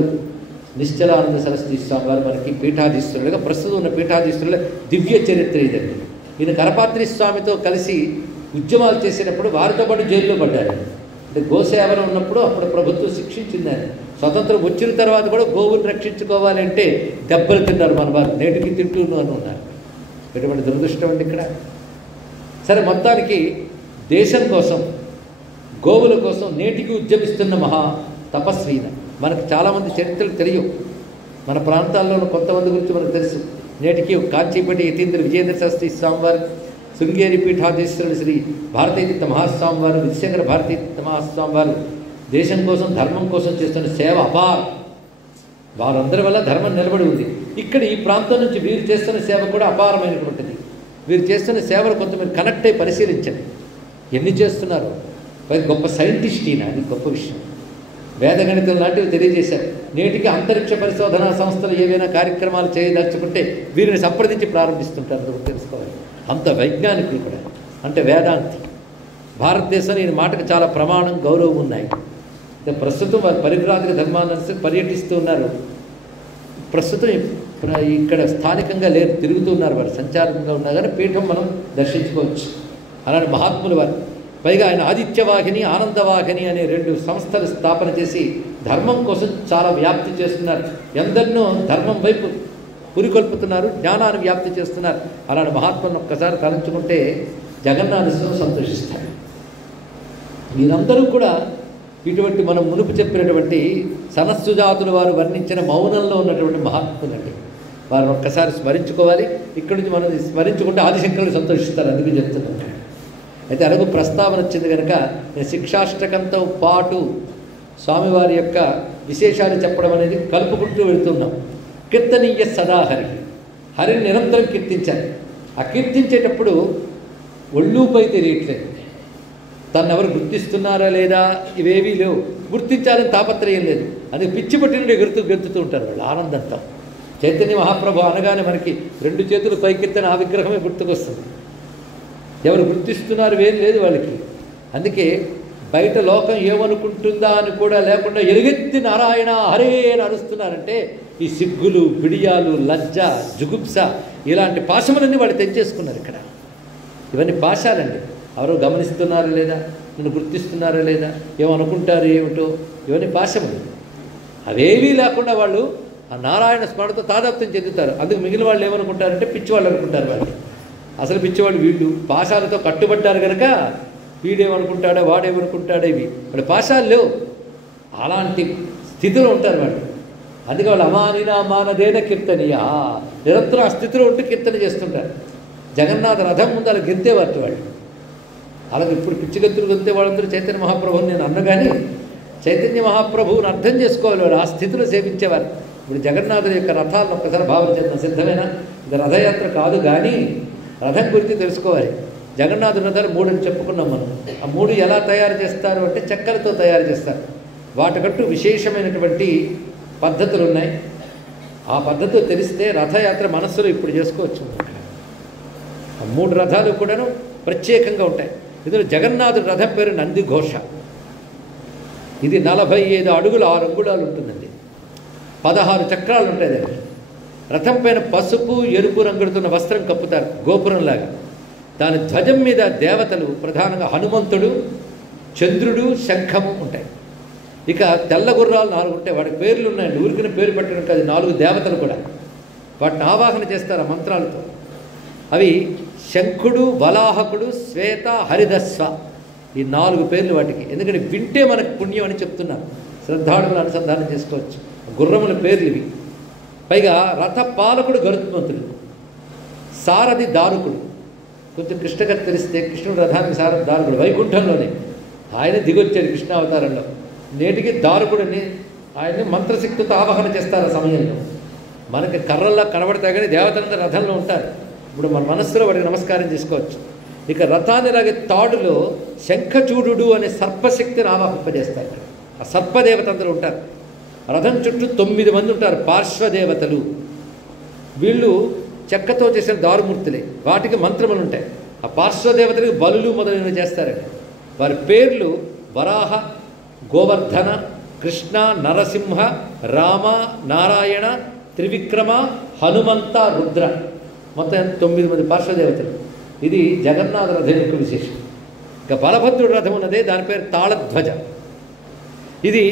నిశ్చలానంద సరస్వతి స్వామి వారు మనకి పీఠాధీశ్వరులుగా, ప్రస్తుతం ఉన్న పీఠాధీశ్వరుల దివ్య చరిత్ర ఇదండి. ఈయన కరపాత్రి స్వామితో కలిసి ఉద్యమాలు చేసినప్పుడు వారితో పాటు జైల్లో పడ్డారు. అంటే గోసేవలో ఉన్నప్పుడు అప్పుడు ప్రభుత్వం శిక్షించింది ఆయన. స్వతంత్రం వచ్చిన తర్వాత కూడా గోవులు రక్షించుకోవాలి అంటే దెబ్బలు తిన్నారు మన వారు, నేటికి తింటూను అని ఉన్నారు. ఎటువంటి దురదృష్టం అండి ఇక్కడ. సరే, మొత్తానికి దేశం కోసం, గోవుల కోసం నేటికి ఉద్యమిస్తున్న మహా తపస్వీన. మనకు చాలామంది చరిత్రలు తెలియవు. మన ప్రాంతాల్లోనూ కొంతమంది గురించి మనకు తెలుసు. నేటికి కాంచీపేట యతీంద్ర విజేంద్ర శాస్త్రి స్వామివారు, శృంగేరి పీఠాధీశ్వరుడు శ్రీ భారతీతీర్థ మహాస్వామి వారు, విశ్వశంకర భారతీతీర్థ మహాస్వామి వారు దేశం కోసం, ధర్మం కోసం చేస్తున్న సేవ అపారం. వారందరి వల్ల ధర్మం నిలబడి ఉంది. ఇక్కడ ఈ ప్రాంతం నుంచి వీరు చేస్తున్న సేవ కూడా అపారమైనటువంటిది. వీరు చేస్తున్న సేవలు కొంత మీరు కనెక్ట్ అయ్యి పరిశీలించండి. ఎన్ని చేస్తున్నారు. గొప్ప సైంటిస్ట్ ఈయన, అది గొప్ప విషయం. వేదగణితం లాంటివి తెలియజేశారు. నేటికి అంతరిక్ష పరిశోధనా సంస్థలు ఏవైనా కార్యక్రమాలు చేయదలుచుకుంటే వీరిని సంప్రదించి ప్రారంభిస్తుంటారు. తెలుసుకోవాలి, అంత వైజ్ఞానికులు కూడా, అంటే వేదాంతి. భారతదేశంలో ఈ మాటకు చాలా ప్రమాణం, గౌరవం ఉన్నాయి. ప్రస్తుతం వారు పరివ్రాజక ధర్మాన్ని పర్యటిస్తూ ఉన్నారు. ప్రస్తుతం ఇక్కడ స్థానికంగా లేరు, తిరుగుతూ ఉన్నారు. వారు సంచారంగా ఉన్నా కానీ పీఠం మనం దర్శించుకోవచ్చు. అలాంటి మహాత్ములు వారు. పైగా ఆయన ఆదిత్యవాహిని, ఆనందవాహిని అనే 2 సంస్థలు స్థాపన చేసి ధర్మం కోసం చాలా వ్యాప్తి చేస్తున్నారు. ఎందరినో ధర్మం వైపు పురికొల్పుతున్నారు, జ్ఞానాన్ని వ్యాప్తి చేస్తున్నారు. అలాంటి మహాత్ములను ఒక్కసారి తలంచుకుంటే జగన్నాథస్వామి సంతోషిస్తారు. మీరందరూ కూడా ఇటువంటి మనం మునుపు చెప్పినటువంటి సనస్సుజాతుల వారు వర్ణించిన మౌనంలో ఉన్నటువంటి మహాత్ములండి. వారిని ఒక్కసారి స్మరించుకోవాలి. ఇక్కడి నుంచి మనం స్మరించుకుంటే ఆదిశంకరులు సంతోషిస్తారు. అందుకే చెప్తున్నాను. అయితే అడుగు ప్రస్తావన వచ్చింది కనుక నేను శిక్షాష్టకంతో పాటు స్వామివారి యొక్క విశేషాలు చెప్పడం అనేది కలుపుకుంటూ వెళుతున్నాం. కీర్తనీయ సదాహరి, హరిని నిరంతరం కీర్తించాలి. ఆ కీర్తించేటప్పుడు ఒళ్ళూపై తెలియట్లేదు. తను ఎవరు గుర్తిస్తున్నారా లేదా ఇవేవీ లేవు. గుర్తించాలని తాపత్రయం లేదు. అది పిచ్చి పట్టినట్టు గెలుతూ ఉంటారు వాళ్ళు ఆనందంతో. చైతన్య మహాప్రభు అనగానే మనకి 2 చేతులు పైకెత్తిన ఆ విగ్రహమే గుర్తుకొస్తుంది. ఎవరు గుర్తిస్తున్నారు వేరు లేదు వాళ్ళకి. అందుకే బయట లోకం ఏమనుకుంటుందా అని కూడా లేకుండా ఎలుగెత్తి నారాయణ హరే అని అరుస్తున్నారంటే ఈ సిగ్గులు, బిడియాలు, లజ్జ, జుగుప్స ఇలాంటి పాశములన్నీ వాళ్ళు తెంచేసుకున్నారు ఇక్కడ. ఇవన్నీ పాశాలండి. ఎవరో గమనిస్తున్నారా లేదా, నన్ను గుర్తిస్తున్నారా లేదా, ఏమనుకుంటారు ఏమిటో, ఇవన్నీ పాశములు. అవేవీ లేకుండా వాళ్ళు ఆ నారాయణ స్మరణతో తాదాప్యం చెందుతారు. అందుకు మిగిలిన వాళ్ళు ఏమనుకుంటారంటే పిచ్చివాళ్ళు అనుకుంటారు. వాళ్ళు అసలు పిచ్చివాళ్ళు వీళ్ళు. పాశాలతో కట్టుబడ్డారు కనుక వీడేమనుకుంటాడో వాడేమనుకుంటాడో ఇవి వాళ్ళు పాశాలు లేవు. అలాంటి స్థితిలో ఉంటారు వాళ్ళు. అందుకే వాళ్ళు అమానినా మానదేన కీర్తనీయ, నిరంతరం ఆ స్థితిలో ఉంటూ కీర్తన చేస్తుంటారు. జగన్నాథ రథం ముందు అలా గెంతేవారు వాళ్ళు. అలాగే ఇప్పుడు పిచ్చిగత్తులు గెంతే వాళ్ళందరూ చైతన్య మహాప్రభుని నేను అన్నగాని చైతన్య మహాప్రభువుని అర్థం చేసుకోవాలి. వాళ్ళు ఆ స్థితిలో సేవించేవారు. ఇప్పుడు జగన్నాథుడి యొక్క రథాలను ఒక్కసారి భావన చేద్దాం. సిద్ధమేనా? ఇది రథయాత్ర కాదు కానీ రథం గురించి తెలుసుకోవాలి. జగన్నాథుడి రథాలు 3 అని చెప్పుకున్నాం మనం. ఆ 3 ఎలా తయారు చేస్తారు అంటే చెక్కలతో తయారు చేస్తారు. వాటికంటూ విశేషమైనటువంటి పద్ధతులు ఉన్నాయి. ఆ పద్ధతులు తెలిస్తే రథయాత్ర మనస్సులో ఇప్పుడు చేసుకోవచ్చు. ఆ 3 రథాలు కూడాను ప్రత్యేకంగా ఉంటాయి. ఇందులో జగన్నాథుడి రథం పేరు నందిఘోష. ఇది 45 అడుగులు 6 అంగుళాలు ఉంటుందండి. 16 చక్రాలు ఉంటాయి దానికి. రథం పైన పసుపు, ఎరుపు రంగులుతున్న వస్త్రం కప్పుతారు గోపురంలాగా. దాని ధ్వజం మీద దేవతలు, ప్రధానంగా హనుమంతుడు, చంద్రుడు, శంఖము ఉంటాయి. ఇక తెల్ల గుర్రాలు 4 ఉంటాయి. వాటి పేర్లు ఉన్నాయండి. ఊరికిన పేరు పెట్టడం కాదు, 4 దేవతలు కూడా. వాటిని ఆవాహన చేస్తారు ఆ మంత్రాలతో. అవి శంఖుడు, వలాహకుడు, శ్వేత, హరిదస్వ. ఈ 4 పేర్లు వాటికి. ఎందుకంటే వింటే మనకు పుణ్యం అని చెప్తున్నారు. శ్రద్ధాళువులు అనుసంధానం చేసుకోవచ్చు. గుర్రముల పేర్లు ఇవి. పైగా రథ పాలకుడు గరుత్మంతుడు, సారథి దారుకుడు. కొంచెం కృష్ణకథ తెలిస్తే కృష్ణుడు రథానికి సారథి దారుకుడు వైకుంఠంలోనే ఆయన దిగొచ్చాడు కృష్ణావతారంలో. నేటికి దారుకుడిని ఆయన్ని మంత్రశక్తితో ఆవాహన చేస్తారు. ఆ సమయంలో మనకి కర్రల్లా కనబడతాయి కానీ దేవతలందరూ రథంలో ఉంటారు. ఇప్పుడు మన మనస్సులో వాడికి నమస్కారం చేసుకోవచ్చు. ఇక రథాన్ని లాగే తాడులో శంఖచూడు అనే సర్పశక్తిని ఆవాహింపజేస్తారు. ఆ సర్పదేవత అందరూ ఉంటారు. రథం చుట్టూ 9 మంది ఉంటారు పార్శ్వదేవతలు. వీళ్ళు చెక్కతో చేసిన దారుమూర్తులే. వాటికి మంత్రములు ఉంటాయి. ఆ పార్శ్వదేవతలకు బలులు మొదలైనవి చేస్తారండి. వారి పేర్లు వరాహ, గోవర్ధన, కృష్ణ, నరసింహ, రామ, నారాయణ, త్రివిక్రమ, హనుమంత, రుద్ర. మొత్తం 9 మంది పార్శ్వదేవతలు. ఇది జగన్నాథ రథం యొక్క విశేషం. ఇక బలభద్రుడి రథం ఉన్నదే, దాని పేరు తాళధ్వజ. ఇది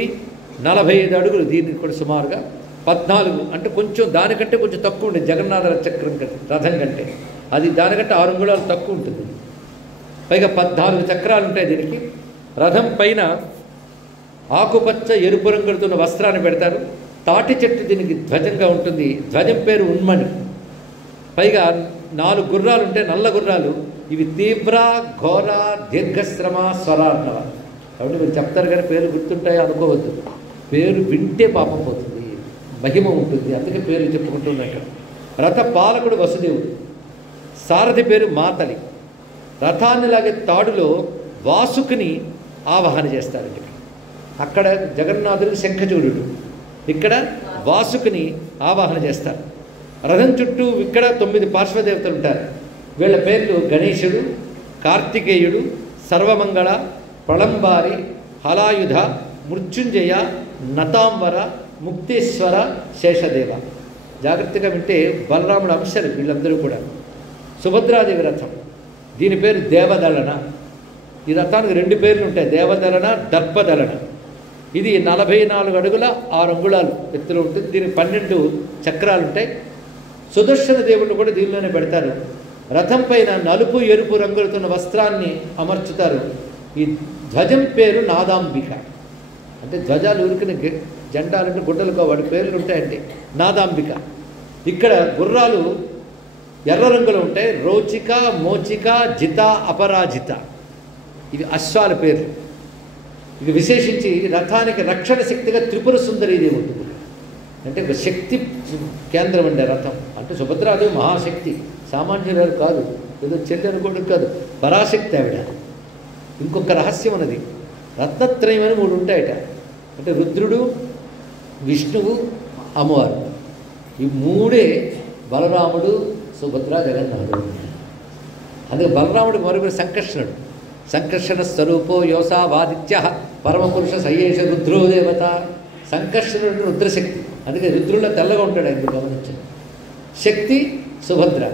45 అడుగులు, దీనికి కూడా సుమారుగా 14 అంటే కొంచెం దానికంటే కొంచెం తక్కువ ఉంటుంది జగన్నాథ చక్రం రథం కంటే, అది దానికంటే 6 అంగుళాలు తక్కువ ఉంటుంది. పైగా 14 చక్రాలు ఉంటాయి దీనికి. రథం పైన ఆకుపచ్చ ఎరుపు రంగులుతున్న వస్త్రాన్ని పెడతారు. తాటి చెట్టు దీనికి ధ్వజంగా ఉంటుంది. ధ్వజం పేరు ఉన్మణి. పైగా 4 గుర్రాలు ఉంటాయి, నల్ల గుర్రాలు. ఇవి తీవ్ర, ఘోర, దీర్ఘశ్రమ, స్వరార్ణవ. కాబట్టి మీరు చెప్తారు కానీ పేర్లు గుర్తుంటాయో అనుకోవద్దు. పేరు వింటే పాపం పోతుంది, మహిమ ఉంటుంది, అందుకే పేర్లు చెప్పుకుంటున్నట్టు. రథ పాలకుడు వసుదేవుడు, సారథి పేరు మాతలి. రథాన్ని లాగే తాడులో వాసుకుని ఆవాహన చేస్తారండి. అక్కడ జగన్నాథుడు శంఖచూడుడు, ఇక్కడ వాసుకుని ఆవాహన చేస్తారు. రథం చుట్టూ ఇక్కడ 9 పార్శ్వదేవతలు ఉంటారు. వీళ్ళ పేర్లు గణేశుడు, కార్తికేయుడు, సర్వమంగళ, ప్రళంబారి, హలాయుధ, మృత్యుంజయ, నతాంబర, ముక్తేశ్వర, శేషదేవ. జాగ్రత్తగా వింటే బలరాముడు అంశాలు వీళ్ళందరూ కూడా. సుభద్రాదేవి రథం, దీని పేరు దేవదళన. ఈ రథానికి 2 పేర్లు ఉంటాయి, దేవదళన, దర్పదళన. ఇది 44 అడుగుల 6 అంగుళాలు ఎత్తులో ఉంటుంది. దీనికి 12 చక్రాలు ఉంటాయి. సుదర్శన దేవుళ్ళు కూడా దీనిలోనే పెడతారు. రథం పైన నలుపు ఎరుపు రంగులతో వస్త్రాన్ని అమర్చుతారు. ఈ ధ్వజం పేరు నాదాంబిక. అంటే ధ్వజాలు ఊరికిన జెండాలంటే గుడ్డలుకో వాడి పేర్లు ఉంటాయండి, నాదాంబిక. ఇక్కడ గుర్రాలు ఎర్ర రంగులో ఉంటాయి. రోచిక, మోచిక, జిత, అపరాజిత, ఇవి అశ్వాల పేర్లు. ఇక విశేషించి రథానికి రక్షణ శక్తిగా త్రిపుర సుందరీదేవి ఉంటుంది. అంటే ఒక శక్తి కేంద్రం అండి రథం. అంటే సుభద్రాదేవి మహాశక్తి, సామాన్యురాలు కాదు, ఏదో చెల్లి అనుకోవడం కాదు, పరాశక్తి ఆవిడ. ఇంకొక రహస్యం ఉన్నది, రత్నత్రయం అని 3 ఉంటాయట. అంటే రుద్రుడు, విష్ణువు, అమ్మవారు. ఈ 3 బలరాముడు, సుభద్ర, జగన్నాథుడు. అందుకే బలరాముడికి మరొకరు సంకర్షణుడు. సంకర్షణ స్వరూపో యోసావాదిత్య పరమపురుష సయేష రుద్రో దేవత. సంకర్షణుడు రుద్రశక్తి, అందుకే రుద్రుల్లో తెల్లగా ఉంటాడు ఆయన, గమనించండి. శక్తి సుభద్ర,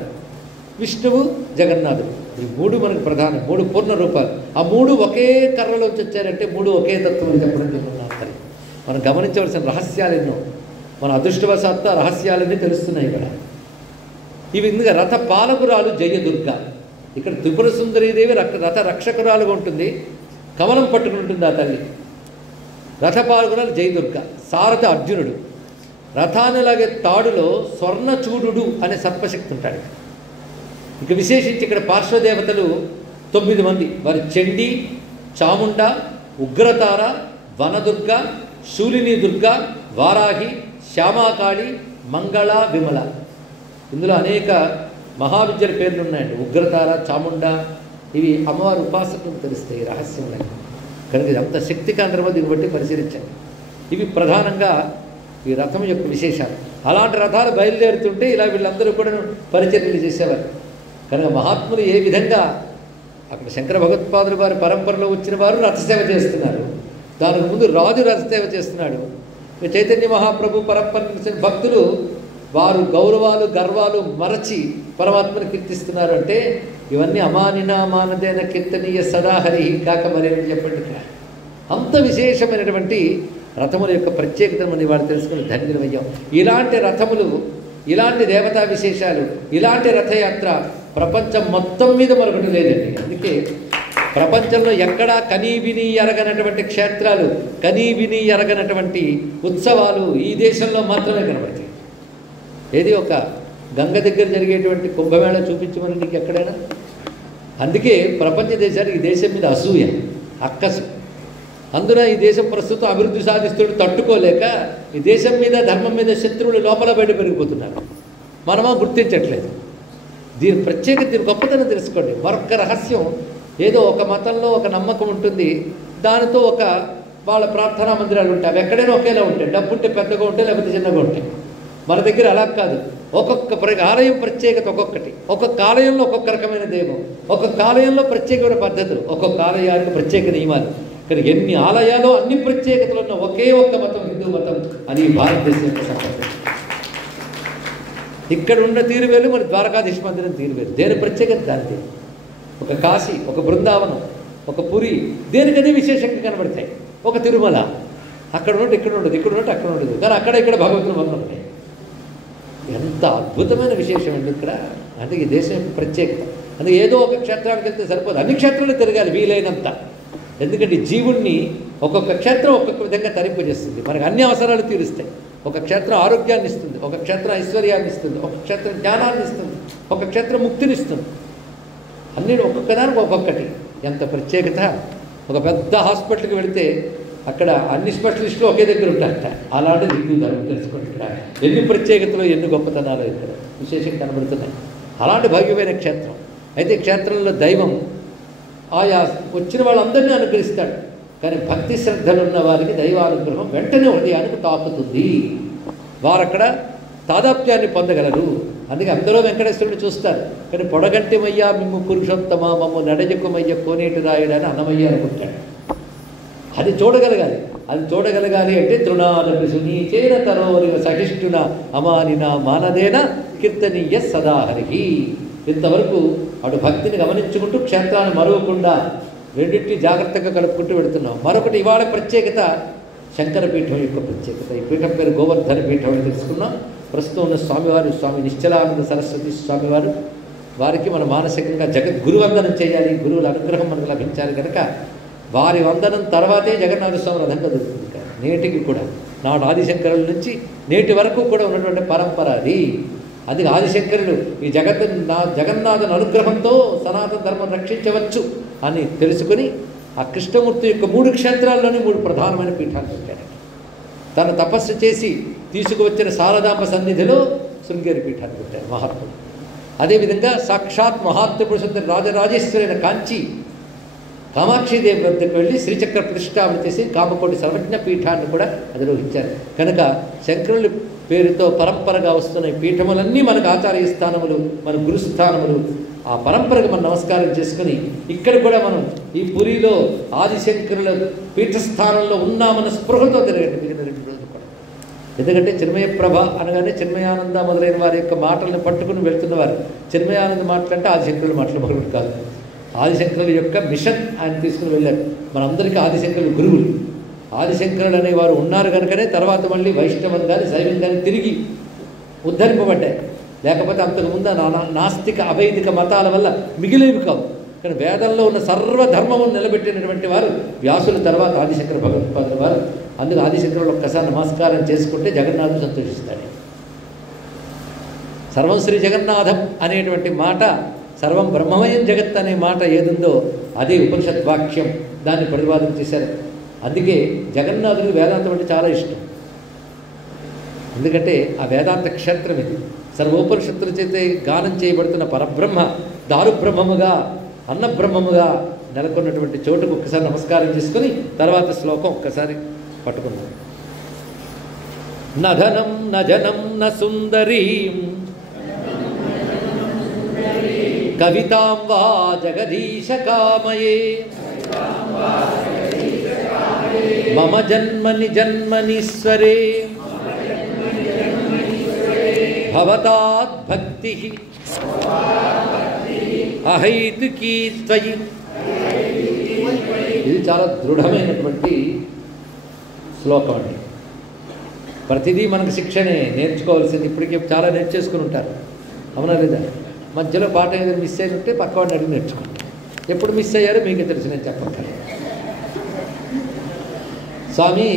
విష్ణువు, జగన్నాథుడు. ఈ 3 మనకు ప్రధానం, 3 పూర్ణ రూపాలు. ఆ 3 ఒకే కర్రలోంచి వచ్చారంటే 3 ఒకే తత్వం అని చెప్పడం చెప్పుకున్నాం. మనం గమనించవలసిన రహస్యాలు ఎన్నో. మన అదృష్టవశాత్తు రహస్యాలన్నీ తెలుస్తున్నాయి ఇక్కడ. ఇవి ఇందుగా రథ పాలకురాలు జయదుర్గ. ఇక్కడ త్రిపుర సుందరీదేవి రథ రక్షకురాలుగా ఉంటుంది, కమలం పట్టుకుని ఉంటుంది ఆ తల్లి. రథ పాలకురాలు జయదుర్గ. సారథ అర్జునుడు. రథానిలాగే తాడులో స్వర్ణచూడు అనే సర్పశక్తి ఉంటాడు. ఇక విశేషించి ఇక్కడ పార్శ్వదేవతలు 9 మంది. వారి చండీ, చాముండ, ఉగ్రతార, వనదుర్గ, శూలిని దుర్గ, వారాహి, శ్యామాకాళి, మంగళ, విమల. ఇందులో అనేక మహావిద్యల పేర్లు ఉన్నాయండి. ఉగ్రతార, చాముండ, ఇవి అమ్మవారి ఉపాసకులకు తెలుస్తాయి రహస్యములై. కనుక ఇదంతా శక్తి కేంద్రమో దీన్ని బట్టి పరిశీలించండి. ఇవి ప్రధానంగా ఈ రథం యొక్క విశేషాలు. అలాంటి రథాలు బయలుదేరుతుంటే ఇలా వీళ్ళందరూ కూడా పరిచర్యలు చేసేవారు. కనుక మహాత్ములు ఏ విధంగా అక్కడ శంకర భగవత్పాదులు వారి పరంపరలో వచ్చిన వారు రథసేవ చేస్తున్నారు, దానికి ముందు రాజు రథసేవ చేస్తున్నాడు. చైతన్య మహాప్రభు పరంపర భక్తులు వారు గౌరవాలు గర్వాలు మరచి పరమాత్మను కీర్తిస్తున్నారు. అంటే ఇవన్నీ అమానినా మానదేన కీర్తనీయ సదాహరి కాక మరేమి చెప్పండి. అంత విశేషమైనటువంటి రథముల యొక్క ప్రత్యేకతను మనం ఇవాళ తెలుసుకుని ధన్యులమయ్యాం. ఇలాంటి రథములు, ఇలాంటి దేవతా విశేషాలు, ఇలాంటి రథయాత్ర ప్రపంచం మొత్తం మీద మరొకటి లేదండి. అందుకే ప్రపంచంలో ఎక్కడా కనీ విని ఎరగనటువంటి క్షేత్రాలు, కనీ విని ఎరగనటువంటి ఉత్సవాలు ఈ దేశంలో మాత్రమే కనబడతాయి. ఏది ఒక గంగ దగ్గర జరిగేటువంటి కుంభమేళ చూపించమని నీకు ఎక్కడైనా. అందుకే ప్రపంచ దేశానికి ఈ దేశం మీద అసూయ, అక్కసు. అందున ఈ దేశం ప్రస్తుతం అభివృద్ధి సాధిస్తుడు తట్టుకోలేక ఈ దేశం మీద ధర్మం మీద శత్రువులు లోపల బయట పెరిగిపోతున్నారు. మనమా గుర్తించట్లేదు. దీని ప్రత్యేకత, దీని గొప్పతనం తెలుసుకోండి. మరొక రహస్యం, ఏదో ఒక మతంలో ఒక నమ్మకం ఉంటుంది, దానితో ఒక వాళ్ళ ప్రార్థనా మందిరాలు ఉంటాయి. అవి ఎక్కడైనా ఒకేలా ఉంటాయి. డబ్బు ఉంటే పెద్దగా ఉంటాయి, లేకపోతే చిన్నగా ఉంటాయి. మన దగ్గర అలా కాదు. ఒక్కొక్క ఆలయం ప్రత్యేకత ఒక్కొక్కటి. ఒక్కొక్క ఆలయంలో ఒక్కొక్క రకమైన దైవం, ఒక్కొక్క ఆలయంలో ప్రత్యేకమైన పద్ధతులు, ఒక్కొక్క ఆలయానికి ప్రత్యేక నియమాలు. కానీ ఎన్ని ఆలయాలు, అన్ని ప్రత్యేకతలు ఉన్న ఒకే ఒక్క మతం హిందూ మతం. అది భారతదేశం యొక్క సంపద. ఇక్కడ ఉన్న తీరువేలు, మరి ద్వారకాధీశ మందిరం తీరువేలు. దేని ప్రత్యేకత దానిది. ఒక కాశీ, ఒక బృందావనం, ఒక పురి దేనికదే విశేషంగా కనబడతాయి. ఒక తిరుమల అక్కడ ఉన్నట్టు ఇక్కడ ఉండదు, ఇక్కడ ఉన్నట్టు అక్కడ ఉండదు, కానీ అక్కడ ఇక్కడ భగవంతుని వలన ఉంటాయి. ఎంత అద్భుతమైన విశేషం అండి ఇక్కడ. అంటే ఈ దేశం యొక్క ప్రత్యేకత. అందుకే ఏదో ఒక క్షేత్రానికి వెళ్తే సరిపోదు, అన్ని క్షేత్రాలు తిరగాలి వీలైనంత. ఎందుకంటే జీవుణ్ణి ఒక్కొక్క క్షేత్రం ఒక్కొక్క విధంగా తరింపజేస్తుంది, మనకు అన్ని అవసరాలు తీరుస్తాయి. ఒక క్షేత్రం ఆరోగ్యాన్ని ఇస్తుంది, ఒక క్షేత్రం ఐశ్వర్యాన్ని ఇస్తుంది, ఒక క్షేత్రం జ్ఞానాన్ని ఇస్తుంది, ఒక క్షేత్రం ముక్తిని ఇస్తుంది. అన్నీ ఒక్కొక్కదానికి ఒక్కొక్కటి. ఎంత ప్రత్యేకత. ఒక పెద్ద హాస్పిటల్కి వెళితే అక్కడ అన్ని స్పెషలిస్టులు ఒకే దగ్గర ఉంటారట. అలాంటిది హిందూ ధర్మం తెలుసుకోండి. ఇక్కడ ఎన్ని ప్రత్యేకతలు, ఎన్ని గొప్పతనాలు ఇక్కడ విశేషంగా కనబడుతున్నాయి. అలాంటి భవ్యమైన క్షేత్రం. అయితే క్షేత్రంలో దైవం ఆయా వచ్చిన వాళ్ళందరినీ అనుగ్రహిస్తాడు. కానీ భక్తి శ్రద్ధలు ఉన్న వారికి దైవానుగ్రహం వెంటనే హృదయానికి తాకుతుంది. వారక్కడ తాదాప్యాన్ని పొందగలరు. అందుకే అందరూ వెంకటేశ్వరుని చూస్తారు. కానీ పొడగంటిమయ్యా మిమ్ము పురుషోత్తమ మమ్ము నడజకుమయ్య కోనేటి రాయుడు అని అన్నమయ్య అనుకుంటాడు. అది చూడగలగాలి. అది చూడగలగాలి అంటే తృణాలపిసుని చేన తరోరి సహిష్ఠున అమానిన మానదేన కీర్తనీయ సదాహరికి. ఇంతవరకు అటు భక్తిని గమనించుకుంటూ క్షేత్రాన్ని మరవకుండా రెండింటినీ జాగ్రత్తగా కలుపుకుంటూ వెళుతున్నాం. మరొకటి ఇవాళ ప్రత్యేకత శంకర పీఠం యొక్క ప్రత్యేకత. ఈ పీఠం పేరు గోవర్ధన పీఠం అని తెలుసుకున్నాం. ప్రస్తుతం ఉన్న స్వామివారు స్వామి నిశ్చలానంద సరస్వతి స్వామివారు. వారికి మనం మానసికంగా జగద్గురు వందనం చేయాలి. గురువుల అనుగ్రహం మనకు లభించాలి కనుక వారి వందనం తర్వాతే జగన్నాథ స్వామి రథం కదులుతుంది. నేటికి కూడా నాడు ఆదిశంకరుల నుంచి నేటి వరకు కూడా ఉన్నటువంటి పరంపర అది. అది ఆదిశంకరులు ఈ జగన్నాథుని అనుగ్రహంతో సనాతన ధర్మం రక్షించవచ్చు అని తెలుసుకుని ఆ కృష్ణమూర్తి యొక్క 3 క్షేత్రాల్లోని 3 ప్రధానమైన పీఠాలు పెట్టాడు. తను తపస్సు చేసి తీసుకువచ్చిన శారదాంబ సన్నిధిలో శృంగేరి పీఠాన్ని పెట్టారు మహాత్ముడు. అదేవిధంగా సాక్షాత్ మహాత్ముడు రాజరాజేశ్వరైన కాంచి కామాక్షిదేవి వద్దకు వెళ్ళి శ్రీచక్ర ప్రతిష్టాపన చేసి కామకోటి సర్వజ్ఞ పీఠాన్ని కూడా అధిరోహించారు. కనుక శంకరుల పేరుతో పరంపరగా వస్తున్న ఈ పీఠములన్నీ మనకు ఆచార్య స్థానములు, మన గురుస్థానములు. ఆ పరంపరకు మనం నమస్కారం చేసుకుని ఇక్కడ కూడా మనం ఈ పురిలో ఆదిశంకరుల పీఠస్థానంలో ఉన్నామన్న స్పృహతో తిరగండి మిగిలిన 2 రోజులు కూడా. ఎందుకంటే చిన్మయప్రభ అనగానే చిన్మయానంద మొదలైన వారి యొక్క మాటలను పట్టుకుని వెళ్తున్నవారు. చిన్మయానంద మాటలంటే ఆదిశంకరుల మాటలు మరొకటి కాదు. ఆదిశంకరుల యొక్క మిషన్ ఆయన తీసుకుని వెళ్ళారు. మనందరికీ ఆదిశంకరులు గురువులు. ఆదిశంకరులు అనేవారు ఉన్నారు కనుకనే తర్వాత మళ్ళీ వైష్ణవం కానీ శైవం కానీ తిరిగి ఉద్ధరింపబడ్డాయి. లేకపోతే అంతకుముందు నాస్తిక అవైదిక మతాల వల్ల మిగిలేవి కావు. కానీ వేదంలో ఉన్న సర్వధర్మమును నిలబెట్టినటువంటి వారు వ్యాసుల తర్వాత ఆదిశంకర భగవత్పాదుల వారు. అందుకు ఆదిశంకరులు ఒక్కసారి నమస్కారం చేసుకుంటే జగన్నాథుడు సంతోషిస్తాడు. సర్వం శ్రీ జగన్నాథం అనేటువంటి మాట, సర్వం బ్రహ్మమయం జగత్ అనే మాట ఏదుందో అదే ఉపనిషత్ వాక్యం. దాన్ని ప్రతిపాదన చేశారు. అందుకే జగన్నాథుడికి వేదాంతం అంటే చాలా ఇష్టం. ఎందుకంటే ఆ వేదాంత క్షేత్రం ఇది. సర్వోపనిషత్తుల చేత గానం చేయబడుతున్న పరబ్రహ్మ దారుబ్రహ్మముగా అన్నబ్రహ్మముగా నెలకొన్నటువంటి చోటుకు ఒక్కసారి నమస్కారం చేసుకుని తర్వాత శ్లోకం ఒక్కసారి పట్టుకున్నాం. నధనం నజనం న సుందరీం కవితాం వా జగదీశ కామయే మమ జన్మని జన్మనీశ్వరే భవతాద్ భక్తి అహైతుకీ త్వయి. ఇది చాలా దృఢమైనటువంటి శ్లోకం అండి. ప్రతిదీ మనకు శిక్షణే నేర్చుకోవాల్సింది. ఇప్పటికే చాలా నేర్చేసుకుని ఉంటారు, అవునా లేదా? మధ్యలో పాట ఏదైనా మిస్ అయిన ఉంటే పక్కవాడిని అడిగి నేర్చుకోండి. ఎప్పుడు మిస్ అయ్యారో మీకే తెలిసి నేను చెప్పక్కర్లేదు. స్వామి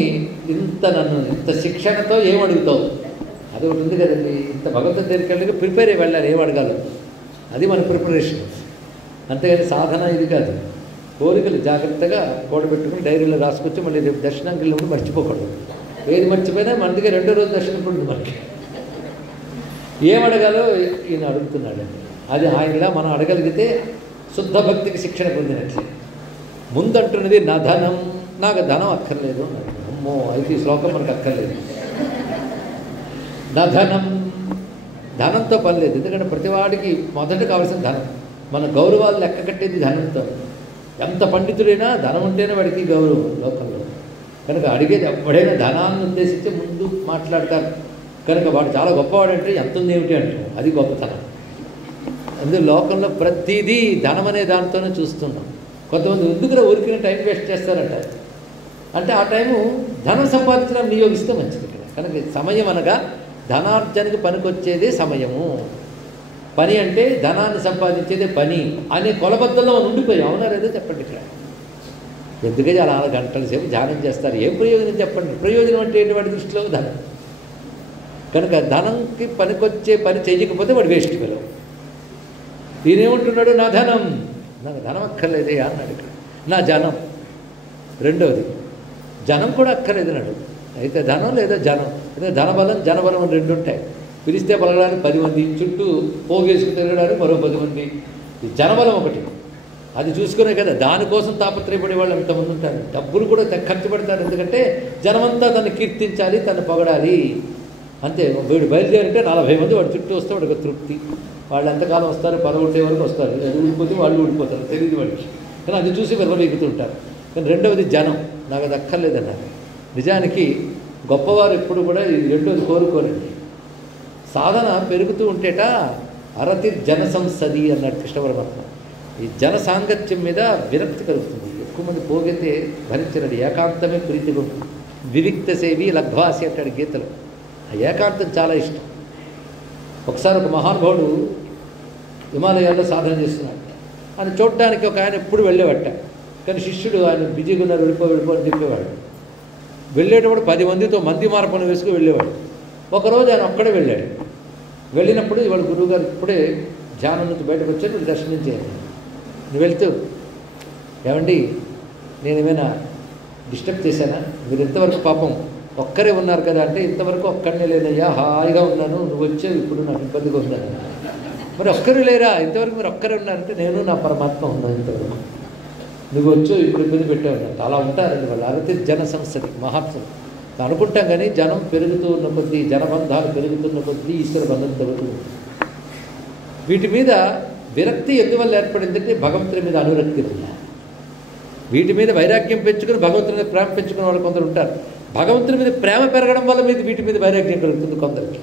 నన్ను ఇంత శిక్షణతో ఏమడుగుతావు? అది ఒకటి ఉంది కదండి. ఇంత భగవంతుడి దగ్గరికి వెళ్ళి ప్రిపేర్ అయ్యి వెళ్ళాలి, ఏం అడగాలో అది మన ప్రిపరేషన్. అంతేగాని సాధన ఇది కాదు. కోరికలు జాగ్రత్తగా కూడబెట్టుకుని డైరీలో రాసుకొచ్చి మళ్ళీ రేపు దర్శనానికి వెళ్ళినప్పుడు మర్చిపోకూడదు. ఏది మర్చిపోయినా మనదిగా 2వ రోజు దర్శనం ఉంటుంది మనకి. ఏమడగాలో ఈయన అడుగుతున్నాడండి. అది ఆయనలా మనం అడగలిగితే శుద్ధ భక్తికి శిక్షణ పొందినట్లే. ముందంటున్నది నా ధనం, నాకు ధనం అక్కర్లేదు. అమ్మో, అయితే ఈ శ్లోకం మనకు అక్కర్లేదు. నా ధనం, ధనంతో పని లేదు. ఎందుకంటే ప్రతివాడికి మొదట కావాల్సిన ధనం. మన గౌరవాలు లెక్క కట్టేది ధనంతో. ఎంత పండితుడైనా ధనం ఉంటేనే వాడికి గౌరవం లోకంలో. కనుక అడిగేది ఎప్పుడైనా ధనాన్ని ఉద్దేశించి ముందు మాట్లాడతారు. కనుక వాడు చాలా గొప్పవాడంటే ఎంత ఉంది ఏమిటి అంటారు, అది గొప్పతనం. అందులో లోకంలో ప్రతిదీ ధనం అనే దాంతోనే చూస్తున్నాం. కొంతమంది ఎందుకురా ఊరికిన టైం వేస్ట్ చేస్తారంటారు. అంటే ఆ టైము ధనం సంపాదించడం నియోగిస్తే మంచిది ఇక్కడ. కనుక సమయం అనగా ధనార్జనకు పనికొచ్చేదే సమయము. పని అంటే ధనాన్ని సంపాదించేదే పని అనే కొలబద్దలో ఉండిపోయాం. అవునా లేదో చెప్పండి ఇక్కడ. ఎందుకంటే అలా 4 గంటల సేపు ధ్యానం చేస్తారు, ఏం ప్రయోజనం చెప్పండి? ప్రయోజనం అంటే ఏంటి? వాడి దృష్టిలో ధనం. కనుక ధనంకి పనికొచ్చే పని చేయకపోతే వాడు వేస్ట్ పిలవు. ఈయనేమంటున్నాడు? నా ధనం, నాకు ధనం అక్కర్లేదే అన్నాడు ఇక్కడ. నా జనం, రెండవది జనం కూడా అక్కర్లేదు అన్నాడు. అయితే ధనం లేదా జనం, అదే ధనబలం జనబలం 2 ఉంటాయి. పిలిస్తే పలగడానికి 10 మంది, చుట్టూ పోగేసుకు తిరగడానికి మరో 10 మంది. ఈ జనబలం ఒకటి, అది చూసుకునే కదా. దానికోసం తాపత్రయపడే వాళ్ళు ఎంతమంది ఉంటారు. డబ్బులు కూడా ఖర్చు పెడతారు, ఎందుకంటే జనమంతా తను కీర్తించాలి, తను పొగడాలి. అంతే. వీడు బయలుదేరితే 40 మంది వాడు చుట్టూ వస్తే వాడికి తృప్తి. వాళ్ళు ఎంతకాలం వస్తారు? 11 వరకు వస్తారు. అది ఊడిపోతే వాళ్ళు ఊడిపోతారు, తెలియదు వాడికి. కానీ అది చూసి విర్రవీగుతుంటారు. కానీ రెండవది జనం, నాకు అది అక్కర్లేదన్నారు. నిజానికి గొప్పవారు ఎప్పుడు కూడా ఈ రెండోది కోరుకోరండి. సాధన పెరుగుతూ ఉంటేట అరతి జన సంసది అన్నాడు కృష్ణ పరమాత్మ. ఈ జన సాంగత్యం మీద విరక్తి కలుగుతుంది. ఎక్కువ మంది పోగితే భరించలేడు. ఏకాంతమే ప్రీతిగా ఉంటుంది. వివిక్త సేవి లగ్వాసి అంటాడు గీతలు. ఆ ఏకాంతం చాలా ఇష్టం. ఒకసారి ఒక మహానుభావుడు హిమాలయాల్లో సాధన చేస్తున్నాడు. ఆయన చూడడానికి ఒక ఆయన ఎప్పుడు వెళ్ళేవట. కానీ శిష్యుడు ఆయన బిజీగా ఉన్నారు, వెళ్ళిపో అని చెప్పేవాడు. వెళ్ళేటప్పుడు 10 మందితో మంది మార్పణ వేసుకుని వెళ్ళేవాడు. ఒకరోజు ఆయన ఒక్కడే వెళ్ళాడు. వెళ్ళినప్పుడు ఇవాళ గురువుగారు ఇప్పుడే ధ్యానం నుంచి బయటకు వచ్చారు, వీళ్ళు దర్శనం చేయండి. నువ్వు వెళ్తూ, ఏమండి నేనేమైనా డిస్టర్బ్ చేశానా? మీరు ఇంతవరకు పాపం ఒక్కరే ఉన్నారు కదా అంటే, ఇంతవరకు ఒక్కడనే లేనయ్యా, హాయిగా ఉన్నాను, నువ్వు వచ్చావు ఇప్పుడు నాకు ఇబ్బందిగా ఉన్నాను. మరి ఒక్కరు లేరా? ఇంతవరకు మీరు ఒక్కరే ఉన్నారంటే, నేను నా పరమాత్మ ఉన్నాను ఇంతవరకు, నువ్వు వచ్చావు ఇప్పుడు ఇబ్బంది పెట్టావు అన్నట్టు. అలా ఉంటారండి వాళ్ళు. అరతి జన సంస్థది మహాత్ములు అనుకుంటాం. కానీ జనం పెరుగుతూ ఉన్న కొద్దీ, జనబంధాలు పెరుగుతున్న కొద్దీ ఈశ్వర బంధం తగ్గుతుంది. వీటి మీద విరక్తి ఎందువల్ల ఏర్పడిందంటే భగవంతుని మీద అనురక్తి వల్ల. వీటి మీద వైరాగ్యం పెంచుకుని భగవంతుని మీద ప్రేమ పెంచుకునే వాళ్ళు కొందరు ఉంటారు. భగవంతుని మీద ప్రేమ పెరగడం వల్ల వీటి మీద వైరాగ్యం పెరుగుతుంది కొందరికి.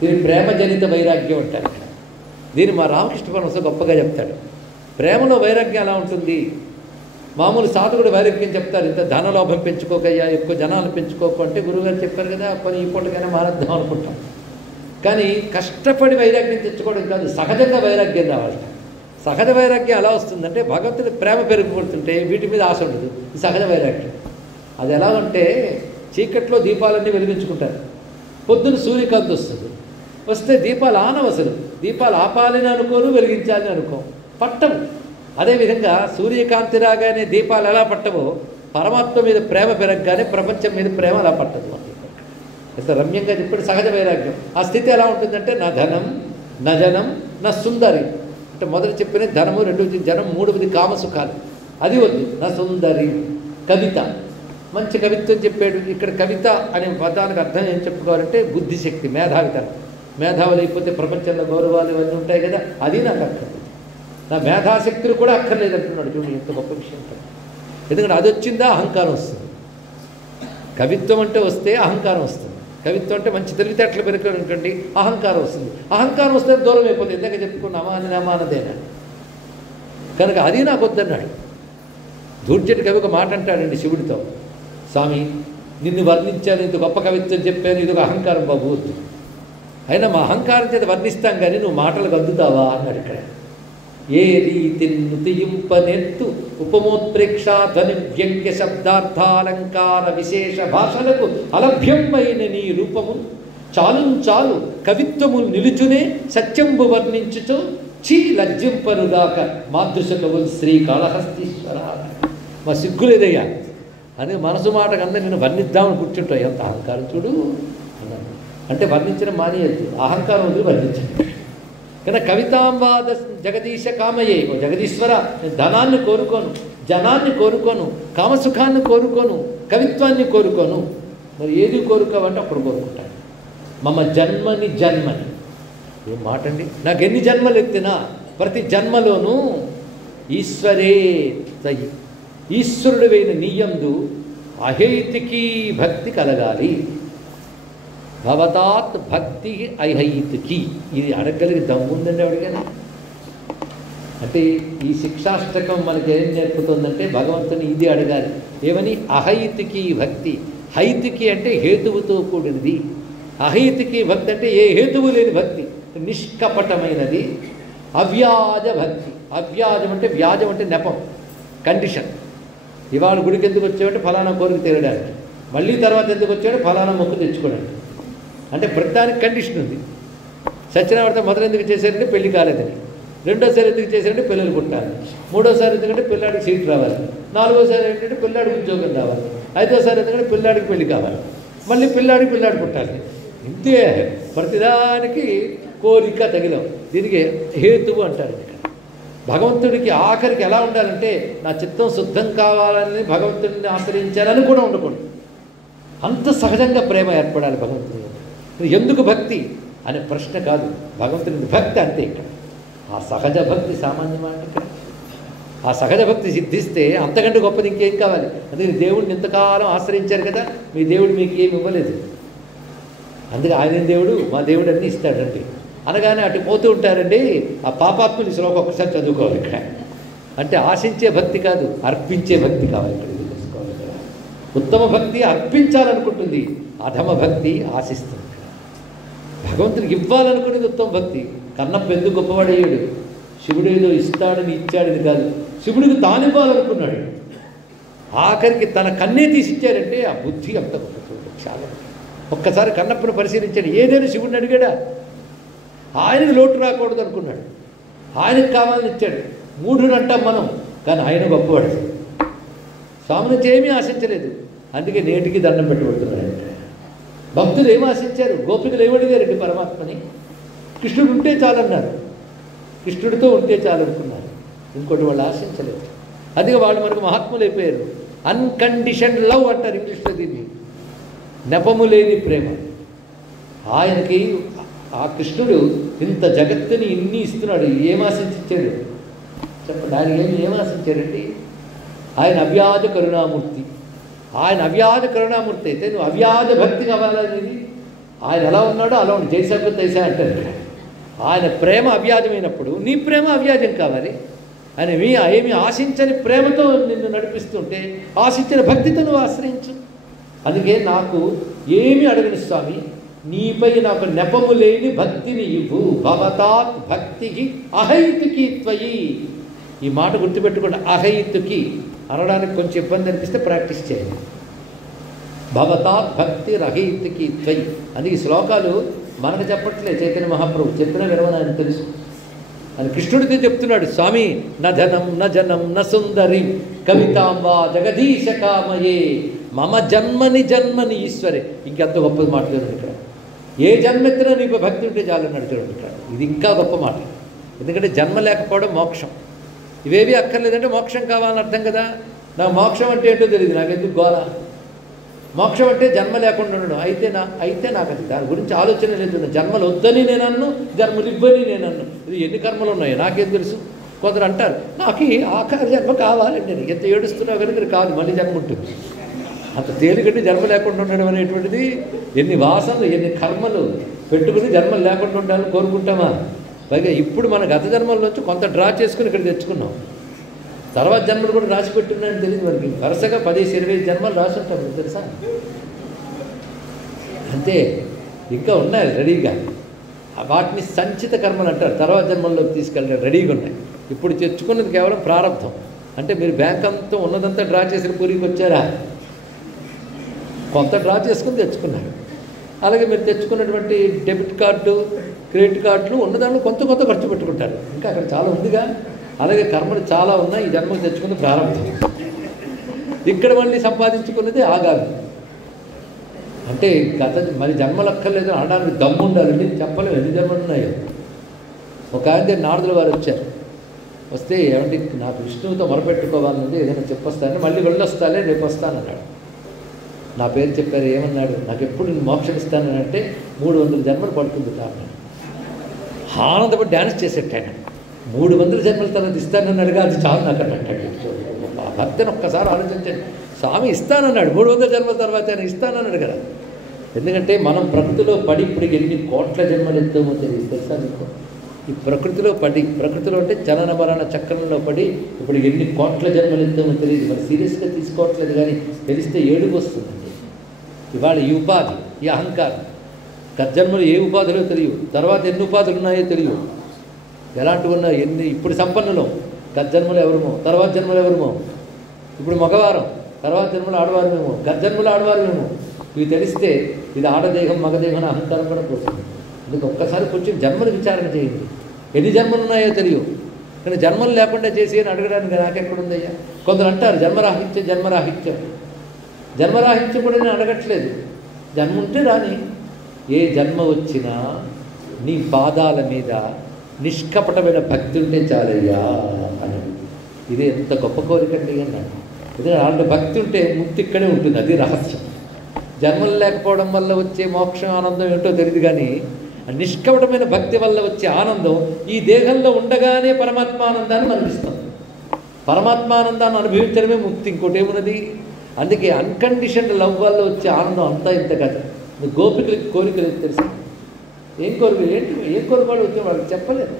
దీన్ని ప్రేమజనిత వైరాగ్యం అంటారు. దీన్ని మా రామకృష్ణ పరమహంస గొప్పగా చెప్తాడు. ప్రేమలో వైరాగ్యం ఎలా ఉంటుంది? మామూలు సాధకుడు వైరాగ్యం చెప్తారు, ఇంత ధనలోభం పెంచుకోకయ్యా, ఎక్కువ జనాలు పెంచుకోకు అంటే గురువుగారు చెప్పారు కదా, పని ఈ పూటకైనా మానేద్దాం అనుకుంటాం. కానీ కష్టపడి వైరాగ్యం తెచ్చుకోవడం కాదు, సహజంగా వైరాగ్యం రావాలి. సహజ వైరాగ్యం ఎలా వస్తుందంటే భగవంతుని ప్రేమ పెరిగిపోతుంటే వీటి మీద ఆశ ఉండదు. ఇది సహజ వైరాగ్యం. అది ఎలాగంటే చీకట్లో దీపాలన్నీ వెలిగించుకుంటారు. పొద్దున్న సూర్యకాంతి వస్తుంది, వస్తే దీపాలు ఆనవసలు. దీపాలు ఆపాలని అనుకోరు, వెలిగించాలని అనుకో, పట్టవు. అదేవిధంగా సూర్యకాంతి రాగానే దీపాలు ఎలా పట్టవో పరమాత్మ మీద ప్రేమ పెరగగానే ప్రపంచం మీద ప్రేమ అలా పట్టదు. ఎంత రమ్యంగా చెప్పాడు సహజ వైరాగ్యం. ఆ స్థితి ఎలా ఉంటుందంటే నా ధనం, నా జనం, నా సుందరి. అంటే మొదటి చెప్పిన ధనము, రెండవది జనం, మూడవది కామసుఖాలు. అది వద్దు. నా సుందరి. కవిత, మంచి కవిత్వం చెప్పాడు. ఇక్కడ కవిత అనే పదానికి అర్థం ఏం చెప్పుకోవాలంటే బుద్ధిశక్తి, మేధావితనం. మేధావులు అయిపోతే ప్రపంచంలో గౌరవాలు ఇవన్నీ ఉంటాయి కదా, అది నాకు అక్కర్లేదు. నా మేధాశక్తులు కూడా అక్కర్లేదు అంటున్నాడు. చూడండి ఎంత గొప్ప విషయం. ఎందుకంటే అది వచ్చిందా అహంకారం వస్తుంది. కవిత్వం అంటే వస్తే అహంకారం వస్తుంది. కవిత్వం అంటే మంచి తెలివితేటలు పెరుగుతుంది అనుకోండి, అహంకారం వస్తుంది. అహంకారం వస్తే దూరం అయిపోతుంది. ఎందుకంటే చెప్పుకున్నామా అని అమానదేనా. కనుక అది నాకు వద్దన్నాడు. దూర్జటి కవి ఒక మాట అంటాడండి శివుడితో, స్వామి నిన్ను వర్ణించాను, ఇంత గొప్ప కవిత్వం చెప్పాను, ఇది ఒక అహంకారం బాబు వద్దు. అయినా మా అహంకారం చేత వర్ణిస్తాం కానీ నువ్వు మాటలకు అద్దుతావా అన్నాడు. ఇక్కడ ఏ రీతి నుతియింపనెత్తు ఉపమోత్ప్రేక్షా ధ్వని వ్యంగ్య శబ్దార్థాలంకార విశేష భాషలకు అలభ్యమైన నీ రూపము చాలు చాలు కవిత్వము నిలుచునే సత్యంబు వర్ణించుచో చీ లజ్జింపనుగాక మాతృశకవులు శ్రీకాళహస్తీశ్వర. మా సిగ్గులేదయ్యా అని మనసు మాట కన్నా నేను వర్ణిద్దామని కూర్చుంటావు. ఎంత అహంకారం చూడు అన్నాను. అంటే వర్ణించడం మానేయద్దు, అహంకారం వదిలి వర్ణించండి. కానీ కవితాంబాద జగదీశ కామయే, ఓ జగదీశ్వర నేను ధనాన్ని కోరుకోను, జనాన్ని కోరుకోను, కామసుఖాన్ని కోరుకోను, కవిత్వాన్ని కోరుకోను. మరి ఏది కోరుకోవంటే అప్పుడు కోరుకుంటాను. మమ జన్మని జన్మని. ఏం మాట అండి. నాకు ఎన్ని జన్మలు ఎత్తినా ప్రతి జన్మలోనూ ఈశ్వరే తయి, ఈశ్వరుడివైన నీయందు అహైతికీ భక్తి కలగాలి. భవతాత్ భక్తి ఐహైతికి. ఇది అడగలిగి దమ్ముందండి అడిగాను. అంటే ఈ శిక్షాష్టకం మనకి ఏం నేర్పుతుందంటే భగవంతుని ఇది అడగాలి. ఏమని? అహైతుకి భక్తి. హైతుకి అంటే హేతువుతో కూడినది. అహైతుకి భక్తి అంటే ఏ హేతువు లేని భక్తి, నిష్కపటమైనది. అవ్యాజ భక్తి. అవ్యాజం అంటే వ్యాజం అంటే నెపం, కండిషన్. ఇవాళ గుడికి ఎందుకు వచ్చామంటే ఫలానా కోరిక తీరడానికి, మళ్ళీ తర్వాత ఎందుకు వచ్చామంటే ఫలానా మొక్కు తెచ్చుకోవడానికి. అంటే ప్రతిదానికి కండిషన్ ఉంది. సత్యనారాయణ మొదలు ఎందుకు చేశారంటే పెళ్లి కాలేదని, రెండోసారి ఎందుకు చేశారంటే పిల్లలు పుట్టాలి, మూడోసారి ఎందుకంటే పిల్లాడికి సీట్ రావాలి, నాలుగోసారి ఏంటంటే పిల్లాడికి ఉద్యోగం రావాలి, ఐదోసారి ఎందుకంటే పిల్లాడికి పెళ్లి కావాలి, మళ్ళీ పిల్లాడు పుట్టాలి. ఇంతే, ప్రతిదానికి కోరిక తగిలం. దీనికి హేతువు అంటారు. ఇక్కడ భగవంతుడికి ఆఖరికి ఎలా ఉండాలంటే నా చిత్తం శుద్ధం కావాలని భగవంతుడిని ఆశ్రయించాలని కూడా ఉండకూడదు. అంత సహజంగా ప్రేమ ఏర్పడాలి భగవంతుడు. ఎందుకు భక్తి అనే ప్రశ్న కాదు, భగవంతుడి భక్తి అంతే. ఇక్కడ ఆ సహజ భక్తి సామాన్యమాట. ఇక్కడ ఆ సహజ భక్తి సిద్ధిస్తే అంతకంటే గొప్పది ఇంకేం కావాలి? అందుకని దేవుడిని ఇంతకాలం ఆశ్రయించారు కదా, మీ దేవుడు మీకు ఏమి ఇవ్వలేదు. అందుకే ఆయన దేవుడు, మా దేవుడు అన్నీ ఇస్తాడండి అనగానే అటు పోతూ ఉంటారండి. ఆ పాపాత్ముని శ్లోకం ఒక్కసారి చదువుకోవాలి. ఇక్కడ అంటే ఆశించే భక్తి కాదు, అర్పించే భక్తి కావాలి. ఇక్కడ ఇది తెలుసుకోవాలి. ఇక్కడ ఉత్తమ భక్తి అర్పించాలనుకుంటుంది, అధమ భక్తి ఆశిస్తుంది. భగవంతునికి ఇవ్వాలనుకునేది ఉత్తమ భక్తి. కన్నప్ప ఎందుకు గొప్పవాడయ్యాడు? శివుడు ఏదో ఇస్తాడని ఇచ్చాడని కాదు, శివుడికి తానివ్వాలనుకున్నాడు. ఆఖరికి తన కన్నే తీసిచ్చారంటే ఆ బుద్ధి అంత గొప్ప. చూడండి, చాలా. ఒక్కసారి కన్నప్పను పరిశీలించాడు. ఏదైనా శివుడిని అడిగాడా? ఆయనకు లోటు రాకూడదు అనుకున్నాడు, ఆయనకు కావాలని ఇచ్చాడు. మూఢుడు అంటాం మనం, కానీ ఆయన గొప్పవాడు. స్వామి నుంచి ఏమీ ఆశించలేదు, అందుకే నేటికి దండం పెట్టబడుతున్నాడు. భక్తులు ఏమి ఆశించారు? గోపికలు ఏమడిగారండి పరమాత్మని? కృష్ణుడు ఉంటే చాలన్నారు, కృష్ణుడితో ఉంటే చాలనుకున్నారు, ఇంకోటి వాళ్ళు ఆశించలేదు. అదిగా వాళ్ళు మనకు మహాత్ములు అయిపోయారు. అన్కండిషన్డ్ లవ్ అంటారు ఇంగ్లీష్లో దీన్ని, నెపము లేని ప్రేమ. ఆయనకి ఆ కృష్ణుడు ఇంత జగత్తుని ఇన్ని ఇస్తున్నాడు, ఏం ఆశించాడు చెప్పండి? ఆయన ఏం ఆశించాడండి? ఆయన అవ్యాజ కరుణామూర్తి. ఆయన అవ్యాజ కరుణామూర్తి అయితే నువ్వు అవ్యాజ భక్తి కావాలనేది. ఆయన ఎలా ఉన్నాడో అలా ఉండి జైసబ్బ తైసా అంటారు. ఆయన ప్రేమ అవ్యాజమైనప్పుడు నీ ప్రేమ అవ్యాజం కావాలి. ఆయన ఏమి ఆశించని ప్రేమతో నిన్ను నడిపిస్తుంటే ఆశించిన భక్తితో నువ్వు ఆశ్రయించు. అందుకే నాకు ఏమి అడగని స్వామి, నీపై నాకు నెపము లేని భక్తిని ఇవ్వు. భవతాత్ భక్తికి అహైతుకి త్వయి. ఈ మాట గుర్తుపెట్టుకోండి. అహైతుకి అనడానికి కొంచెం ఇబ్బంది అనిపిస్తే ప్రాక్టీస్ చేయండి. భవతాత్ భక్తి రహైతుకి త్వయి అని ఈ శ్లోకాలు మనకు చెప్పట్లేదు. చైతన్య మహాప్రభు చెప్పిన వినమని ఆయన తెలుసు. అని కృష్ణుడితో చెప్తున్నాడు. స్వామి న ధనం న జనం న సుందరి కవితాంబా జగదీశ కామయే మమ జన్మని జన్మని ఈశ్వరే. ఇంకెంత గొప్పది మాట్లాడు ఇక్కడ. ఏ జన్మెత్తినా నీకు భక్తి ఉంటే చాలన్నాడు చూడండి ఇక్కడ. ఇది ఇంకా గొప్ప మాట. ఎందుకంటే జన్మ లేకపోవడం మోక్షం. ఇవేవి అక్కర్లేదంటే మోక్షం కావాలని అర్థం కదా. నాకు మోక్షం అంటే ఏంటో తెలియదు, నాకెందుకు గోల. మోక్షం అంటే జన్మ లేకుండా ఉండడం. అయితే నాకు అది దాని గురించి ఆలోచన లేదు. జన్మలు వద్దని నేను అన్ను, జన్మలు ఇవ్వని నేను అన్ను. ఇది ఎన్ని కర్మలు ఉన్నాయో నాకేం తెలుసు. కొందరు అంటారు నాకు ఈ ఆఖరి జన్మ కావాలండి, నేను ఎంత ఏడుస్తున్నావు కనుక కాదు, మళ్ళీ జన్మ ఉంటుంది. అంత తేలికటి జన్మ లేకుండా ఉండడం అనేటువంటిది ఎన్ని వాసనలు ఎన్ని కర్మలు పెట్టుకుని జన్మలు లేకుండా ఉండాలని కోరుకుంటామా? పైగా ఇప్పుడు మన గత జన్మల్లోంచి కొంత డ్రా చేసుకుని ఇక్కడ తెచ్చుకున్నాం. తర్వాత జన్మలు కూడా రాసి పెట్టున్నాయని తెలియదు మనకి. వరుసగా 10-20 జన్మలు రాసి ఉంటాం, తెలుసా? అంతే, ఇంకా ఉన్నాయి రెడీగా. వాటిని సంచిత కర్మలు అంటారు. తర్వాత జన్మల్లోకి తీసుకెళ్ళి రెడీగా ఉన్నాయి. ఇప్పుడు తెచ్చుకున్నది కేవలం ప్రారంభం. అంటే మీరు బ్యాంక్ అంతా ఉన్నదంతా డ్రా చేసిన పూరికి వచ్చారా? కొంత డ్రా చేసుకుని తెచ్చుకున్నారు. అలాగే మీరు తెచ్చుకున్నటువంటి డెబిట్ కార్డు క్రెడిట్ కార్డులు ఉన్నదాంట్లో కొంత ఖర్చు పెట్టుకుంటారు. ఇంకా అక్కడ చాలా ఉందిగా. అలాగే కర్మలు చాలా ఉన్నాయి. ఈ జన్మకు తెచ్చుకున్న ప్రారంభం. ఇక్కడ మళ్ళీ సంపాదించుకున్నది ఆగాలి. అంటే మరి జన్మలు అక్కర్లేదు అనడానికి దమ్ము ఉండాలండి. చెప్పలేము ఎన్ని జన్మలు ఉన్నాయో. ఒక ఆయన నారదుల వారు వచ్చారు. వస్తే ఏమంటే నాకు విష్ణువుతో మొరపెట్టుకోవాలనుంది, ఏదైనా చెప్పొస్తానని. మళ్ళీ వెళ్ళొస్తాలే, రేపు వస్తానన్నాడు. నా పేరు చెప్పారు. ఏమన్నాడు? నాకు ఎప్పుడు నేను మోక్షం ఇస్తానని అంటే 300 జన్మలు పడుతుంది అన్నాడు. ఆనందపడి డ్యాన్స్ చేసేట ఆయన. 300 జన్మల తర్వాత ఇస్తానన్నాడుగా, అది చాలు నాకు అన్నట్టు. ఆ భక్తిని ఒక్కసారి ఆలోచించండి. స్వామి ఇస్తానన్నాడు, 300 జన్మల తర్వాత ఆయన ఇస్తానన్నాడు కదా. ఎందుకంటే మనం ప్రకృతిలో పడి ఇప్పుడు ఎన్ని కోట్ల జన్మలు ఎత్తామో తెలియదు, తెలుసా మీకు? ఈ ప్రకృతిలో పడి, ప్రకృతిలో అంటే జనన మరణ చక్రంలో పడి ఇప్పుడు ఎన్ని కోట్ల జన్మలు ఎంతమో తెలియదు, మరి సీరియస్గా తీసుకోవట్లేదు. కానీ తెలిస్తే ఏడుపు వస్తుందండి. ఇవాళ ఈ ఉపాధి, ఈ అహంకారం, గజ్జన్మలు ఏ ఉపాధులో తెలియవు, తర్వాత ఎన్ని ఉపాధులు ఉన్నాయో తెలియవు, ఎలాంటివి ఉన్నాయో ఎన్ని. ఇప్పుడు సంపన్నులం, గజ్జన్మలు ఎవరమో, తర్వాత జన్మలు ఎవరమో. ఇప్పుడు మగవారం, తర్వాత జన్మలు ఆడవారమేమో, గజ్జన్మలు ఆడవారమేమో. ఇవి తెలిస్తే ఇది ఆడదేహం మగదేహం అని అహంకారం కూడా పోతుంది. అందుకు ఒక్కసారి కొంచెం జన్మలు విచారణ చేయండి. ఎన్ని జన్మలు ఉన్నాయో తెలియవు, కానీ జన్మలు లేకుండా చేసి అని అడగడానికి నాకెక్కడుందయ్యా. కొందరు అంటారు జన్మరాహిత్యం, జన్మరాహిత్యం. జన్మరాహిత్యం కూడా నేను అడగట్లేదు. జన్మ ఉంటే రాని, ఏ జన్మ వచ్చినా నీ పాదాల మీద నిష్కపటమైన భక్తి ఉంటే చాలయ్యా అని. ఇది ఎంత గొప్ప కోరికండి అన్నాడు. ఎందుకంటే అలాంటి భక్తి ఉంటే ముక్తి ఇక్కడే ఉంటుంది, అది రహస్యం. జన్మలు లేకపోవడం వల్ల వచ్చే మోక్షం ఆనందం ఏంటో తెలియదు, కానీ నిష్కపటమైన భక్తి వల్ల వచ్చే ఆనందం ఈ దేహంలో ఉండగానే పరమాత్మానందాన్ని మనకిస్తుంది. పరమాత్మానందాన్ని అనుభవించడమే ముక్తి, ఇంకోటి ఏమున్నది. అందుకే అన్కండిషన్డ్ లవ్ వల్ల వచ్చే ఆనందం అంతా ఇంత కదా. గోపికలకి కోరికలు తెలుసు, ఏం కోరికలు ఏంటి, ఏం కోరికలు వచ్చే వాళ్ళకి చెప్పలేదు.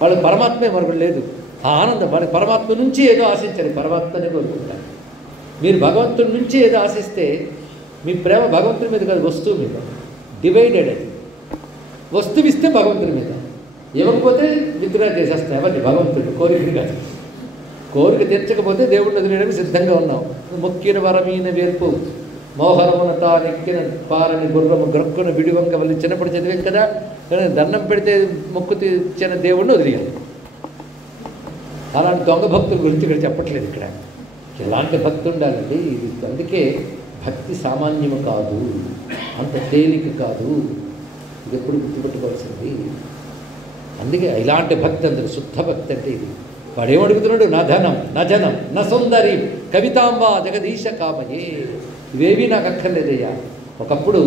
వాళ్ళకి పరమాత్మే మరొకటి లేదు. ఆ ఆనందం వాళ్ళకి పరమాత్మ నుంచి ఏదో ఆశించాలి, పరమాత్మనే కోరుకుంటారు. మీరు భగవంతుడి నుంచి ఏదో ఆశిస్తే మీ ప్రేమ భగవంతుడి మీద కాదు, వస్తువు మీద. డివైడెడ్ అది. వస్తువు ఇస్తే భగవంతుడి మీద, ఇవ్వకపోతే విత్డ్రా చేసేస్తాయి. అవన్నీ భగవంతుడు కోరికలు కాదు. కోరిక తీర్చకపోతే దేవుడిని వదిలేయడానికి సిద్ధంగా ఉన్నాం. మొక్కిన వరమీన వేర్పు మోహరమున తానెక్కిన పారని గుర్రము గ్రక్కున విడివంక వల్లి చిన్నప్పుడు చదివాం కదా. కానీ దండం పెడితే మొక్కు తీర్చిన దేవుడిని వదిలేయాలి. అలాంటి దొంగ భక్తుల గురించి ఇక్కడ చెప్పట్లేదు. ఇక్కడ ఎలాంటి భక్తి ఉండాలండి ఇది. అందుకే భక్తి సామాన్యము కాదు, అంత తేలిక కాదు. ఇది ఎప్పుడు గుర్తుపెట్టుకోవాల్సింది. అందుకే ఇలాంటి భక్తి అందరు శుద్ధ భక్తి అంటే ఇది. వాడు ఏమడుగుతున్నాడు, నా ధనం నా జనం నా సౌందర్య కవితాంబా జగదీశ కామయే, ఇవేవీ నాకు అక్కర్లేదయ్యా. ఒకప్పుడు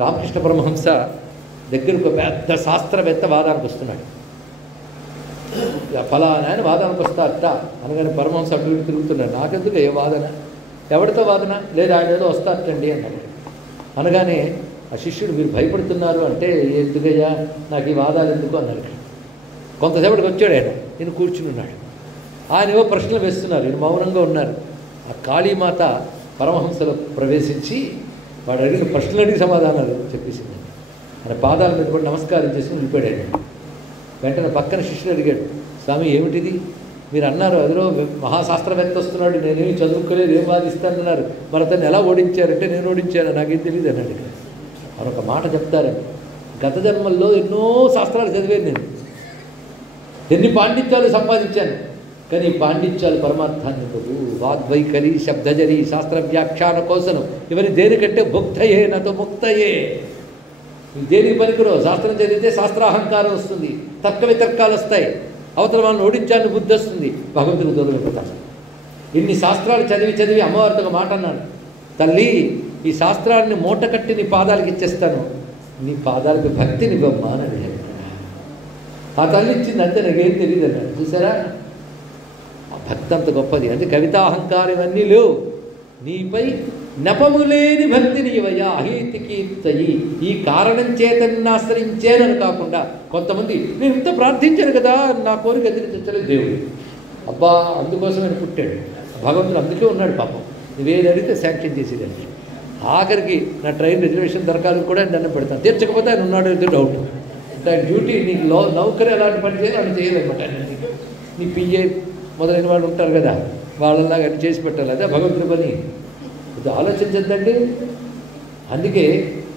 రామకృష్ణ పరమహంస దగ్గరకు ఒక పెద్ద శాస్త్రవేత్త వాదానికి వస్తున్నాడు. ఫలానా ఆయన వాదనకు వస్తారట అనగానే పరమహంస అటు ఇటు తిరుగుతున్నాడు. నాకెందుకు ఏ వాదన, ఎవరితో వాదన లేదు, ఆయన ఏదో వస్తారటండి అన్నాడు. అనగానే ఆ శిష్యుడు మీరు భయపడుతున్నారు అంటే, ఎందుకయ్యా నాకు ఈ వాదాలు ఎందుకు అన్నాడు. కొంతసేపటికి వచ్చాడు ఆయన, నేను కూర్చుని ఉన్నాడు. ఆయన ఏవో ప్రశ్నలు వేస్తున్నారు, ఈయన మౌనంగా ఉన్నారు. ఆ కాళీమాత పరమహంసలో ప్రవేశించి వాడు అడిగిన ప్రశ్నలు అడిగి సమాధానాలు చెప్పేసింది. ఆయన పాదాల మీద కూడా నమస్కారం చేసుకుని వెళ్ళిపోయాడు. వెంటనే పక్కన శిష్యుడు అడిగాడు, స్వామి ఏమిటిది మీరు అన్నారు, అదిలో మహాశాస్త్రవేత్త వస్తున్నాడు, నేనేమి చదువుకోలేదు, ఏం వాదిస్తానన్నారు, మరి అతన్ని ఎలా ఓడించారంటే నేను ఓడించాను, నాకేం తెలియదు అన్నాడు. మరొక మాట చెప్తారండి, గత జన్మల్లో ఎన్నో శాస్త్రాలు చదివాను నేను, ఎన్ని పాండిత్యాలు సంపాదించాను, కానీ ఈ పాండిత్యాలు పరమార్థాన్ని ఇవ్వవు. వాగ్వైఖరి శబ్దజరి శాస్త్ర వ్యాఖ్యాన కోసను ఇవన్నీ దేనికంటే భుక్తయే నతో ముక్తయే. దేనికి పనికిరో. శాస్త్రం చదివితే శాస్త్రాహంకారం వస్తుంది, తర్క వితర్కాలు వస్తాయి, అవతల వాళ్ళని ఓడించాలని బుద్ధి వస్తుంది, భగవంతుడికి దూరం అయిపోతాను. ఇన్ని శాస్త్రాలు చదివి చదివి అమ్మవారితో ఒక మాట అన్నాడు, తల్లి ఈ శాస్త్రాన్ని మూట కట్టి నీ పాదాలకు ఇచ్చేస్తాను, నీ పాదాలకు భక్తిని ఇవ్వమ్మా అని అడిగాడు. ఆ తల్లి ఇచ్చింది అంతే, నాకేం తెలియదు అన్నాడు. చూసారా, ఆ భక్తి అంత గొప్పది. అంటే కవితాహంకారం ఇవన్నీ లేవు, నీపై నెపము లేని భక్తిని ఇవయ్యా అహేతికీర్తయి, ఈ కారణం చేతను ఆశ్రయించానని కాకుండా. కొంతమంది నేను ఇంత ప్రార్థించాను కదా నా కోరిక ఎదిరించలేదు దేవుడు, అబ్బా అందుకోసం ఆయన పుట్టాడు భగవంతుడు, అందుకే ఉన్నాడు పాపం, నువ్వేది అడిగితే శాంక్షన్ చేసేదాన్ని. ఆఖరికి నా ట్రైన్ రిజర్వేషన్ దొరకాలని కూడా ఆయన దండం పెడతాను, తీర్చకపోతే ఆయన ఉన్నాడు ఏదో డౌట్. అంటే ఆయన డ్యూటీ నీకు నౌకరీ ఎలాంటి పని చేయాలి అని చేయాలన్నమాట. నీ పిఏ మొదలైన వాళ్ళు ఉంటారు కదా, వాళ్ళలాగా అని చేసి పెట్టాలి, అదే భగవంతుడి పని. ఇది ఆలోచించద్దండి. అందుకే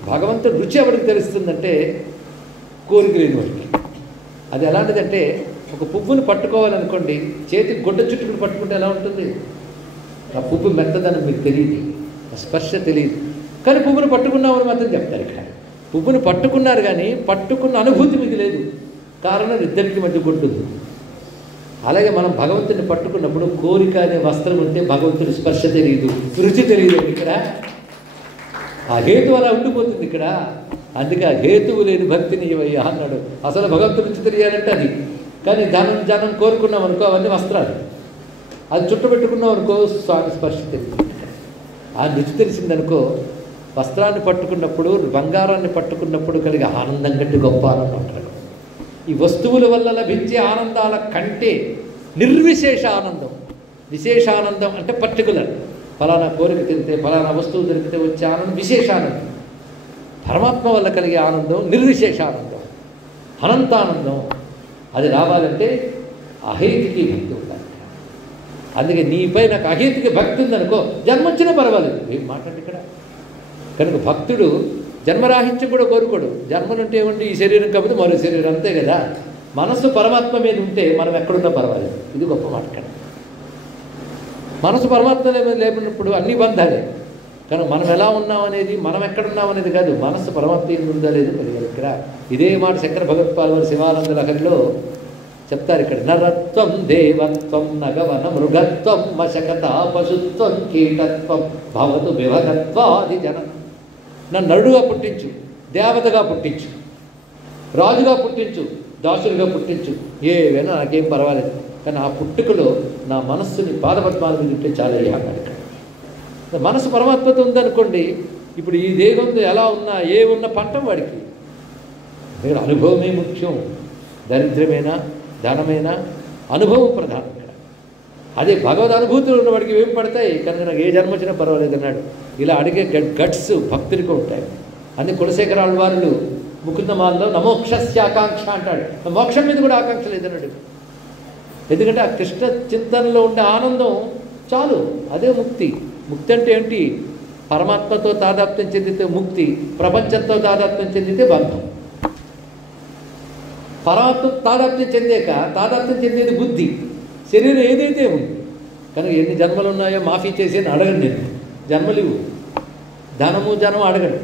భగవంతుడు రుచి ఎవరికి తెలుస్తుందంటే కోరిక లేని వాడికి. అది ఎలాంటిదంటే, ఒక పువ్వును పట్టుకోవాలనుకోండి, చేతికి గుడ్డ చుట్టుకుని పట్టుకుంటే ఎలా ఉంటుంది, ఆ పువ్వు మెత్తదనం మీకు తెలియదు, ఆ స్పర్శ తెలియదు, కానీ పువ్వును పట్టుకున్నామని మాత్రం చెప్తారు. ఇక్కడ పువ్వును పట్టుకున్నారు కానీ పట్టుకున్న అనుభూతి మీకు లేదు, కారణం ఇద్దరికి మధ్య గుడ్డుంది. అలాగే మనం భగవంతుడిని పట్టుకున్నప్పుడు కోరిక అనే వస్త్రం ఉంటే భగవంతుడి స్పర్శ తెలియదు, రుచి తెలియదు. ఇక్కడ ఆ హేతు అలా ఉండిపోతుంది ఇక్కడ. అందుకే ఆ హేతువు లేని భక్తిని ఇవయ్యా అన్నాడు. అసలు భగవంతుడి రుచి తెలియాలంటే అది. కానీ జనం కోరుకున్నాం అనుకో, అవన్నీ వస్త్రాలు, అది చుట్టబెట్టుకున్నాం అనుకో, స్వామి స్పర్శ తెలియదు. ఆ రుచి తెలిసిందనుకో, వస్త్రాన్ని పట్టుకున్నప్పుడు బంగారాన్ని పట్టుకున్నప్పుడు కలిగే ఆనందం కంటే గొప్ప ఆనందం అంటారు. ఈ వస్తువుల వల్ల లభించే ఆనందాల కంటే నిర్విశేష ఆనందం. విశేషానందం అంటే పర్టికులర్, ఫలానా కోరిక తిరిగితే ఫలానా వస్తువు దొరికితే వచ్చే ఆనందం విశేషానందం. పరమాత్మ వల్ల కలిగే ఆనందం నిర్విశేషానందం, అనంతానందం. అది రావాలంటే అహేతుకి భక్తి ఉండాలి. అందుకే నీపై నాకు అహేతుకి భక్తి ఉందనుకో, జన్మొచ్చినా పర్వాలేదు, ఏం మాట్లాడి ఇక్కడ. కనుక భక్తుడు జన్మరాహిత్యం కూడా కోరుకోడు. జన్మలుంటే ఏమండి, ఈ శరీరం కాకపోతే మరో శరీరం, అంతే కదా. మనస్సు పరమాత్మ మీద ఉంటే మనం ఎక్కడున్నా పర్వాలేదు. ఇది గొప్ప మాట. ఇక్కడ మనసు పరమాత్మ లేనప్పుడు అన్ని బంధాలే. కనుక మనం ఎలా ఉన్నాం అనేది, మనం ఎక్కడున్నాం అనేది కాదు, మనస్సు పరమాత్మ ఉందా లేదు తెలియదు. ఇక్కడ ఇదే మాట శంకర భగవత్పాల్ వారి శివానంద లహరిలో చెప్తారు. ఇక్కడ నరత్వం దేవత్వం నగవన మృగత్వం మశకత పశుత్వం కీటత్వం భవతు విభగత్వాది జన. నన్ను నరుడుగా పుట్టించు, దేవతగా పుట్టించు, రాజుగా పుట్టించు, దాసులుగా పుట్టించు, ఏవైనా నాకేం పర్వాలేదు. కానీ ఆ పుట్టుకలో నా మనస్సుని పాదపద్మాల మీద ఉంటే చాలా అన్నాడు. ఇక్కడ మనసు పరమాత్మతో ఉందనుకోండి, ఇప్పుడు ఈ దేహంతో ఎలా ఉన్నా ఏ ఉన్న పంటం వాడికి. ఇక్కడ అనుభవమే ముఖ్యం. దరిద్రమైనా ధనమైనా అనుభవం ప్రధానం. ఇక్కడ అదే భగవద్ అనుభూతులు ఉన్నవాడికి ఏం పడతాయి, కనుక నాకు ఏ జన్మ వచ్చినా పర్వాలేదు అన్నాడు. ఇలా అడిగే గట్స్ భక్తుడికి ఉంటాయి. అందుకే కులశేఖరాల వారు ముకుందమాలలో నమోక్షస్య ఆకాంక్ష అంటాడు. మోక్షం మీద కూడా ఆకాంక్ష లేదన్నాడు. ఎందుకంటే ఆ కృష్ణ చింతనలో ఉండే ఆనందం చాలు, అదే ముక్తి. ముక్తి అంటే ఏంటి? పరమాత్మతో తాదాత్మ్యం చెందితే ముక్తి, ప్రపంచంతో తాదాత్మ్యం చెందితే బంధం. పరమాత్మ తాదాత్మ్యం చెందేది బుద్ధి, శరీరం ఏదైతే ఉంది. కనుక ఎన్ని జన్మలు ఉన్నాయో మాఫీ చేసి అడగను నేను, జన్మలివు. ధనము జనము అడగను.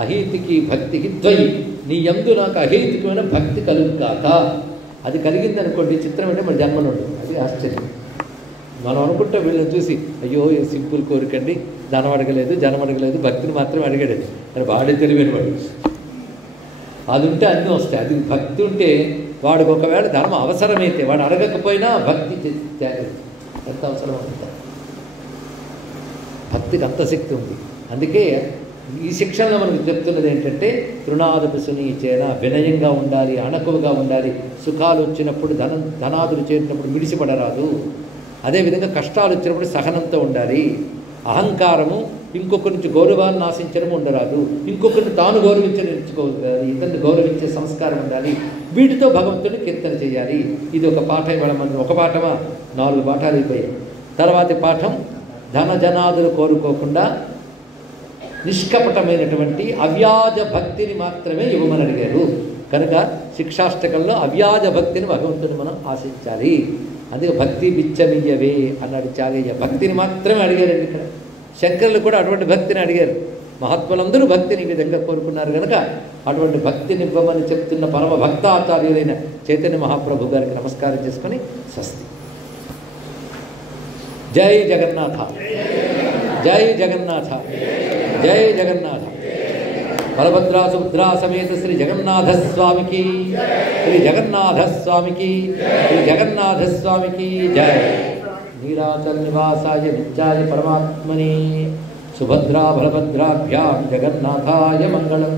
అహేతికి భక్తికి ద్వయి, నీ యందు నాకు అహేతికమైన భక్తి కలుగుగాక. అది కలిగిందనుకోండి, చిత్రం అంటే మరి జన్మలు ఉండదు. అది ఆశ్చర్యం. మనం అనుకుంటే వీళ్ళని చూసి అయ్యో సింపుల్ కోరికండి, ధనం అడగలేదు, జనం అడగలేదు, భక్తిని మాత్రం అడిగాడు అని వాడే తెలివైన వాడు. అది ఉంటే అన్నీ వస్తాయి. అది భక్తి ఉంటే వాడికి ఒకవేళ ధనం అవసరమైతే వాడు అడగకపోయినా భక్తి త్యాగం ఎంత అవసరం అంత. భక్తికి అంత శక్తి ఉంది. అందుకే ఈ శిక్షణలో మనకు చెప్తున్నది ఏంటంటే తృణాదపు సునీచేన, వినయంగా ఉండాలి, అణకువగా ఉండాలి. సుఖాలు వచ్చినప్పుడు ధనాదులు చేరినప్పుడు మిడిసిపడరాదు. అదేవిధంగా కష్టాలు వచ్చినప్పుడు సహనంతో ఉండాలి. అహంకారము, ఇంకొకరి నుంచి గౌరవాన్ని ఆశించడం ఉండరాదు. ఇంకొకరిని తాను గౌరవించి నేర్చుకోవాలి, ఇతన్ని గౌరవించే సంస్కారం ఉండాలి. వీటితో భగవంతుని కీర్తన చేయాలి. ఇది ఒక పాఠం. ఇవ్వడం మనం ఒక పాఠమా, 4 పాఠాలు అయిపోయాయి. తర్వాతి పాఠం ధన జనాదులు కోరుకోకుండా నిష్కపటమైనటువంటి అవ్యాజ భక్తిని మాత్రమే ఇవ్వమని అడిగారు. కనుక శిక్షాష్టకంలో అవ్యాజ భక్తిని భగవంతుని మనం ఆశించాలి. అందుకే భక్తి బిచ్చమియ్యవే అన్నాడు త్యాగయ్య. భక్తిని మాత్రమే అడిగారండి ఇక్కడ. శంకరులు కూడా అటువంటి భక్తిని అడిగారు. మహాత్ములందరూ భక్తిని ఈ విధంగా కోరుకున్నారు కనుక అటువంటి భక్తిని ఇవ్వమని చెప్తున్న పరమ భక్తాచార్యులైన చైతన్య మహాప్రభు గారికి నమస్కారం చేసుకొని స్వస్తి. జై జగన్నాథ, జై జగన్నాథ, జై జగన్నాథ. బలభద్రా సుభద్రా సమేత శ్రీ జగన్నాథ స్వామికి, శ్రీ జగన్నాథ స్వామికి, శ్రీ జగన్నాథ స్వామికి జై. నీలాచల నివాసాయ నిత్యాయ పరమాత్మనే సుభద్రా బలభద్రాభ్యాం జగన్నాథాయ మంగళం.